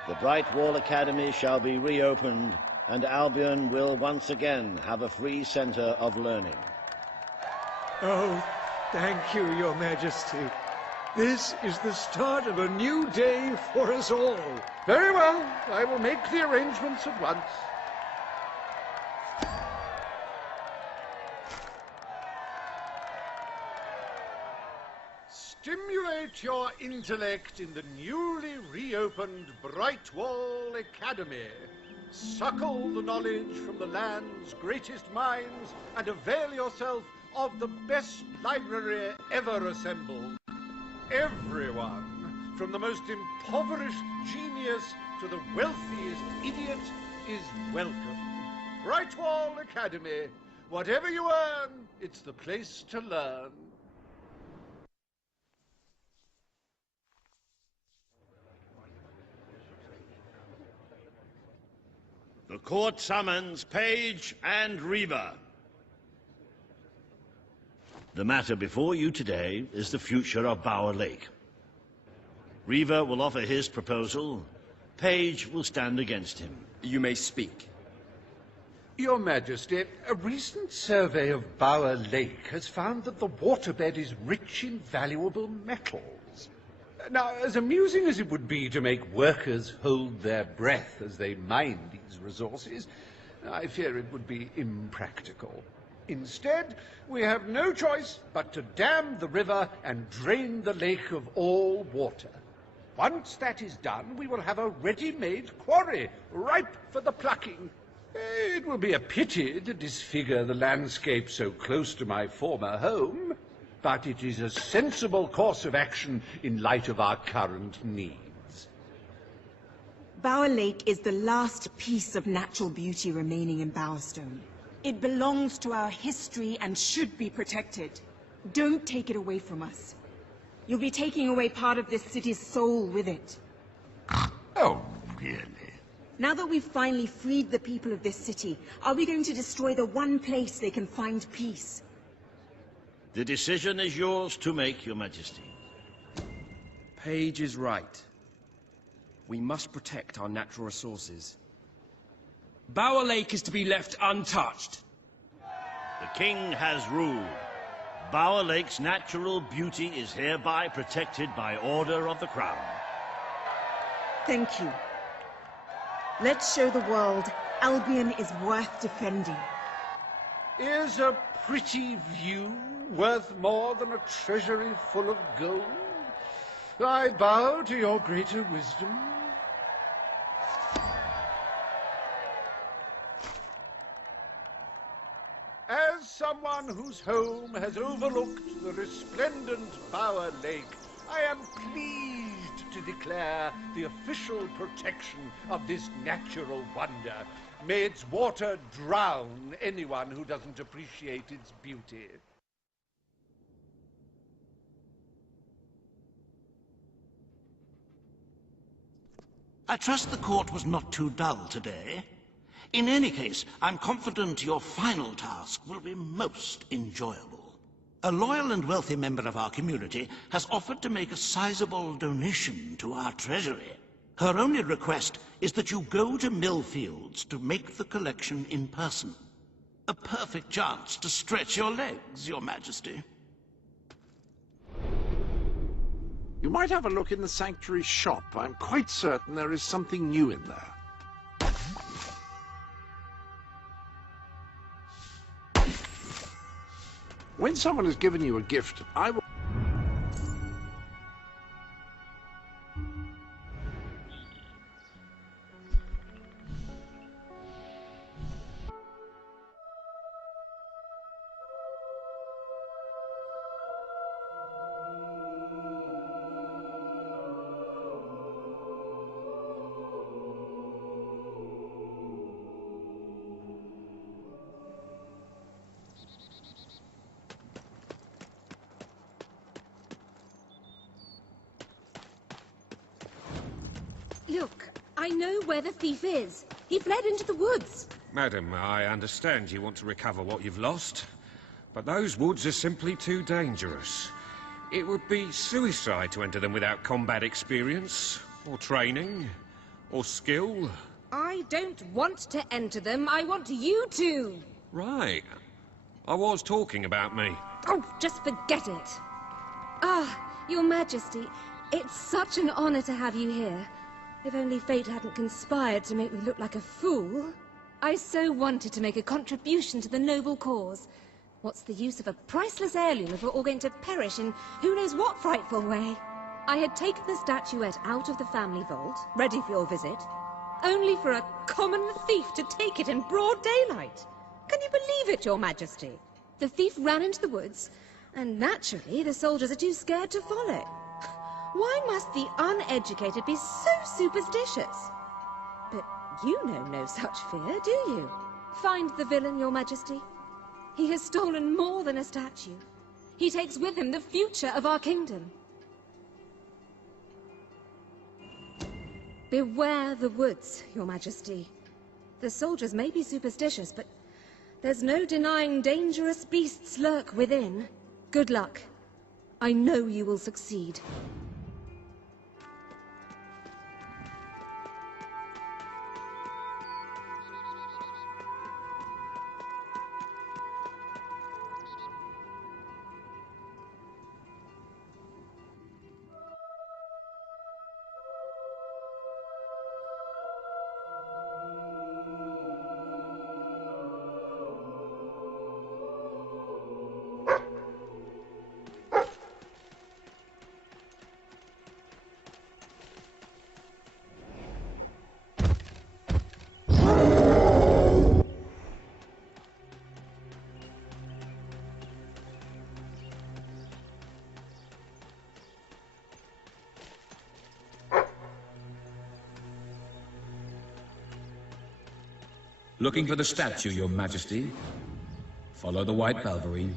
The Bright Wall Academy shall be reopened, and Albion will once again have a free center of learning. Oh, thank you, Your Majesty. This is the start of a new day for us all. Very well. I will make the arrangements at once. Stimulate your intellect in the newly reopened Brightwall Academy. Suckle the knowledge from the land's greatest minds and avail yourself of the best library ever assembled. Everyone, from the most impoverished genius to the wealthiest idiot, is welcome. Brightwall Academy. Whatever you earn, it's the place to learn. The court summons Page and Reaver. The matter before you today is the future of Bower Lake. Reaver will offer his proposal. Page will stand against him. You may speak. Your Majesty, a recent survey of Bower Lake has found that the waterbed is rich in valuable metals. Now, as amusing as it would be to make workers hold their breath as they mine these resources, I fear it would be impractical. Instead, we have no choice but to dam the river and drain the lake of all water. Once that is done, we will have a ready-made quarry, ripe for the plucking. It will be a pity to disfigure the landscape so close to my former home, but it is a sensible course of action in light of our current needs. Bower Lake is the last piece of natural beauty remaining in Bowerstone. It belongs to our history and should be protected. Don't take it away from us. You'll be taking away part of this city's soul with it. Oh, really? Now that we've finally freed the people of this city, are we going to destroy the one place they can find peace? The decision is yours to make, Your Majesty. Page is right. We must protect our natural resources. Bower Lake is to be left untouched. The King has ruled. Bower Lake's natural beauty is hereby protected by order of the Crown. Thank you. Let's show the world Albion is worth defending. Is a pretty view worth more than a treasury full of gold? I bow to your greater wisdom. As someone whose home has overlooked the resplendent Bower Lake, I am pleased to declare the official protection of this natural wonder. May its water drown anyone who doesn't appreciate its beauty. I trust the court was not too dull today. In any case, I'm confident your final task will be most enjoyable. A loyal and wealthy member of our community has offered to make a sizable donation to our treasury. Her only request is that you go to Millfields to make the collection in person. A perfect chance to stretch your legs, Your Majesty. You might have a look in the Sanctuary shop. I'm quite certain there is something new in there. When someone has given you a gift, I will... Look, I know where the thief is. He fled into the woods. Madam, I understand you want to recover what you've lost, but those woods are simply too dangerous. It would be suicide to enter them without combat experience, or training, or skill. I don't want to enter them. I want you to. Right. I was talking about me. Oh, just forget it. Ah, Your Majesty, it's such an honor to have you here. If only fate hadn't conspired to make me look like a fool. I so wanted to make a contribution to the noble cause. What's the use of a priceless heirloom if we're all going to perish in who knows what frightful way? I had taken the statuette out of the family vault, ready for your visit, only for a common thief to take it in broad daylight. Can you believe it, Your Majesty? The thief ran into the woods, and naturally the soldiers are too scared to follow. Why must the uneducated be so superstitious? But you know no such fear, do you? Find the villain, Your Majesty. He has stolen more than a statue. He takes with him the future of our kingdom. Beware the woods, Your Majesty. The soldiers may be superstitious, but there's no denying dangerous beasts lurk within. Good luck. I know you will succeed. Looking for the statue, Your Majesty. Follow the white Balverine.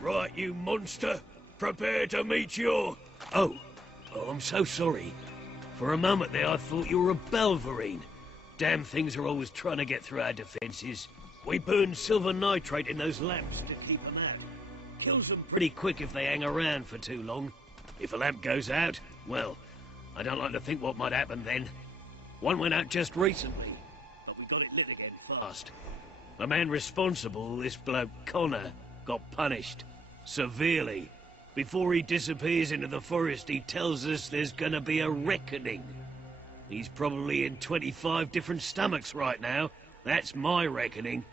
Right, you monster. Prepare to meet your... Oh, I'm so sorry. For a moment there I thought you were a Balverine. Damn things are always trying to get through our defenses. We burn silver nitrate in those lamps to keep them out. Kills them pretty quick if they hang around for too long. If a lamp goes out, well, I don't like to think what might happen then. One went out just recently, but we got it lit again fast. The man responsible, this bloke Connor, got punished. Severely. Before he disappears into the forest, he tells us there's gonna be a reckoning. He's probably in 25 different stomachs right now. That's my reckoning.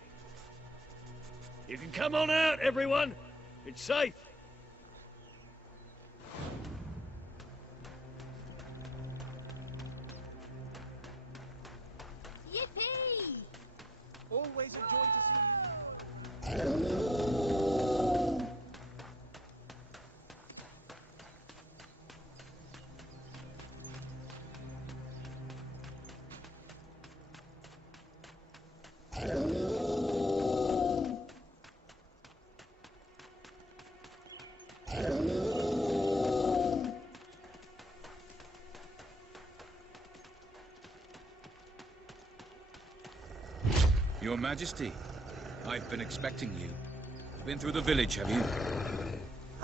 You can come on out, everyone. It's safe. Yippee! Always a joy to see. Your Majesty, I've been expecting you. Been through the village, have you?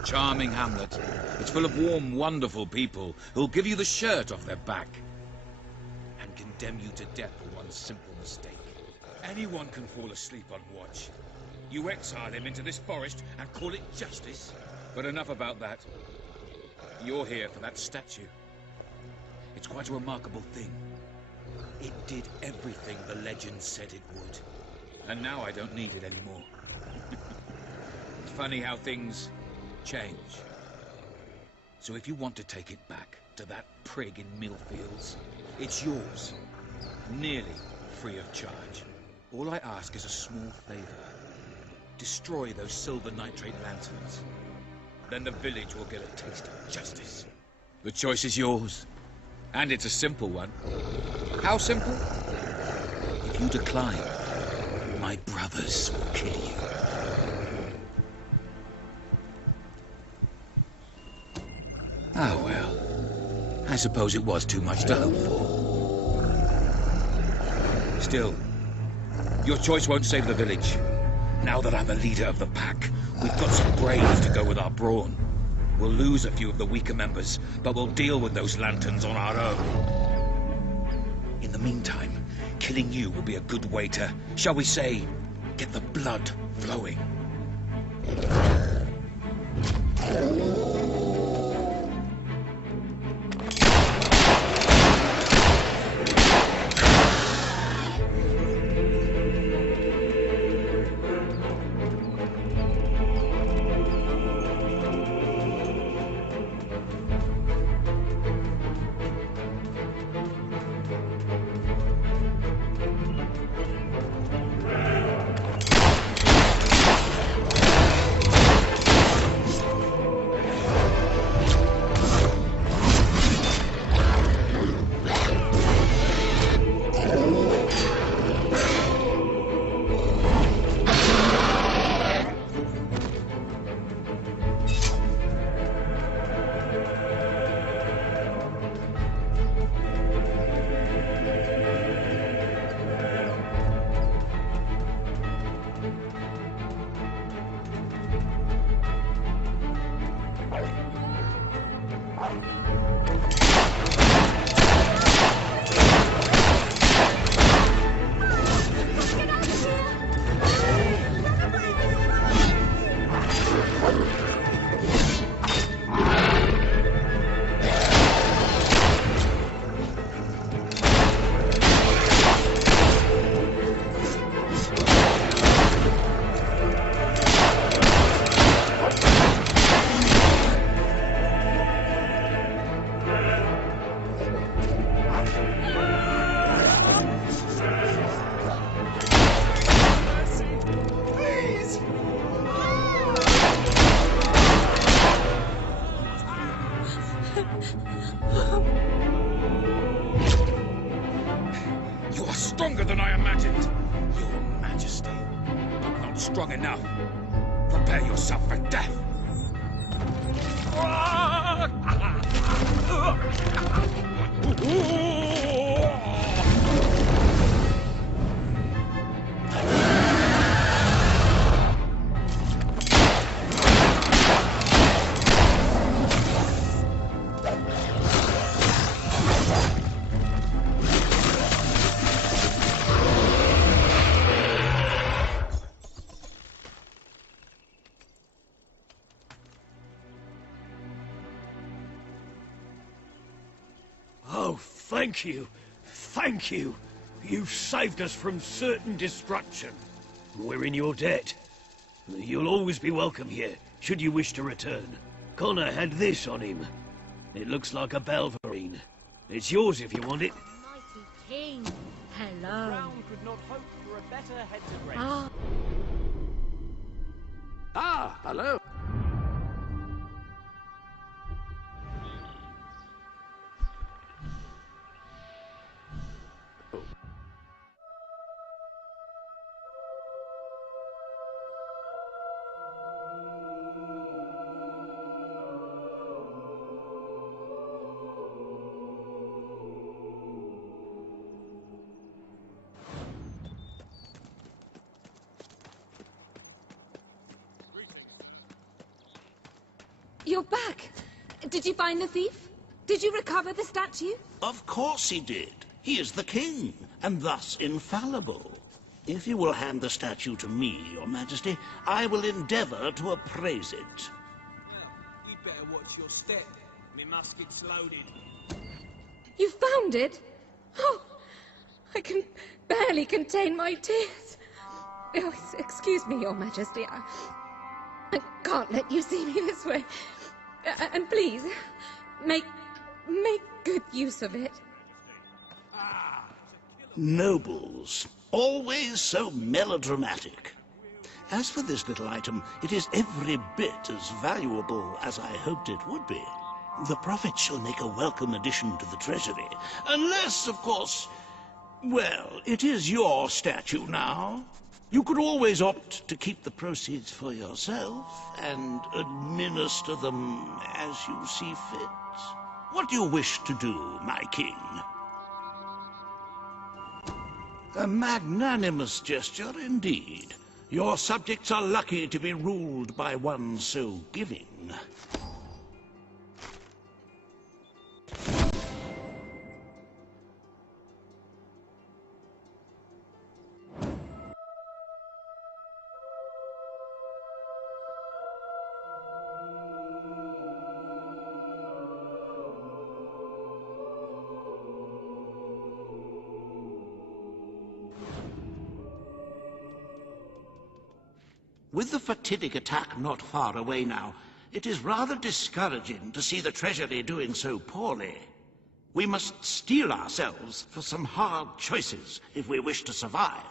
Charming hamlet. It's full of warm, wonderful people who'll give you the shirt off their back and condemn you to death for one simple mistake. Anyone can fall asleep on watch. You exile him into this forest and call it justice? But enough about that. You're here for that statue. It's quite a remarkable thing. It did everything the legend said it would. And now I don't need it anymore. It's funny how things change. So if you want to take it back to that prig in Millfields, it's yours. Nearly free of charge. All I ask is a small favor. Destroy those silver nitrate lanterns. Then the village will get a taste of justice. The choice is yours. And it's a simple one. How simple? If you decline, my brothers will kill you. Ah, well. I suppose it was too much to hope for. Still, your choice won't save the village. Now that I'm the leader of the pack, we've got some brains to go with our brawn. We'll lose a few of the weaker members, but we'll deal with those lanterns on our own. In the meantime, killing you will be a good way to, shall we say, get the blood flowing. You are stronger than I imagined, Your Majesty. But not strong enough. Prepare yourself for death. Oh, thank you. Thank you. You've saved us from certain destruction. We're in your debt. You'll always be welcome here, should you wish to return. Connor had this on him. It looks like a Belverine. It's yours if you want it. Mighty King, hello. Crown could not hope for a better head to grace. Ah, hello. You're back! Did you find the thief? Did you recover the statue? Of course he did. He is the king, and thus infallible. If you will hand the statue to me, Your Majesty, I will endeavor to appraise it. Well, you'd better watch your step. Me musket's loaded. You found it? Oh, I can barely contain my tears. Oh, excuse me, Your Majesty. I can't let you see me this way. And please, make good use of it. Nobles, always so melodramatic. As for this little item, it is every bit as valuable as I hoped it would be. The profit shall make a welcome addition to the treasury, unless, of course, well, it is your statue now. You could always opt to keep the proceeds for yourself and administer them as you see fit. What do you wish to do, my king? A magnanimous gesture indeed. Your subjects are lucky to be ruled by one so giving. With the fatidic attack not far away now, it is rather discouraging to see the Treasury doing so poorly. We must steel ourselves for some hard choices if we wish to survive.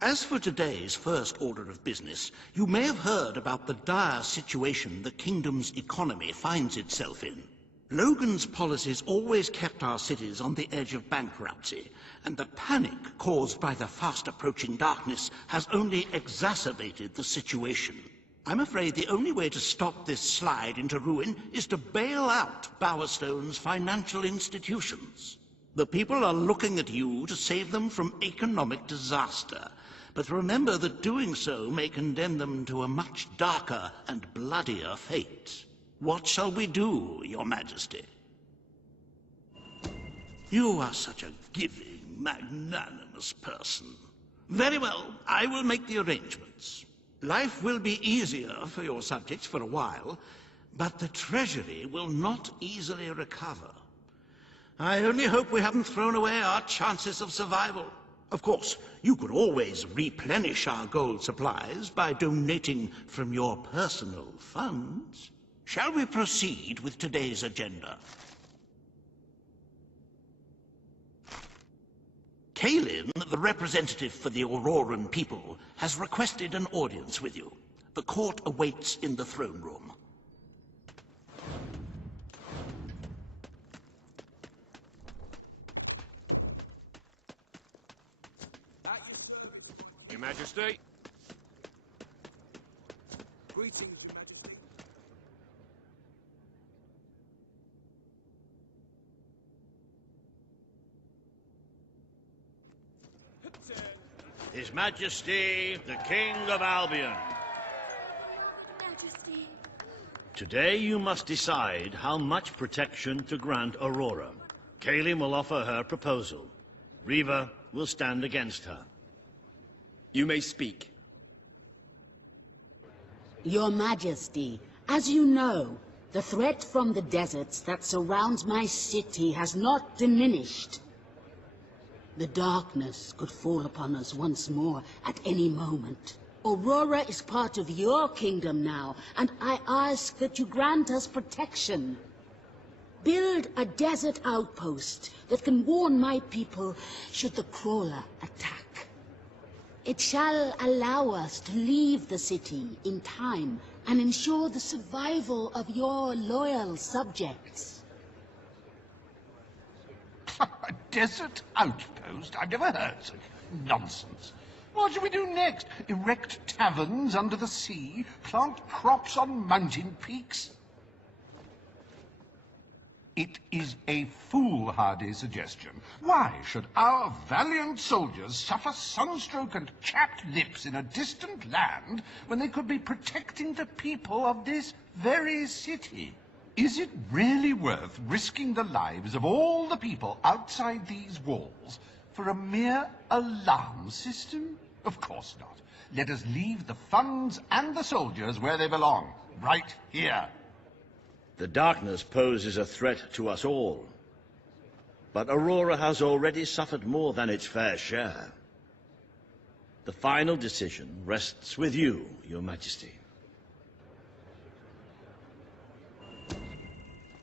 As for today's first order of business, you may have heard about the dire situation the kingdom's economy finds itself in. Logan's policies always kept our cities on the edge of bankruptcy, and the panic caused by the fast-approaching darkness has only exacerbated the situation. I'm afraid the only way to stop this slide into ruin is to bail out Bowerstone's financial institutions. The people are looking at you to save them from economic disaster, but remember that doing so may condemn them to a much darker and bloodier fate. What shall we do, Your Majesty? You are such a giving, magnanimous person. Very well, I will make the arrangements. Life will be easier for your subjects for a while, but the Treasury will not easily recover. I only hope we haven't thrown away our chances of survival. Of course, you could always replenish our gold supplies by donating from your personal funds. Shall we proceed with today's agenda? Kalin, the representative for the Auroran people, has requested an audience with you. The court awaits in the throne room. Your Majesty. Greetings, Your Majesty. His Majesty, the King of Albion. Majesty. Today you must decide how much protection to grant Aurora. Kalin will offer her proposal. Riva will stand against her. You may speak. Your Majesty, as you know, the threat from the deserts that surrounds my city has not diminished. The darkness could fall upon us once more at any moment. Aurora is part of your kingdom now, and I ask that you grant us protection. Build a desert outpost that can warn my people should the crawler attack. It shall allow us to leave the city in time and ensure the survival of your loyal subjects. A desert outpost? I've never heard such nonsense. What shall we do next? Erect taverns under the sea? Plant crops on mountain peaks? It is a foolhardy suggestion. Why should our valiant soldiers suffer sunstroke and chapped lips in a distant land when they could be protecting the people of this very city? Is it really worth risking the lives of all the people outside these walls for a mere alarm system? Of course not. Let us leave the funds and the soldiers where they belong, right here. The darkness poses a threat to us all. But Aurora has already suffered more than its fair share. The final decision rests with you, Your Majesty.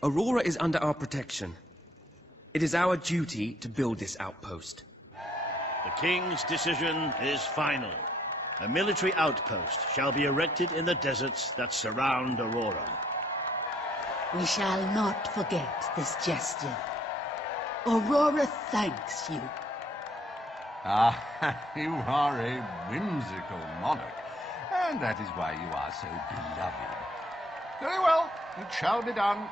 Aurora is under our protection. It is our duty to build this outpost. The King's decision is final. A military outpost shall be erected in the deserts that surround Aurora. We shall not forget this gesture. Aurora thanks you. Ah, you are a whimsical monarch, and that is why you are so beloved. Very well, it shall be done.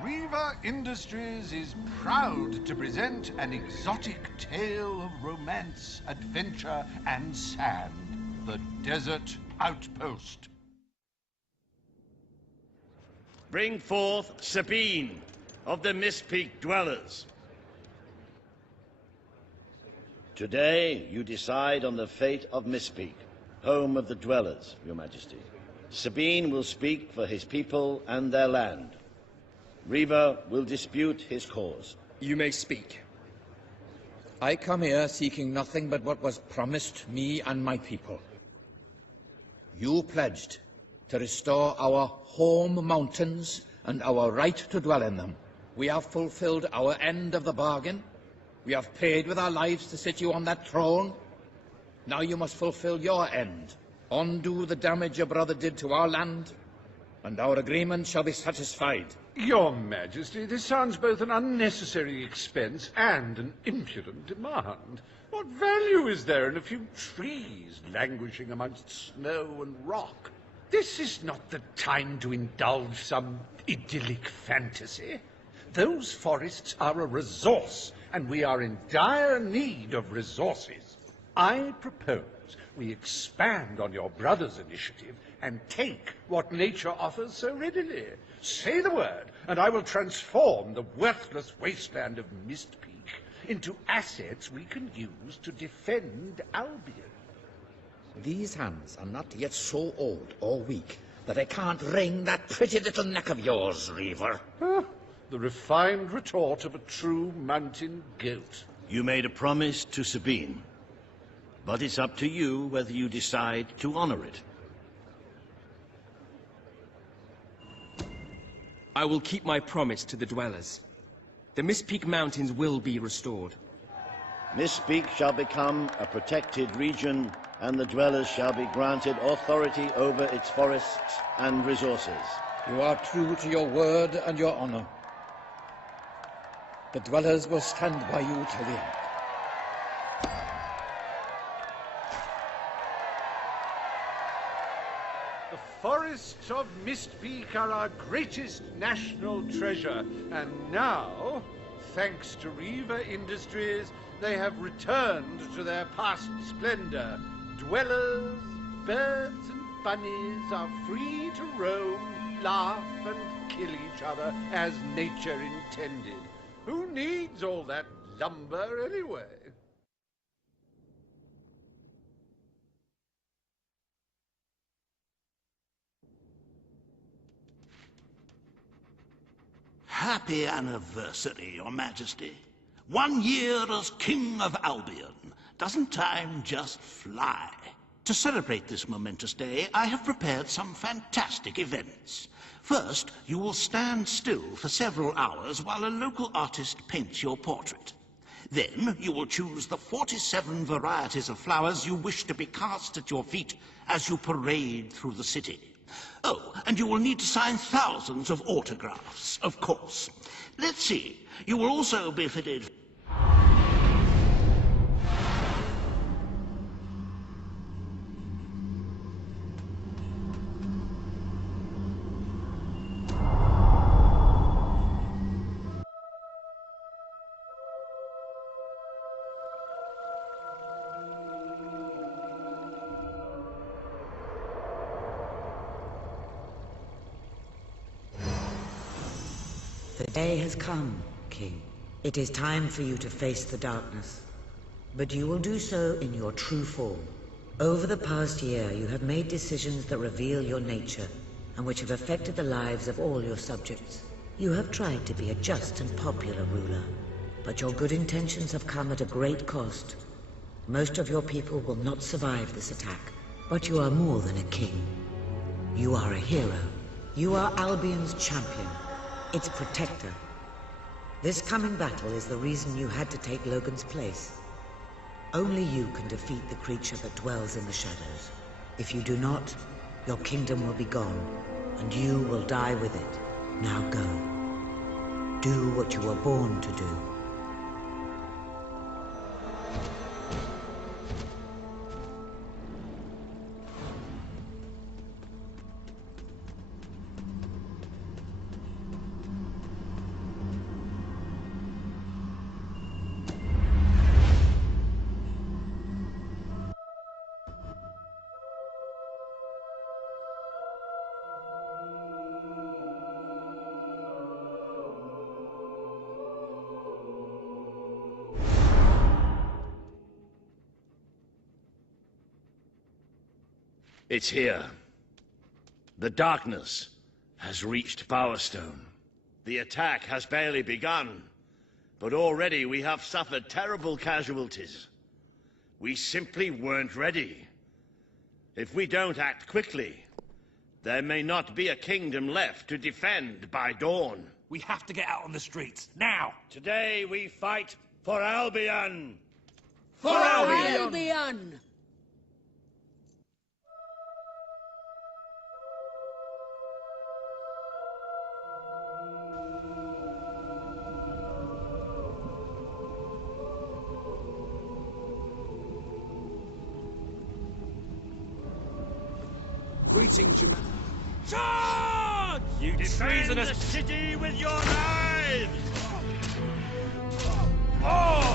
Reaver Industries is proud to present an exotic tale of romance, adventure, and sand. The Desert Outpost. Bring forth Sabine of the Mistpeak Dwellers. Today, you decide on the fate of Mistpeak, home of the Dwellers, Your Majesty. Sabine will speak for his people and their land. Reaver will dispute his cause. You may speak. I come here seeking nothing but what was promised me and my people. You pledged to restore our home mountains and our right to dwell in them. We have fulfilled our end of the bargain. We have paid with our lives to sit you on that throne. Now you must fulfill your end. Undo the damage your brother did to our land, and our agreement shall be satisfied. Your Majesty, this sounds both an unnecessary expense and an impudent demand. What value is there in a few trees languishing amongst snow and rock? This is not the time to indulge some idyllic fantasy. Those forests are a resource, and we are in dire need of resources. I propose we expand on your brother's initiative and take what nature offers so readily. Say the word, and I will transform the worthless wasteland of Mistpeak into assets we can use to defend Albion. These hands are not yet so old or weak that I can't wring that pretty little neck of yours, Reaver. The refined retort of a true mountain goat. You made a promise to Sabine, but it's up to you whether you decide to honor it. I will keep my promise to the Dwellers. The Mistpeak Mountains will be restored. Mistpeak shall become a protected region, and the Dwellers shall be granted authority over its forests and resources. You are true to your word and your honor. The Dwellers will stand by you till the end. The forests of Mistpeak are our greatest national treasure, and now, thanks to Reaver Industries, they have returned to their past splendor. Dwellers, birds, and bunnies are free to roam, laugh, and kill each other as nature intended. Who needs all that lumber anyway? Happy anniversary, Your Majesty. 1 year as King of Albion. Doesn't time just fly? To celebrate this momentous day, I have prepared some fantastic events. First, you will stand still for several hours while a local artist paints your portrait. Then, you will choose the 47 varieties of flowers you wish to be cast at your feet as you parade through the city. Oh, and you will need to sign thousands of autographs, of course. Let's see, you will also be fitted... The day has come, King. It is time for you to face the darkness. But you will do so in your true form. Over the past year, you have made decisions that reveal your nature, and which have affected the lives of all your subjects. You have tried to be a just and popular ruler, but your good intentions have come at a great cost. Most of your people will not survive this attack, but you are more than a king. You are a hero. You are Albion's champion, its protector. This coming battle is the reason you had to take Logan's place. Only you can defeat the creature that dwells in the shadows. If you do not, your kingdom will be gone, and you will die with it. Now go. Do what you were born to do. It's here. The darkness has reached Power Stone. The attack has barely begun, but already we have suffered terrible casualties. We simply weren't ready. If we don't act quickly, there may not be a kingdom left to defend by dawn. We have to get out on the streets, now! Today we fight for Albion! For Albion! Greetings, your... Charge! You Defend the city with your lives! Oh!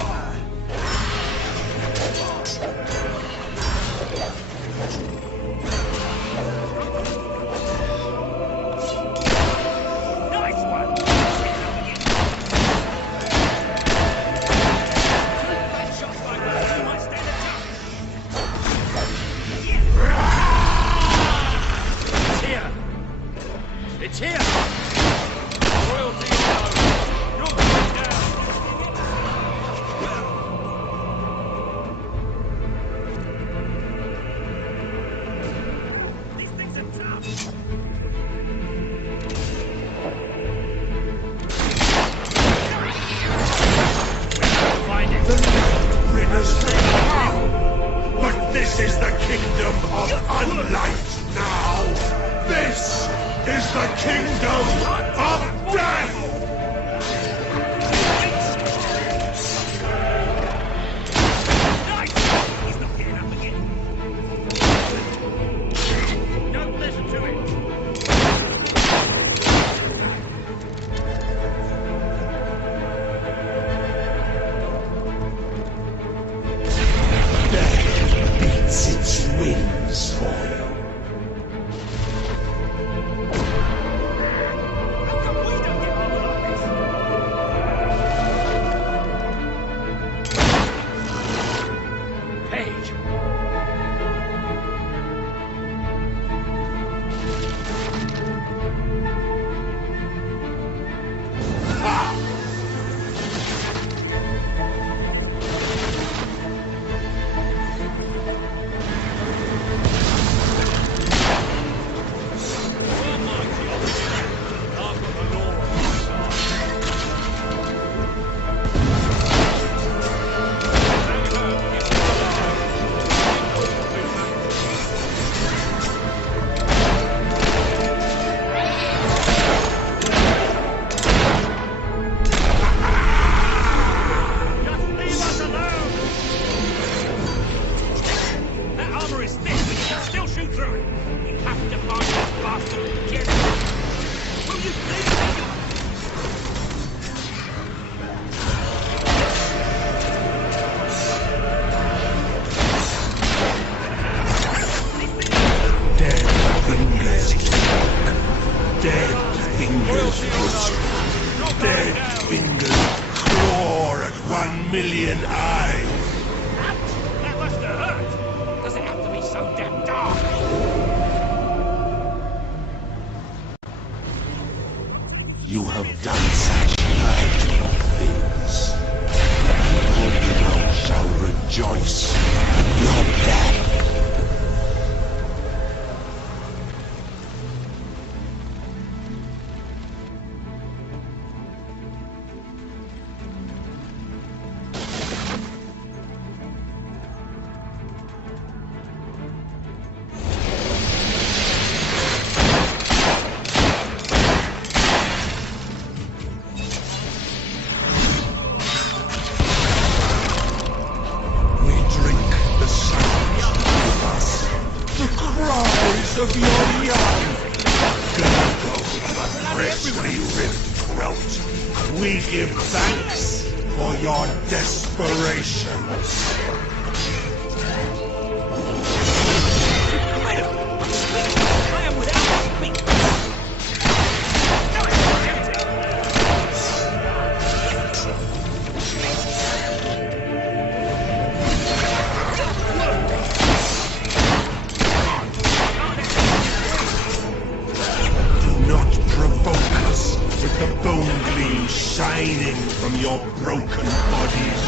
Nice one! Shots like that, you might stand a chance. It's here! Royalty knows. You're going down. These things are tough. Find it. But this is the kingdom of unlight now! This is the kingdom of death! He's not getting up again. Don't listen to him. Death beats its wings for you. How come we don't get on with our Dead fingers whisper. Dead fingers claw at 1,000,000 eyes. That must have hurt! Does it have to be so damn dark? You have done such nightmare things. The people shall rejoice in your death. Of your young, gurgle the freshly ripped throat. We give thanks for your desperation. I am without speech. The bone gleam shining from your broken bodies.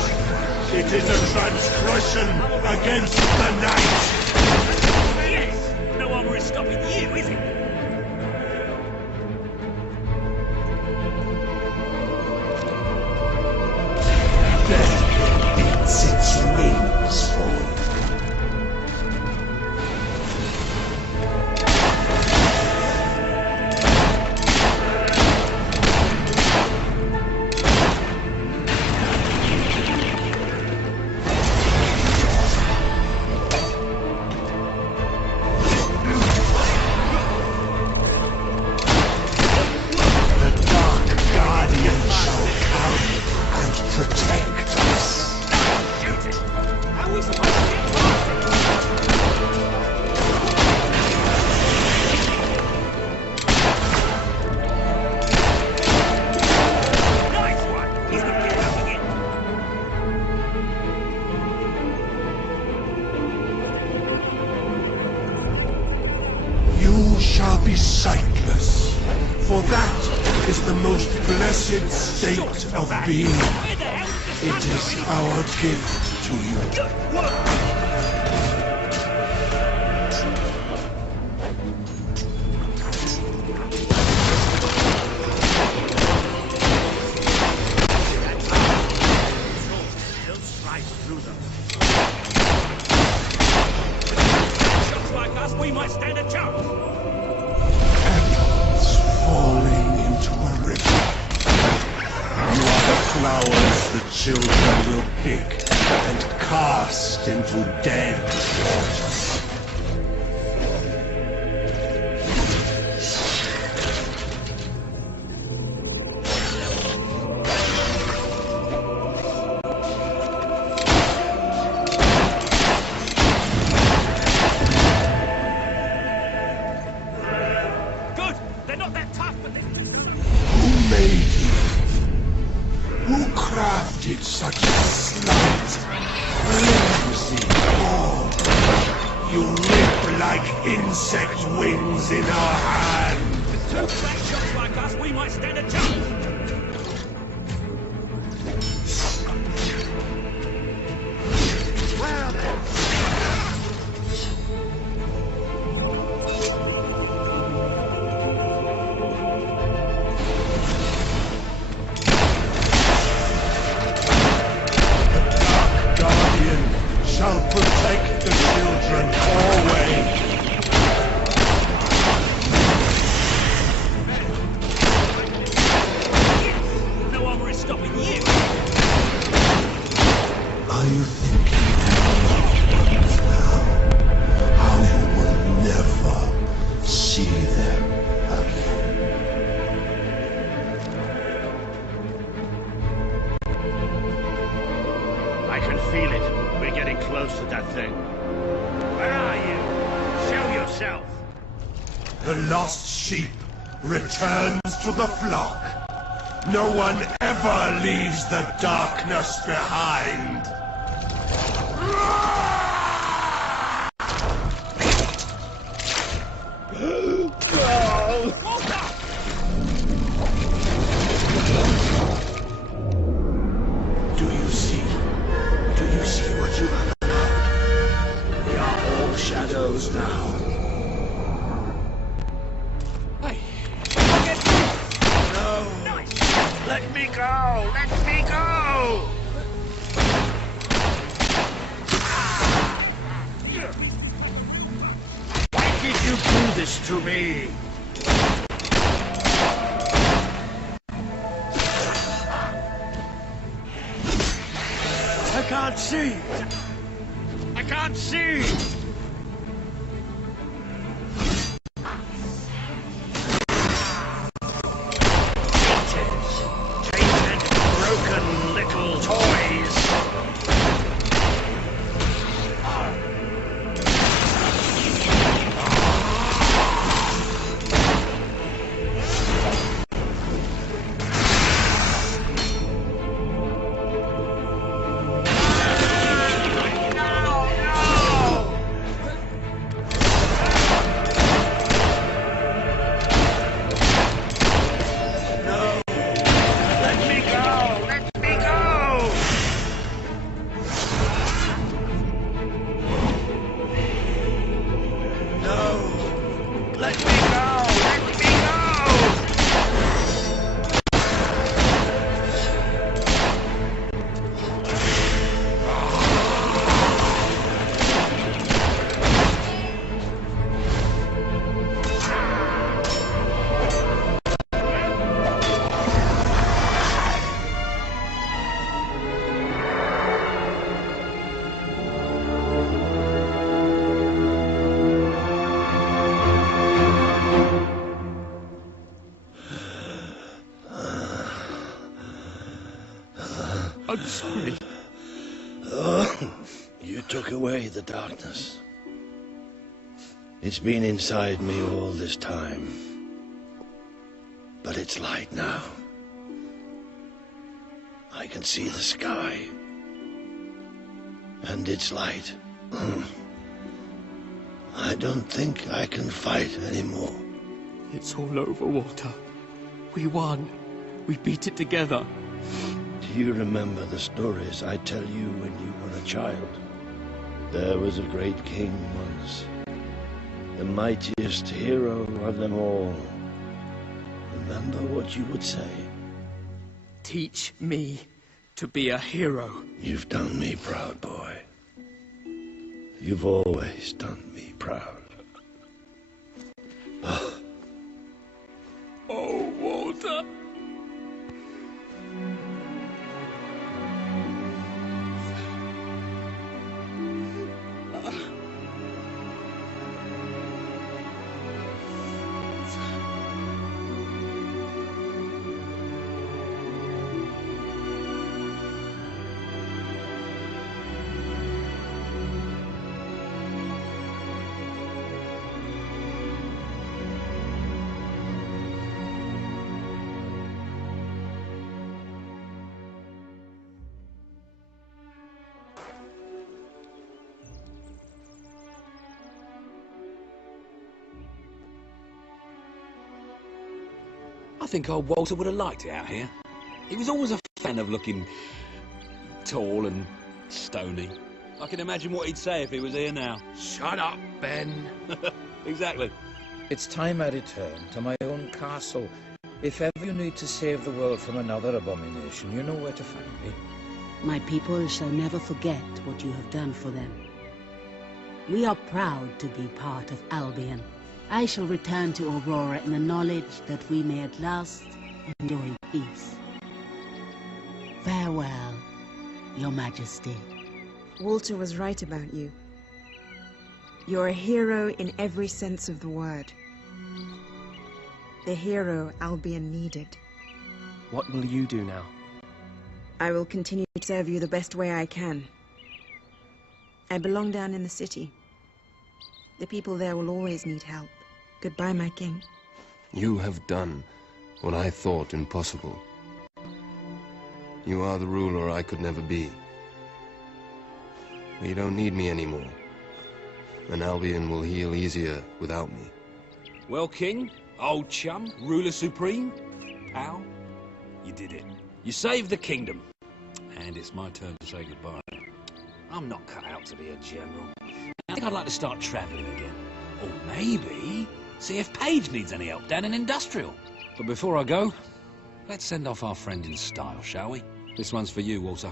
It is a transgression against the night. Yes! No armor is stopping you, is it? Death beats its wings for you. Protect us. Shoot it! How are we supposed to get past it? Nice one! He's gonna get up again. You shall be sightless, for that is the most blessed state of being. It is our gift to you. Don't slide through them. Shots like us, we might stand a chance. Apples falling into a river. You are the flowers the children will pick and cast into dead waters. Good! They're not that tough, but they've just done Who made you? Who crafted such a slight, flimsy form? You rip like insect wings in our hand. Two flat shots like us, we might stand a chance. Well then. Guardian shall protect the children always. No armor is stopping you. Are you thinking now how you will never see them again? I can feel it. We're getting close to that thing. Where are you? Show yourself. The lost sheep returns to the flock. No one ever leaves the darkness behind. Do you see? Do you see what you have done? We are all shadows now. Let me go! Let me go! Why did you do this to me? I can't see! I can't see! I'm sorry. Oh, you took away the darkness. It's been inside me all this time. But it's light now. I can see the sky. And it's light. I don't think I can fight anymore. It's all over, Walter. We won. We beat it together. Do you remember the stories I tell you when you were a child? There was a great king once, the mightiest hero of them all. Remember what you would say? Teach me to be a hero. You've done me proud, boy. You've always done me proud. Oh, Walter. I think old Walter would have liked it out here. He was always a fan of looking tall and stony. I can imagine what he'd say if he was here now. Shut up, Ben. Exactly. It's time I return to my own castle. If ever you need to save the world from another abomination, you know where to find me. My people shall never forget what you have done for them. We are proud to be part of Albion. I shall return to Aurora in the knowledge that we may at last enjoy peace. Farewell, Your Majesty. Walter was right about you. You're a hero in every sense of the word. The hero Albion needed. What will you do now? I will continue to serve you the best way I can. I belong down in the city. The people there will always need help. Goodbye, my king. You have done what I thought impossible. You are the ruler I could never be. You don't need me anymore, and Albion will heal easier without me. Well, King, old chum, ruler supreme, pal, you did it. You saved the kingdom. And it's my turn to say goodbye. I'm not cut out to be a general. I think I'd like to start travelling again. Or maybe see if Paige needs any help down in Industrial. But before I go, let's send off our friend in style, shall we? This one's for you, Walter.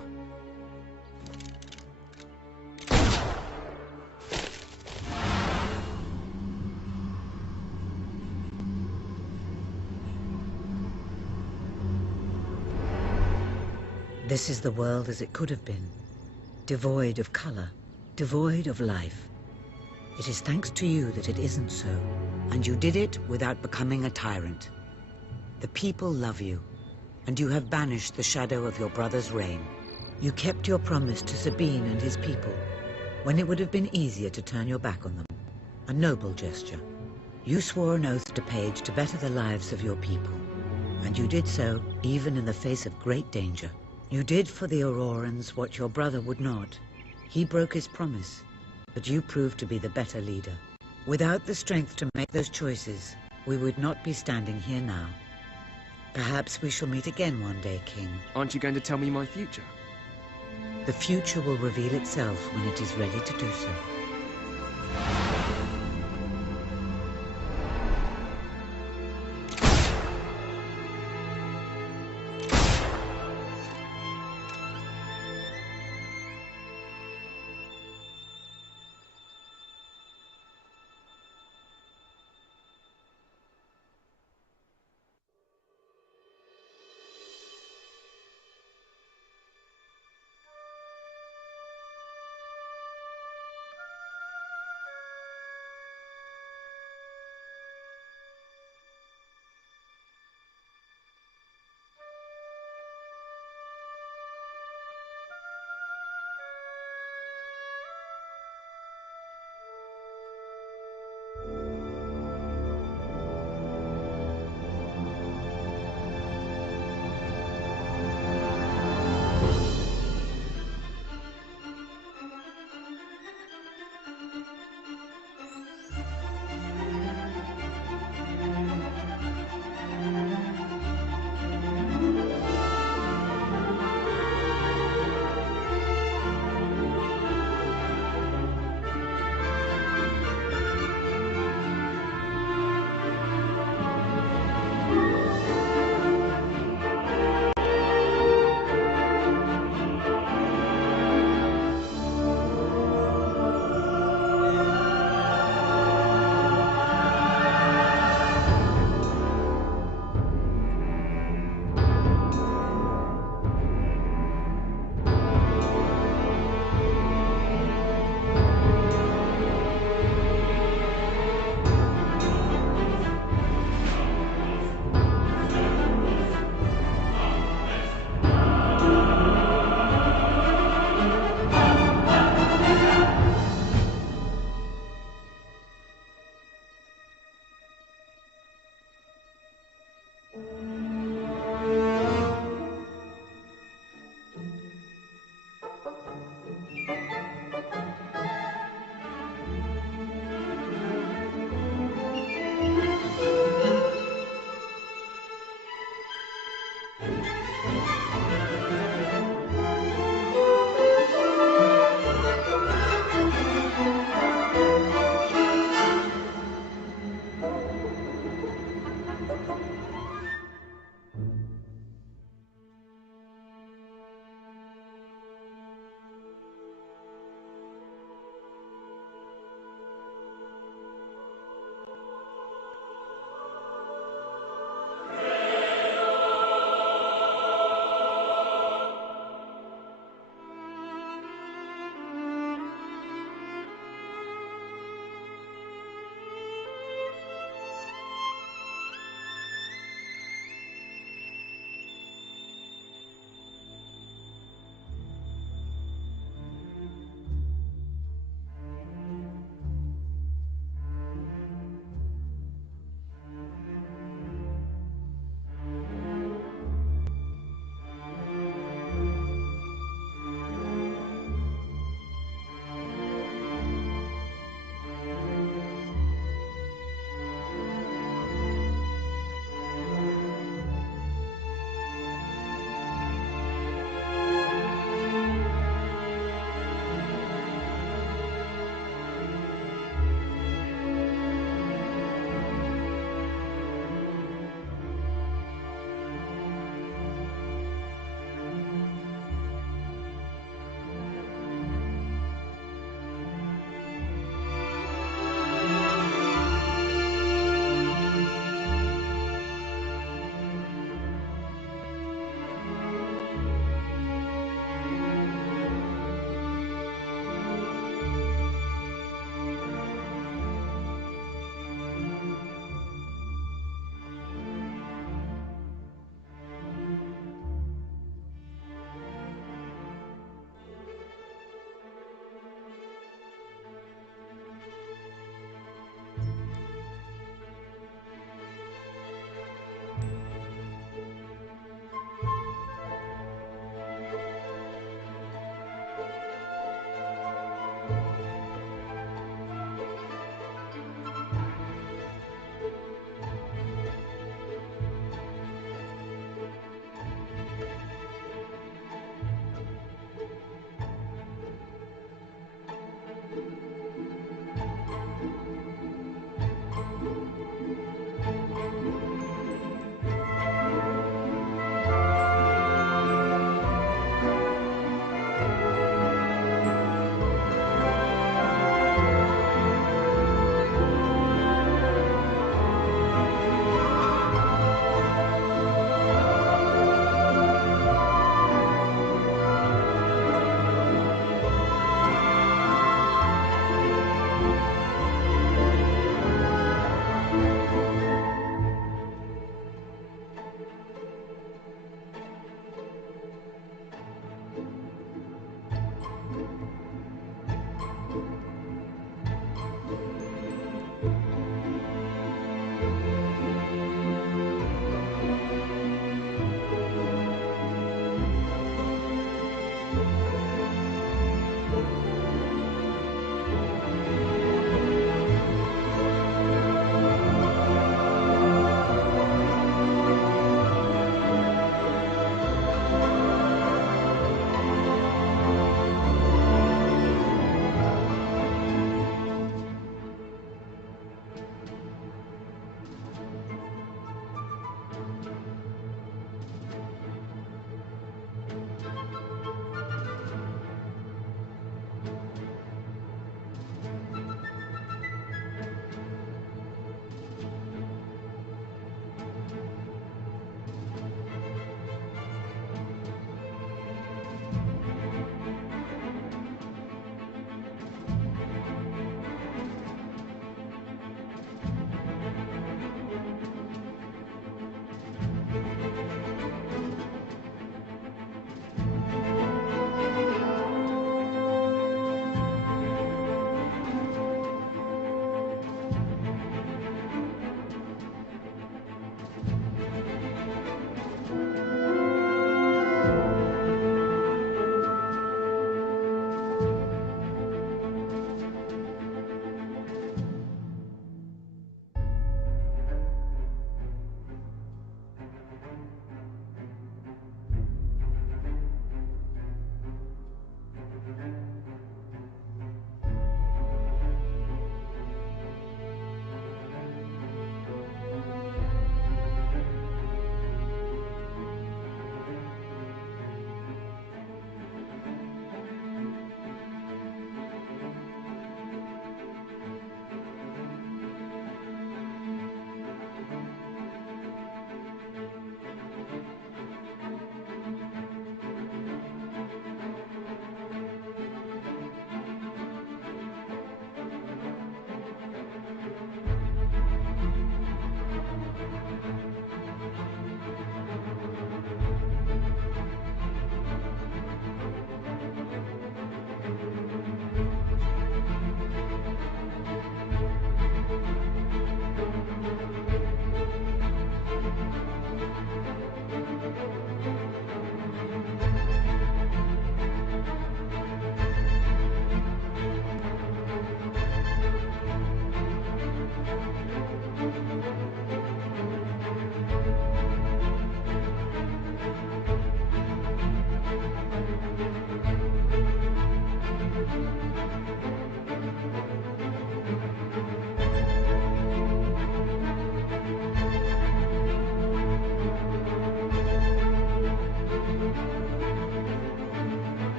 This is the world as it could have been, devoid of color, devoid of life. It is thanks to you that it isn't so, and you did it without becoming a tyrant. The people love you, and you have banished the shadow of your brother's reign. You kept your promise to Sabine and his people, when it would have been easier to turn your back on them. A noble gesture. You swore an oath to Paige to better the lives of your people, and you did so even in the face of great danger. You did for the Aurorans what your brother would not. He broke his promise, but you proved to be the better leader. Without the strength to make those choices, we would not be standing here now. Perhaps we shall meet again one day, King. Aren't you going to tell me my future? The future will reveal itself when it is ready to do so.